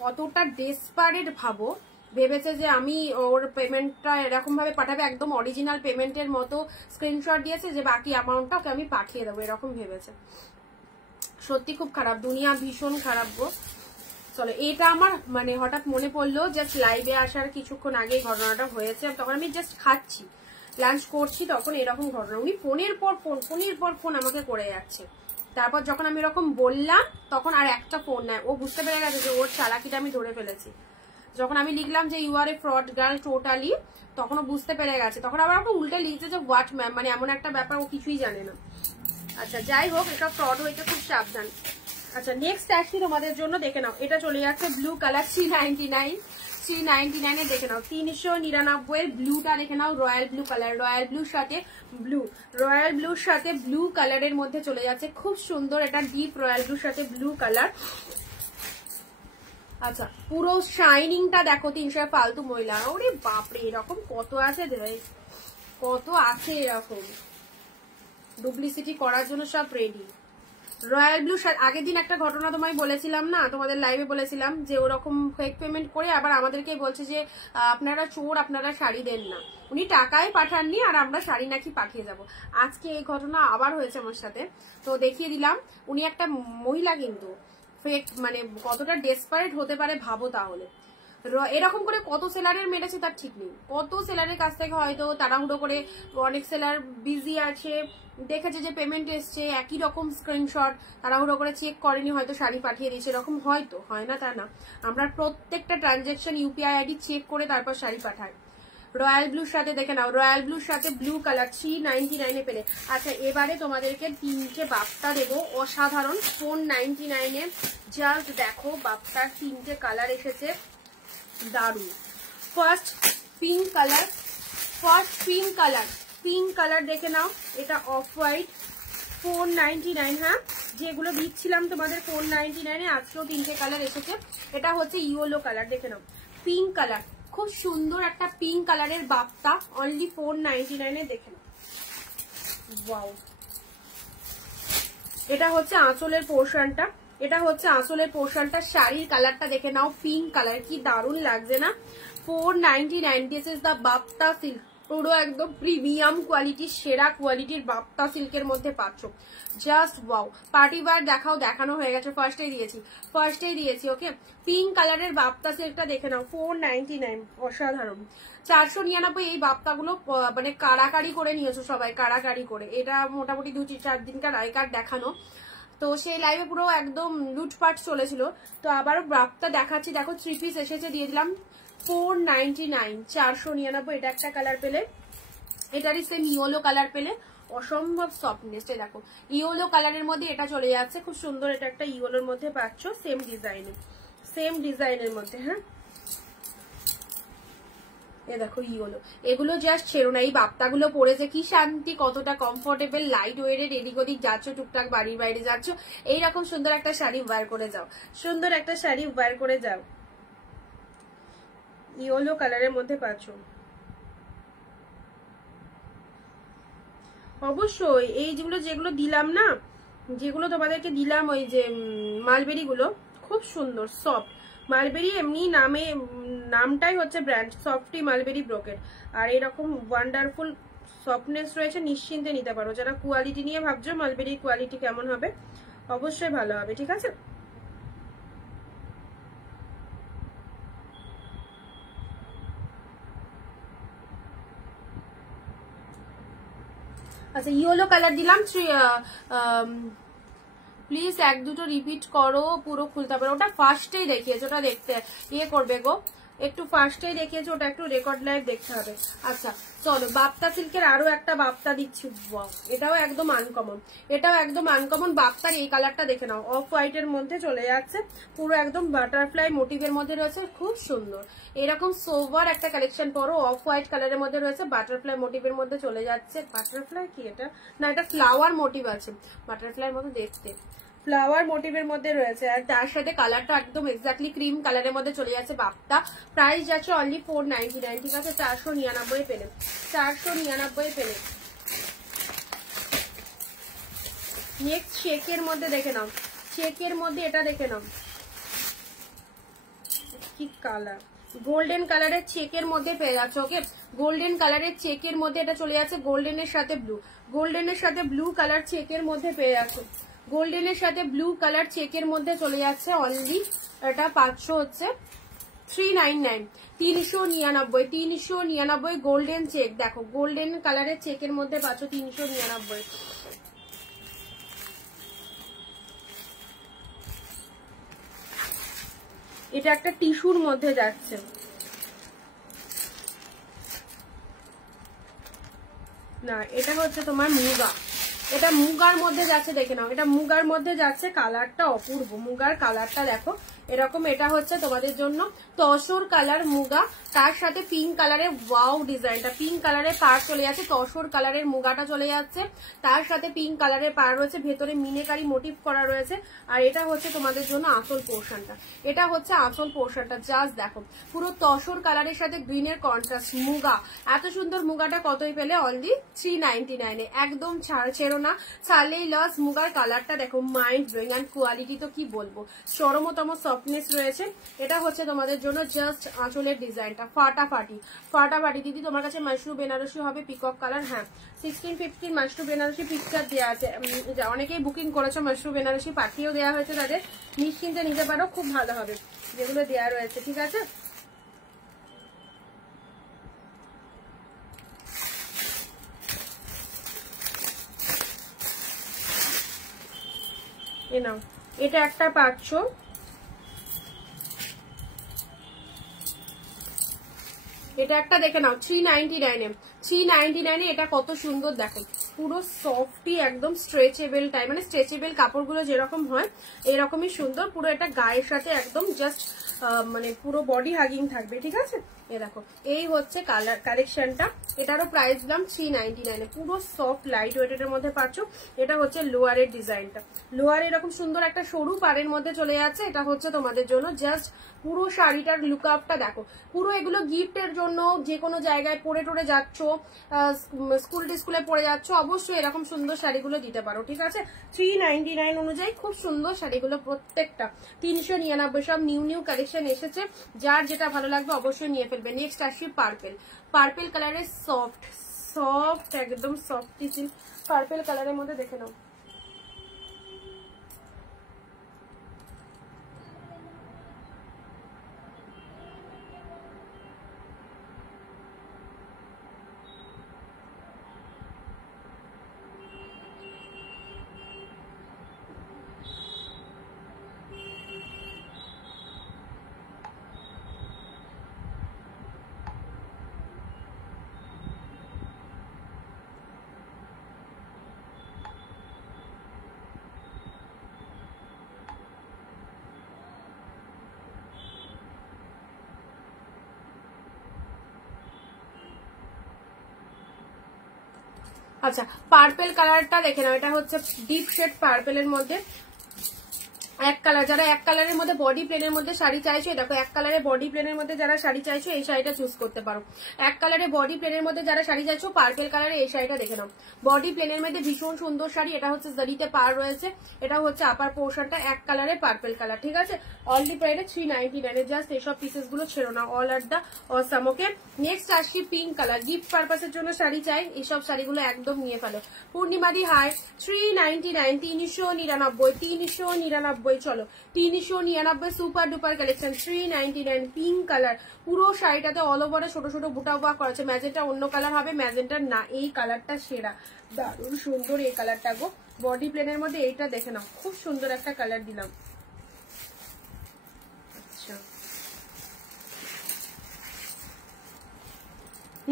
কতটা ডেসপারেট ভাবো, ভেবেছে যে আমি ওর পেমেন্টটা এরকম ভাবে পাঠাবে, একদম অরিজিনাল পেমেন্টের মতো স্ক্রিনশট দিয়েছে যে বাকি অ্যামাউন্টটা ওকে আমি পাঠিয়ে দেবো, এরকম ভেবেছে। সত্যি খুব খারাপ, দুনিয়া ভীষণ খারাপ গো। চলো এটা আমার মানে হঠাৎ মনে পড়লো, জাস্ট লাইভে আসার কিছুক্ষণ আগে ঘটনাটা হয়েছে, তখন আমি জাস্ট খাচ্ছি, লাঞ্চ করছি, তখন এরকম ঘটনা। উনি ফোনের পর ফোন আমাকে করে যাচ্ছে। তারপর যখন আমি এরকম বললাম তখন আর একটা ফোন নেয়, ও বুঝতে পেরে গেছে যে ওর চালাকিটা আমি ধরে ফেলেছি। যখন আমি লিখলাম যে you are a fraud girl totally, তখন ও বুঝতে পেরে গেছে। তখন আবার ওকে উল্টে লিখছে যে হোয়াট ম্যাম, মানে এমন একটা ব্যাপার ও কিছুই জানে না। আচ্ছা যাই হোক, এটা ফ্রড হইতে খুব সাবধান। আচ্ছা নেক্সট আসছি তোমাদের জন্য, দেখে নাও। এটা চলে যাচ্ছে ব্লু কালার 399 এ, দেখে নাও 399 এর ব্লুটা দেখে নাও, রয়্যাল ব্লু কালার, রয়্যাল ব্লুর সাথে ব্লু কালারের মধ্যে চলে যাচ্ছে, খুব সুন্দর। এটা ডিপ রয়্যাল ব্লুর সাথে ব্লু কালার। আচ্ছা পুরো শাইনিংটা দেখো, 300 ফালতু মহিলা। ওরে বাপরে, এরকম কত আছে, কত আছে এরকম ডুপ্লিসিটি করার জন্য সব রেডি। রয়্যাল ব্লু আগের দিন একটা ঘটনা তোমায় বলেছিলাম না, তোমাদের লাইভে বলেছিলাম যে ওরকম ফেক পেমেন্ট করে আবার আমাদেরকে বলছে যে আপনারা চোর, আপনারা শাড়ি দেন না। উনি টাকাই পাঠাননি আর আমরা শাড়ি নাকি পাঠিয়ে যাব। আজকে এই ঘটনা আবার হয়েছে আমার সাথে, তো দেখিয়ে দিলাম। উনি একটা মহিলা, কিন্তু ফেক মানে কতটা ডেসপারেট হতে পারে ভাবো তাহলে। এরকম করে কত সেলারের মেরেছে তার ঠিক নেই। কত সেলারের কাছ থেকে হয়তো তাড়াহুড়ো করে, অনেক সেলার বিজি আছে, দেখেছে যে পেমেন্ট এসছে, একই রকম স্ক্রিনশট তাড়াহুড়ো করে চেক করেনি, হয়তো শাড়ি পাঠিয়ে দিয়েছে। এরকম হয়তো হয় না তা না, আমরা প্রত্যেকটা ট্রানজাকশন ইউপিআই আইডি চেক করে তারপর শাড়ি পাঠাই। রয়্যাল ব্লুর সাথে দেখে নাও, রয়্যাল ব্লুর সাথে ব্লু কালার 399 পেলে। আচ্ছা এবারে তোমাদেরকে 3টে বাপ্তা দেবো অসাধারণ 499 জাস্ট দেখো বাপ্তার 3টে কালার এসেছে, দারুন। ফার্স্ট পিঙ্ক কালার দেখে নাও, এটা অফ হোয়াইট 499। হ্যাঁ যেগুলো দিচ্ছিলাম তোমাদের 499 আজকেও 3টে কালার এসেছে। এটা হচ্ছে ইয়েলো কালার, দেখে নাও পিঙ্ক কালার, খুব সুন্দর একটা পিঙ্ক কালারের বাপ্তা, অনলি 499 দেখে নাও। ওয়াও, এটা হচ্ছে আঁচলের পোর্শনটা, শাড়ির কালারটা দেখে নাও, পিঙ্ক কালার, কি দারুণ লাগছে না। 499 this is the Bapta silk, পুরো একদম প্রিমিয়াম কোয়ালিটির, সেরা কোয়ালিটির বাপ্তা সিল্কের মধ্যে পাচ্ছ। জাস্ট ওয়াও, পার্টি ওয়্যার দেখানো হয়ে গেছে, ফার্স্টেই দিয়েছি ওকে। পিঙ্ক কালারের বাপ্তা সিল্কটা দেখে নাও 499, অসাধারণ। 499 এই বাপ্তাগুলো মানে কাড়াকাড়ি করে নিয়েছো সবাই, কাড়াকাড়ি করে। এটা মোটামুটি 2-4 দিনকার আইকার দেখানো, তো সেই লাইভে পুরো একদম লুটপাট চলেছিল। তো আবারও বাপ্তা দেখাচ্ছি, দেখো 3 পিস এসেছে, দিয়ে দিলাম 499, 499। এটা একটা কালার পেলে, এটারই সেম ইয়েলো কালার পেলে, অসম্ভব সফটনেস। দেখো ইয়েলো কালারের মধ্যে এটা চলে যাচ্ছে, খুব সুন্দর। এটা একটা ইয়েলোর মধ্যে পাচ্ছ, সেম ডিজাইনের মধ্যে। হ্যাঁ এ দেখো ইয়েলো, এগুলো জাস্ট ছেড়ো না, এই বাপ্তাগুলো পরেছে কি শান্তি, কতটা কমফোর্টেবল, লাইট ওয়েটেড। এদিক ওদিক যাচ্ছ, টুকটাক বাড়ির বাইরে যাচ্ছ, এইরকম সুন্দর একটা শাড়ি ওয়্যার করে যাও, ইয়েলো কালারের মধ্যে পাচ্ছ। অবশ্যই এই যেগুলো দিলাম না, যেগুলো তোমাদেরকে দিলাম, ওই যে মালবেরি গুলো খুব সুন্দর সফট। মালবেরি এমনি নামটাই হচ্ছে ব্র্যান্ড, সফটি মালবেরি ব্রোকেট। আর এরকম ওয়ান্ডারফুল সফটনেস রয়েছে, নিশ্চিন্তে নিতে পারো। যারা কোয়ালিটি নিয়ে ভাবছো মালবেরির কোয়ালিটি কেমন হবে, অবশ্যই ভালো হবে, ঠিক আছে। আচ্ছা ইয়েলো কালার দিলাম, প্লিজ 1-2টো রিপিট করো, পুরো খুলতে পারো। ওটা ফার্স্টেই দেখিয়েছে, ওটা দেখতে করবে গো, একটু ফার্স্টেই দেখিয়েছে, ওটা একটু রেকর্ড লাইভ দেখতে হবে। আচ্ছা চলো, বাপ্তা সিল্কের আরো একটা বাপ্তা দিচ্ছি, এটাও একদম আনকমন। বাপ্তার এই কালারটা দেখে নাও, অফ হোয়াইট এর মধ্যে চলে যাচ্ছে, পুরো একদম বাটারফ্লাই মোটিভের মধ্যে রয়েছে, খুব সুন্দর। এরকম সোভার একটা কালেকশন পরো, অফ হোয়াইট কালারের মধ্যে রয়েছে, বাটারফ্লাই মোটিভের মধ্যে চলে যাচ্ছে। বাটারফ্লাই কি এটা, না এটা ফ্লাওয়ার মোটিভ আছে, বাটারফ্লাইয়ের মতো দেখতে, ফ্লাওয়ার মোটিভের মধ্যে রয়েছে। আর তার সাথে কালারটা একদম এক্স্যাক্টলি ক্রিম কালারের মধ্যে চলে যাচ্ছে বাপ্তা। প্রাইস যাচ্ছে অনলি 499, ঠিক আছে। 499 পেলে, 499 পেলে। নেক্সট চেকের মধ্যে দেখে নাও, এটা দেখে নাও, কি কালার, গোল্ডেন কালারের চেকের মধ্যে পেয়ে যাচ্ছে ওকে। গোল্ডেন কালারের চেকের মধ্যে এটা চলে যাচ্ছে, গোল্ডেনের সাথে ব্লু কালার চেকের মধ্যে পেয়ে যাচ্ছে, গোল্ডেনের সাথে ব্লু কালার চেকের মধ্যে চলে যাচ্ছে। অনলি এটা 500 হচ্ছে 399, 399 গোল্ডেন চেক। দেখো গোল্ডেন কালারের চেকের মধ্যে 399। এটা একটা টিস্যুর মধ্যে যাচ্ছে, না এটা হচ্ছে তোমার মুগা, এটা মুগার মধ্যে যাচ্ছে, দেখে নাও, এটা মুগার মধ্যে যাচ্ছে, কালারটা অপূর্ব, মুগার কালারটা দেখো এরকম এটা হচ্ছে তোমাদের জন্য তসর কালার মুগা, তার সাথে পিঙ্ক কালারের ওয়াও ডিজাইনটা, পিঙ্ক কালারের পাড় চলে যাচ্ছে, তসর কালারের মুগাটা চলে যাচ্ছে, তার সাথে পিঙ্ক কালারের পাড় রয়েছে, ভেতরে মিনেকারি মোটিভ করা রয়েছে। আর এটা হচ্ছে তোমাদের জন্য আঁচল পোর্শনটা, এটা হচ্ছে আঁচল পোর্শনটা। জাস্ট দেখো পুরো তসর কালারের সাথে গ্রিনের কন্ট্রাস্ট মুগা, এত সুন্দর মুগাটা কতই পেলে? অনলি 399 একদম ছেড়ো না, ছাড়লেই লস। মুগার কালারটা দেখো মাইন্ড ব্লোয়িং, অ্যান্ড কোয়ালিটি তো কি বলবো, চরমতম সফটনেস রয়েছে। এটা হচ্ছে তোমাদের জন্য জাস্ট আঁচলের ডিজাইনটা ফাটাফাটি ফাটাফাটি। দিদি তোমার কাছে মাশরু বেনারসি হবে পিকক কালার? হ্যাঁ 16-15 মাশরু বেনারসি পিকচার দেওয়া আছে, অনেকেই বুকিং করেছো, মাশরু বেনারসি পাঠিয়েও দেওয়া হয়েছে, তাদের নিশ্চিন্তে নিতে পারো, খুব ভালো হবে যেগুলো দেওয়া রয়েছে। ঠিক আছে, এ নাও এটা একটা পাচ্ছ, এটা একটা দেখে নাও 399 এটা কত সুন্দর দেখো, পুরো সফটি একদম স্ট্রেচেবল টাইপ, মানে স্ট্রেচেবল কাপড়গুলো যেরকম হয় এরকমই সুন্দর। পুরো এটা গায়ের সাথে একদম জাস্ট মানে পুরো বডি হাগিং থাকবে। ঠিক আছে, এ দেখো এই হচ্ছে কালার কালেকশনটা, এটারও প্রাইস দিলাম 399, পুরো সফট লাইট ওয়েটের মধ্যে পাচ্ছ। এটা হচ্ছে লোয়ারের ডিজাইনটা, লোয়ার এরকম সুন্দর একটা সরু পাড়ের মধ্যে চলে যাচ্ছে। এটা হচ্ছে তোমাদের জন্য জাস্ট পুরো শাড়িটার লুক আপটা দেখো, পুরো এগুলো গিফটের জন্য, যে কোনো জায়গায় পরে টরে যাচ্ছ, স্কুল টিস্কুলে পরে যাচ্ছ, অবশ্যই এরকম সুন্দর শাড়িগুলো দিতে পারো। ঠিক আছে, 399 অনুযায়ী খুব সুন্দর শাড়িগুলো প্রত্যেকটা, 399 সব নিউ নিউ কালেকশন এসেছে, যার যেটা ভালো লাগবে অবশ্যই নিয়ে ফেলবে। নেক্সট আসি পার্পেল, পার্পেল কালারের সফট সফট একদম সফটি সিল্ক পার্পেল কালারের মধ্যে দেখে নাও। আচ্ছা পার্পেল কালারটা দেখে নাও, এটা হচ্ছে ডিপ শেড পার্পেলের মধ্যে এক কালার, যারা এক কালারের মধ্যে বডি প্লেনের মধ্যে শাড়ি চাইছো, দেখো এক কালারের বডি প্লেনের মধ্যে যারা শাড়ি চাইছো এই শাড়িটা চুজ করতে পারো। এক কালারের বডি প্লেনের মধ্যে যারা শাড়ি চাইছো পার্পেল কালারে এই শাড়িটা দেখে নাও, বডি প্লেনের মধ্যে ভীষণ সুন্দর শাড়ি। এটা হচ্ছে জারিতে পার রয়েছে, এটা হচ্ছে আপার পোর্শনটা এক কালারের পার্পেল কালার। ঠিক আছে, অনলি প্রাইস 399, জাস্ট এইসব পিসেস গুলো ছেড়ো না, অল আর দা অসাম। ওকে, নেক্সট আসি পিঙ্ক কালার, গিফট পারপাসের জন্য শাড়ি চাই, এইসব শাড়িগুলো একদম নিয়ে ফেলো। পূর্ণিমাদি হাই 399, 399, চলো 399 super duper collection 399 pink colour. পুরো শাড়িটাতে অল ওভারে ছোট ছোট বুটা ওয়ার্ক করা আছে। ম্যাজেন্টা অন্য কালার হবে, ম্যাজেন্টা না, এই কালারটা সেরা, দারুণ সুন্দর এই কালারটা গো। বডি প্লেনের মধ্যে এইটা দেখে নাও, খুব সুন্দর একটা কালার দিলাম। আচ্ছা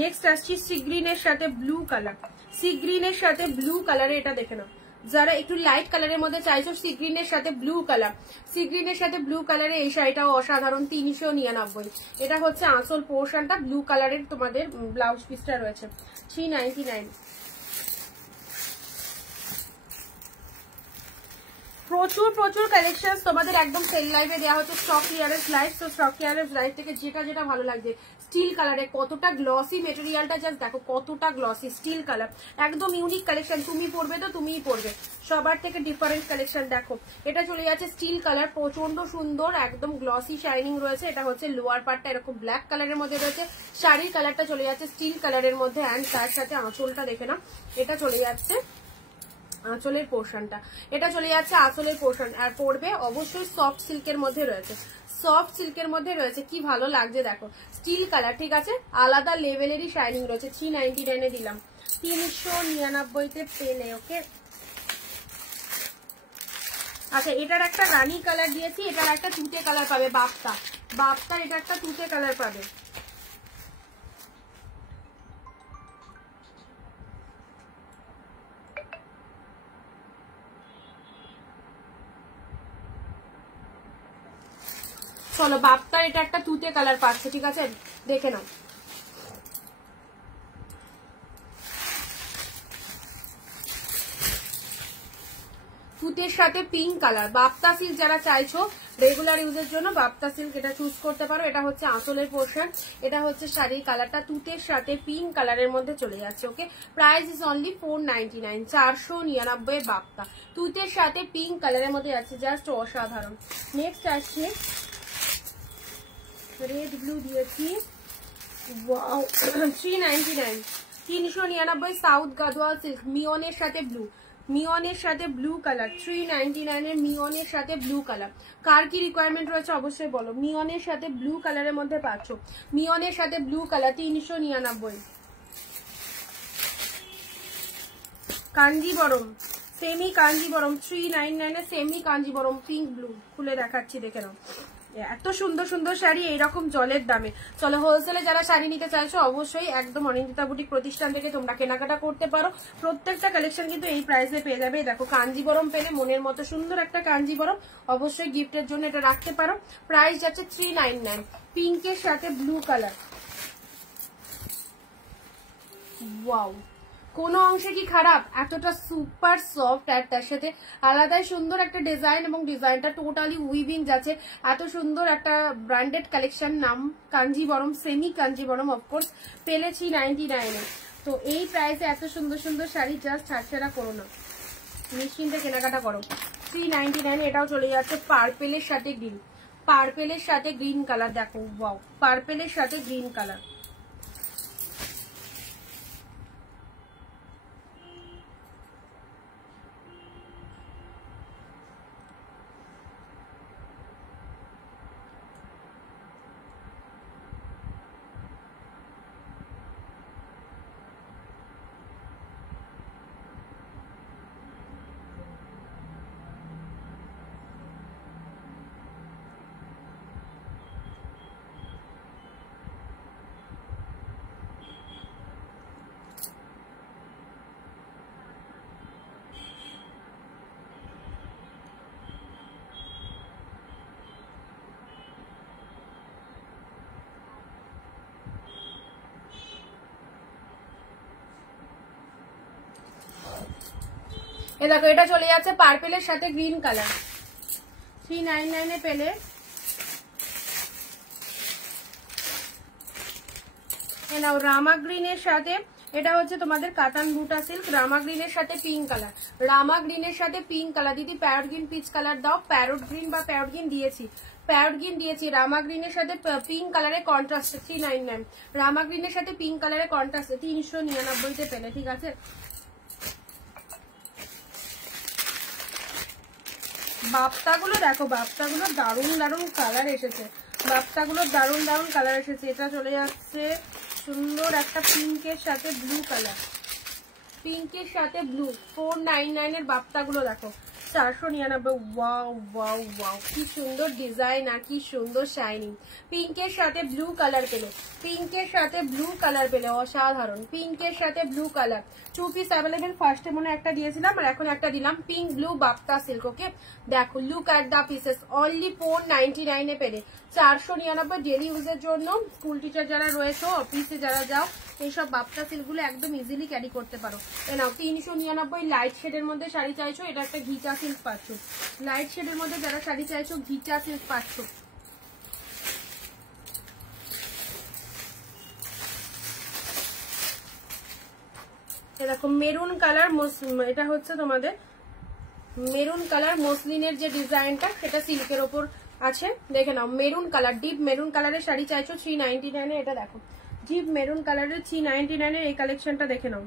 নেক্সট আসছি সি গ্রিনের সাথে ব্লু কালার, সি গ্রিনের সাথে ব্লু কালারে এটা দেখে নাও, যারা একটু লাইট কালারের মধ্যে চাইছো সি গ্রিনের সাথে ব্লু কালার, সি গ্রিনের সাথে ব্লু কালারে এই শাড়িটাও অসাধারণ 399। এটা হচ্ছে আঁচল পোর্শনটা, ব্লু কালারের তোমাদের ব্লাউজ পিসটা রয়েছে 399। প্রচুর প্রচুর কালেকশন তোমাদের একদম সেল লাইভে দেওয়া হচ্ছে, স্টক ক্লিয়ারেন্স লাইভ। তো স্টক ক্লিয়ারেন্স লাইভ থেকে যেটা যেটা ভালো লাগছে, স্টিল কালারে কতটা গ্লসি মেটেরিয়ালটা, জাস্ট দেখো কতটা গ্লসি স্টিল কালার, একদম ইউনিক কালেকশন। তুমি পরবে তো তুমিই পরবে, সবার থেকে ডিফারেন্ট কালেকশন। দেখো এটা চলে যাচ্ছে স্টিল কালার, প্রচন্ড সুন্দর একদম গ্লসি শাইনিং রয়েছে। এটা হচ্ছে লোয়ার পার্টটা এরকম ব্ল্যাক কালারের মধ্যে রয়েছে, শাড়ির কালারটা চলে যাচ্ছে স্টিল কালারের মধ্যে, অ্যান্ড তার সাথে আঁচলটা দেখে না, এটা চলে যাচ্ছে আঁচলের পোর্শনটা, এটা চলে যাচ্ছে আঁচলের পোর্শন। আর পরবে অবশ্যই সফট সিল্কের মধ্যে রয়েছে, সফট সিল্কের মধ্যে রয়েছে, কি ভালো লাগছে দেখো, স্টিল কালার। ঠিক আছে, আলাদা লেভেলেরই শাইনিং রয়েছে। 399 দিলাম, 399-তে পেলে। ওকে, আচ্ছা এটার একটা রানী কালার দিয়েছি, এটার একটা তুতে কালার পাবে, বাপ্তা বাপ্তা, এটা একটা তুতে কালার পাবে। চলো বাপ্তার এটা একটা তুতে কালার পাচ্ছে, ঠিক আছে দেখে নাও। তুতের সাথে পিঙ্ক কালার, বাপ্তা সিল্ক যারা চাইছো রেগুলার ইউজের জন্য বাপ্তা সিল্ক এটা চুজ করতে পারো। এটা হচ্ছে আঁচলের পোর্শন, এটা হচ্ছে শাড়ির কালারটা তুতের সাথে পিঙ্ক কালারের মধ্যে চলে যাচ্ছে। ওকে, প্রাইস ইজ অনলি 499, 499 বাপ্তা তুতের সাথে পিঙ্ক কালারের মধ্যে আছে, জাস্ট অসাধারণ। নেক্সট আসছে রেড ব্লু দিয়েছি, ওয়াও 399, 399 সাউথ গাদোয়াল সিল্ক মিওনের সাথে ব্লু, মিওনের সাথে ব্লু কালার, 399 এর মিওনের সাথে ব্লু কালার। কার কি রিকোয়ারমেন্ট রয়েছে অবশ্যই বলো। মিওনের সাথে ব্লু কালারের মধ্যে পাচ্ছ, মিওনের সাথে blue colour 399। Kanjeevaram semi Kanjeevaram 399 এর সেমি কাঞ্জিবরম পিঙ্ক ব্লু, খুলে দেখাচ্ছি দেখে নাও। এত সুন্দর সুন্দর শাড়ি এইরকম জলের দামে। চলো হোলসেলে যারা শাড়ি নিতে চাইছো অবশ্যই একদম অনিন্দিতা বুটিক প্রতিষ্ঠান থেকে তোমরা কেনাকাটা করতে পারো। প্রত্যেকটা কালেকশন কিন্তু এই প্রাইসে পেয়ে যাবে। দেখো কাঞ্জিবরম পেলে মনের মতো সুন্দর একটা কাঞ্জিবরম, অবশ্যই গিফটের জন্য এটা রাখতে পারো। প্রাইস যাচ্ছে 399, পিঙ্কের সাথে ব্লু কালার। ওয়াও, কোনো অংশে কি খারাপ? এতটা সুপার সফট আর তার সাথে আলাদাই সুন্দর একটা ডিজাইন, এবং ডিজাইনটা টোটালি উইভিং যাচ্ছে। এত সুন্দর একটা ব্র্যান্ডেড কালেকশন, নাম কাঞ্জিবরম, সেমি কাঞ্জিবরম অফকোর্স, পেলে 399 এ। তো এই প্রাইসে এত সুন্দর সুন্দর শাড়ি জাস্ট ছাড়ছাড়া করো না, নিশ্চিন্তে কেনাকাটা করো। 399 এটাও চলে যাচ্ছে পার্পেলের সাথে গ্রিন, পার্পেলের সাথে গ্রিন কালার। দেখো ওয়াও, পার্পেলের সাথে গ্রিন কালার। এ দেখো এটা চলে যাচ্ছে পার্পেলের সাথে গ্রিন কালার, 399 এ পেলে। নাও রামা গ্রিনের সাথে, এটা হচ্ছে তোমাদের কাতান বুটা সিল্ক, রামা গ্রিনের সাথে পিঙ্ক কালার, রামা গ্রিনের সাথে পিঙ্ক কালার। দিদি প্যারট গ্রিন পিচ কালার দাও, প্যারট গ্রিন বা প্যারট গ্রিন দিয়েছি, প্যারট গ্রিন দিয়েছি। রামা গ্রিনের সাথে পিঙ্ক কালারের কন্ট্রাস্ট 399, রামা গ্রিনের সাথে পিঙ্ক কালারের কন্ট্রাস্ট 399 তে পেলে, ঠিক আছে। বাপ্তাগুলো দেখো, বাপ্তাগুলো দারুণ দারুণ কালার এসেছে, বাপ্তাগুলো দারুণ দারুণ কালার এসেছে। এটা চলে যাচ্ছে সুন্দর একটা পিঙ্কের সাথে ব্লু কালার, পিঙ্কের সাথে ব্লু, 499 এর বাপ্তাগুলো দেখো 499। ওয়াও ওয়াও ওয়াও, কি সুন্দর ডিজাইন আর কি সুন্দর শাইনিং। পিঙ্কের সাথে ব্লু কালার পেলে, পিঙ্কের সাথে ব্লু কালার পেলে, অসাধারণ। পিঙ্কের সাথে ব্লু কালার, 2 পিস অ্যাভেলেবেল। ফার্স্টে মনে একটা দিয়েছিলাম আর এখন একটা দিলাম, pink blue Bapta silk. Okay দেখো, look at the pieces, only 499 এ পেলে। 499 ডেলি ইউজের জন্য, স্কুল টিচার যারা রয়েছে, অফিসে যারা যাও, এইসব বাপ্তা সিল্কগুলো একদম ইজিলি ক্যারি করতে পারো। এ নাও 399 লাইট শেডের মধ্যে শাড়ি চাইছো, এটা একটা ঘিচা সিল্ক পাচ্ছ। লাইট শেডের মধ্যে যারা শাড়ি চাইছো ঘিচা সিল্ক পাচ্ছ। এরকম মেরুন কালার, এটা হচ্ছে তোমাদের মেরুন কালার মসলিনের যে ডিজাইনটা সেটা সিল্কের ওপর আছে, দেখে নাও। মেরুন কালার, ডিপ মেরুন কালারের শাড়ি চাইছো 399 এ, এটা দেখো ডিপ মেরুন কালারের 399 এর এই কালেকশনটা দেখে নাও।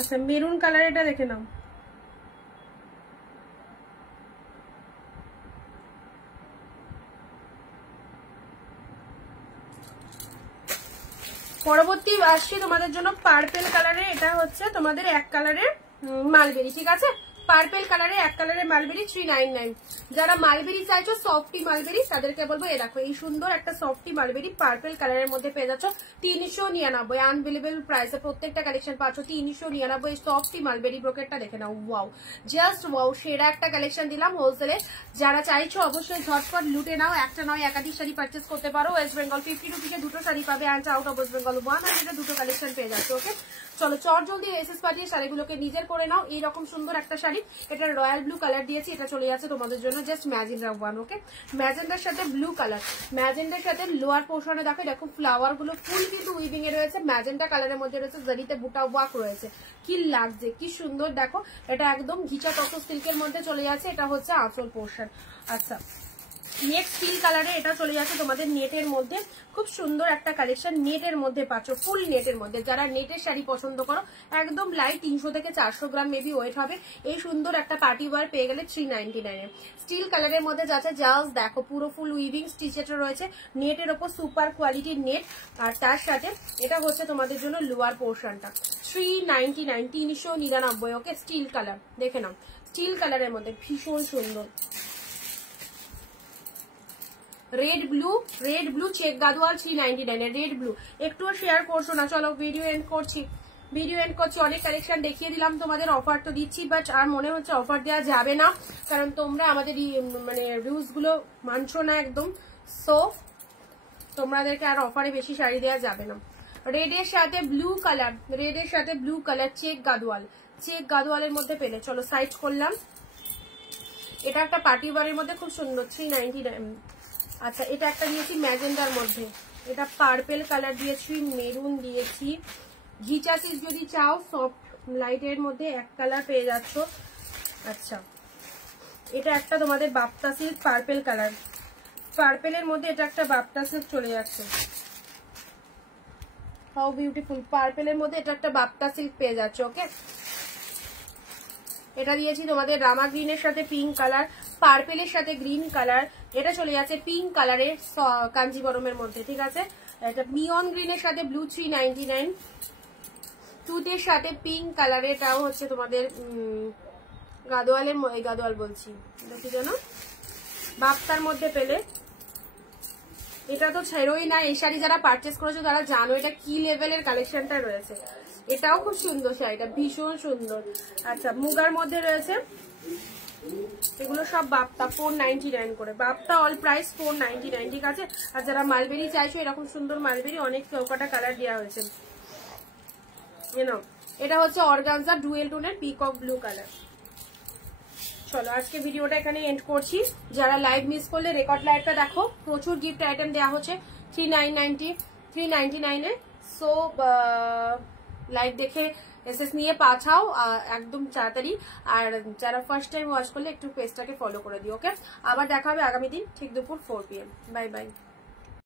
আচ্ছা মেরুন কালার, এটা দেখে নাও। পরবর্তী আসছি তোমাদের জন্য পার্পেল কালারের, এটা হচ্ছে তোমাদের এক কালারের মালবেরি, ঠিক আছে? পার্পেল কালারে এক কালারের মালবেরি 399। যারা মালবেরি চাইছো সফটি মালবেরি তাদেরকে বলবো এ দেখো এই সুন্দর একটা সফটি মালবেরি পার্পেল কালারের মধ্যে পেয়ে যাচ্ছ 399। আনবিলিভেবল প্রাইসে প্রত্যেকটা কালেকশন পাচ্ছ 399। সফটি মালবেরি ব্রোকেটটা দেখে নাও, ওয়াও, জাস্ট ওয়াও, সেরা একটা কালেকশন দিলাম হোলসেলে। যারা চাইছো অবশ্যই ঝটপট লুটে নাও, একটা নয় একাধিক শাড়ি পারচেস করতে পারো। ওয়েস্ট বেঙ্গল 50 রুপিসে দুটো শাড়ি পাবে, and out of West Bengal 100 দুটো কালেকশন পেয়ে যাচ্ছে। ওকে চলো চট জলদি এসএস পাঠিয়ে শাড়িগুলোকে নিজের করে নাও। এইরকম সুন্দর একটা শাড়ি, এটা রয়্যাল ব্লু কালার দিয়েছি, এটা চলে যাচ্ছে তোমাদের জন্য জাস্ট ম্যাজেন্ডা 1। ওকে ম্যাজেন্ডার সাথে ব্লু কালার, ম্যাজেন্ডার সাথে লোয়ার পোর্শনে দেখো দেখো ফ্লাওয়ার গুলো ফুল কিন্তু উইভিং এ রয়েছে, ম্যাজেন্ডা কালারের মধ্যে রয়েছে, জারিতে বুটা ওয়ার্ক রয়েছে, কি লাগছে, কি সুন্দর দেখো। এটা একদম ঘিচা তসর সিল্কের মধ্যে চলে যাচ্ছে, এটা হচ্ছে আঁচল পোর্শন। আচ্ছা নেক্সট স্টিল কালারে এটা চলে যাচ্ছে তোমাদের নেটের মধ্যে, খুব সুন্দর একটা কালেকশন নেটের মধ্যে পাচ্ছ, ফুল নেটের মধ্যে। যারা নেটের শাড়ি পছন্দ করো একদম লাইট 300 থেকে 400 গ্রাম মেবি ওয়েট হবে, এই সুন্দর একটা পার্টি ওয়ার পেয়ে গেলে 399 স্টিল কালারের মধ্যে যাচ্ছে। জাস্ট দেখো পুরো ফুল উইভিং স্টিচের রয়েছে, নেটের ওপর সুপার কোয়ালিটির নেট, আর তার সাথে এটা হচ্ছে তোমাদের জন্য লোয়ার পোর্শনটা 399 399। ওকে স্টিল কালার দেখে নাও, স্টিল কালারের মধ্যে ভীষণ সুন্দর। Red blue check Gadwal 399 red blue. একটুও শেয়ার করছো না, চলো ভিডিও এন্ড করছি। অনেক কালেকশন দেখিয়ে দিলাম তোমাদের, অফার তো দিচ্ছি বাট আর মনে হচ্ছে অফার দেওয়া যাবে না, কারণ তোমরা আমাদের মানে রুলস গুলো মানছো না একদম, সো তোমাদেরকে আর অফারে বেশি শাড়ি দেওয়া যাবে না। রেডের সাথে ব্লু কালার চেক গাদোয়ালের মধ্যে পেলে, চলো সাইড করলাম। এটা একটা পার্টি ওয়ারের মধ্যে খুব সুন্দর 399। আচ্ছা এটা একটা দিয়েছি ম্যাজেন্ডার মধ্যে, এটা পার্পেল কালার দিয়েছি, মেরুন দিয়েছি, ঘিচা সিল্ক যদি চাও সফট লাইটের মধ্যে এক কালার পেয়ে যাচ্ছ। আচ্ছা এটা একটা তোমাদের বাপ্তা সিল্ক পার্পেল কালার, পার্পেলের মধ্যে এটা একটা বাপ্তা সিল্ক চলে যাচ্ছে, হাউ বিউটিফুল, পার্পেলের মধ্যে এটা একটা বাপ্তা সিল্ক পেয়ে যাচ্ছে। ওকে এটা দিয়েছি তোমাদের রামা গ্রিনের সাথে পিঙ্ক কালার, পার্পেলের সাথে গ্রিন কালার, এটা চলে যাচ্ছে পিঙ্ক কালারের কাঞ্জিবরমের মধ্যে, ঠিক আছে? এটা নিয়ন গ্রিনের সাথে ব্লু 399, টুথের সাথে পিঙ্ক কালারের, এটাও হচ্ছে তোমাদের গাদোয়াল বলছি, এটা কি জানো বাপ্তার মধ্যে পেলে। এটা তো ছেড়োই না, এই শাড়ি যারা পারচেস করেছো তারা জানো এটা কি লেভেলের কালেকশনটা রয়েছে। এটাও খুব সুন্দর শাড়িটা, ভীষণ সুন্দর। আচ্ছা মুগার মধ্যে রয়েছে, এগুলো সব বাপ্তা 499 করে, বাপ্তা অল প্রাইস 499, ঠিক আছে? আর যারা মালবেরি চাইছো এরকম সুন্দর মালবেরি অনেক চৌকাটা কালার দেওয়া হয়েছে। এটা হচ্ছে অর্গানজা ডুয়েল টোনের পিকক ব্লু কালার। চলো আজকে ভিডিওটা এখানে এন্ড করছি। যারা লাইভ মিস করলে রেকর্ড লাইভটা দেখো, প্রচুর গিফট আইটেম দেওয়া হচ্ছে 399 সো লাইভ দেখে এসএস নিয়ে পাঠাও একদম তাড়াতাড়ি। আর যারা ফার্স্ট টাইম ওয়াচ করলে একটু পেজটাকে ফলো করে দিও। ওকে আবার দেখা হবে আগামী দিন ঠিক দুপুর 4 PM। Bye bye.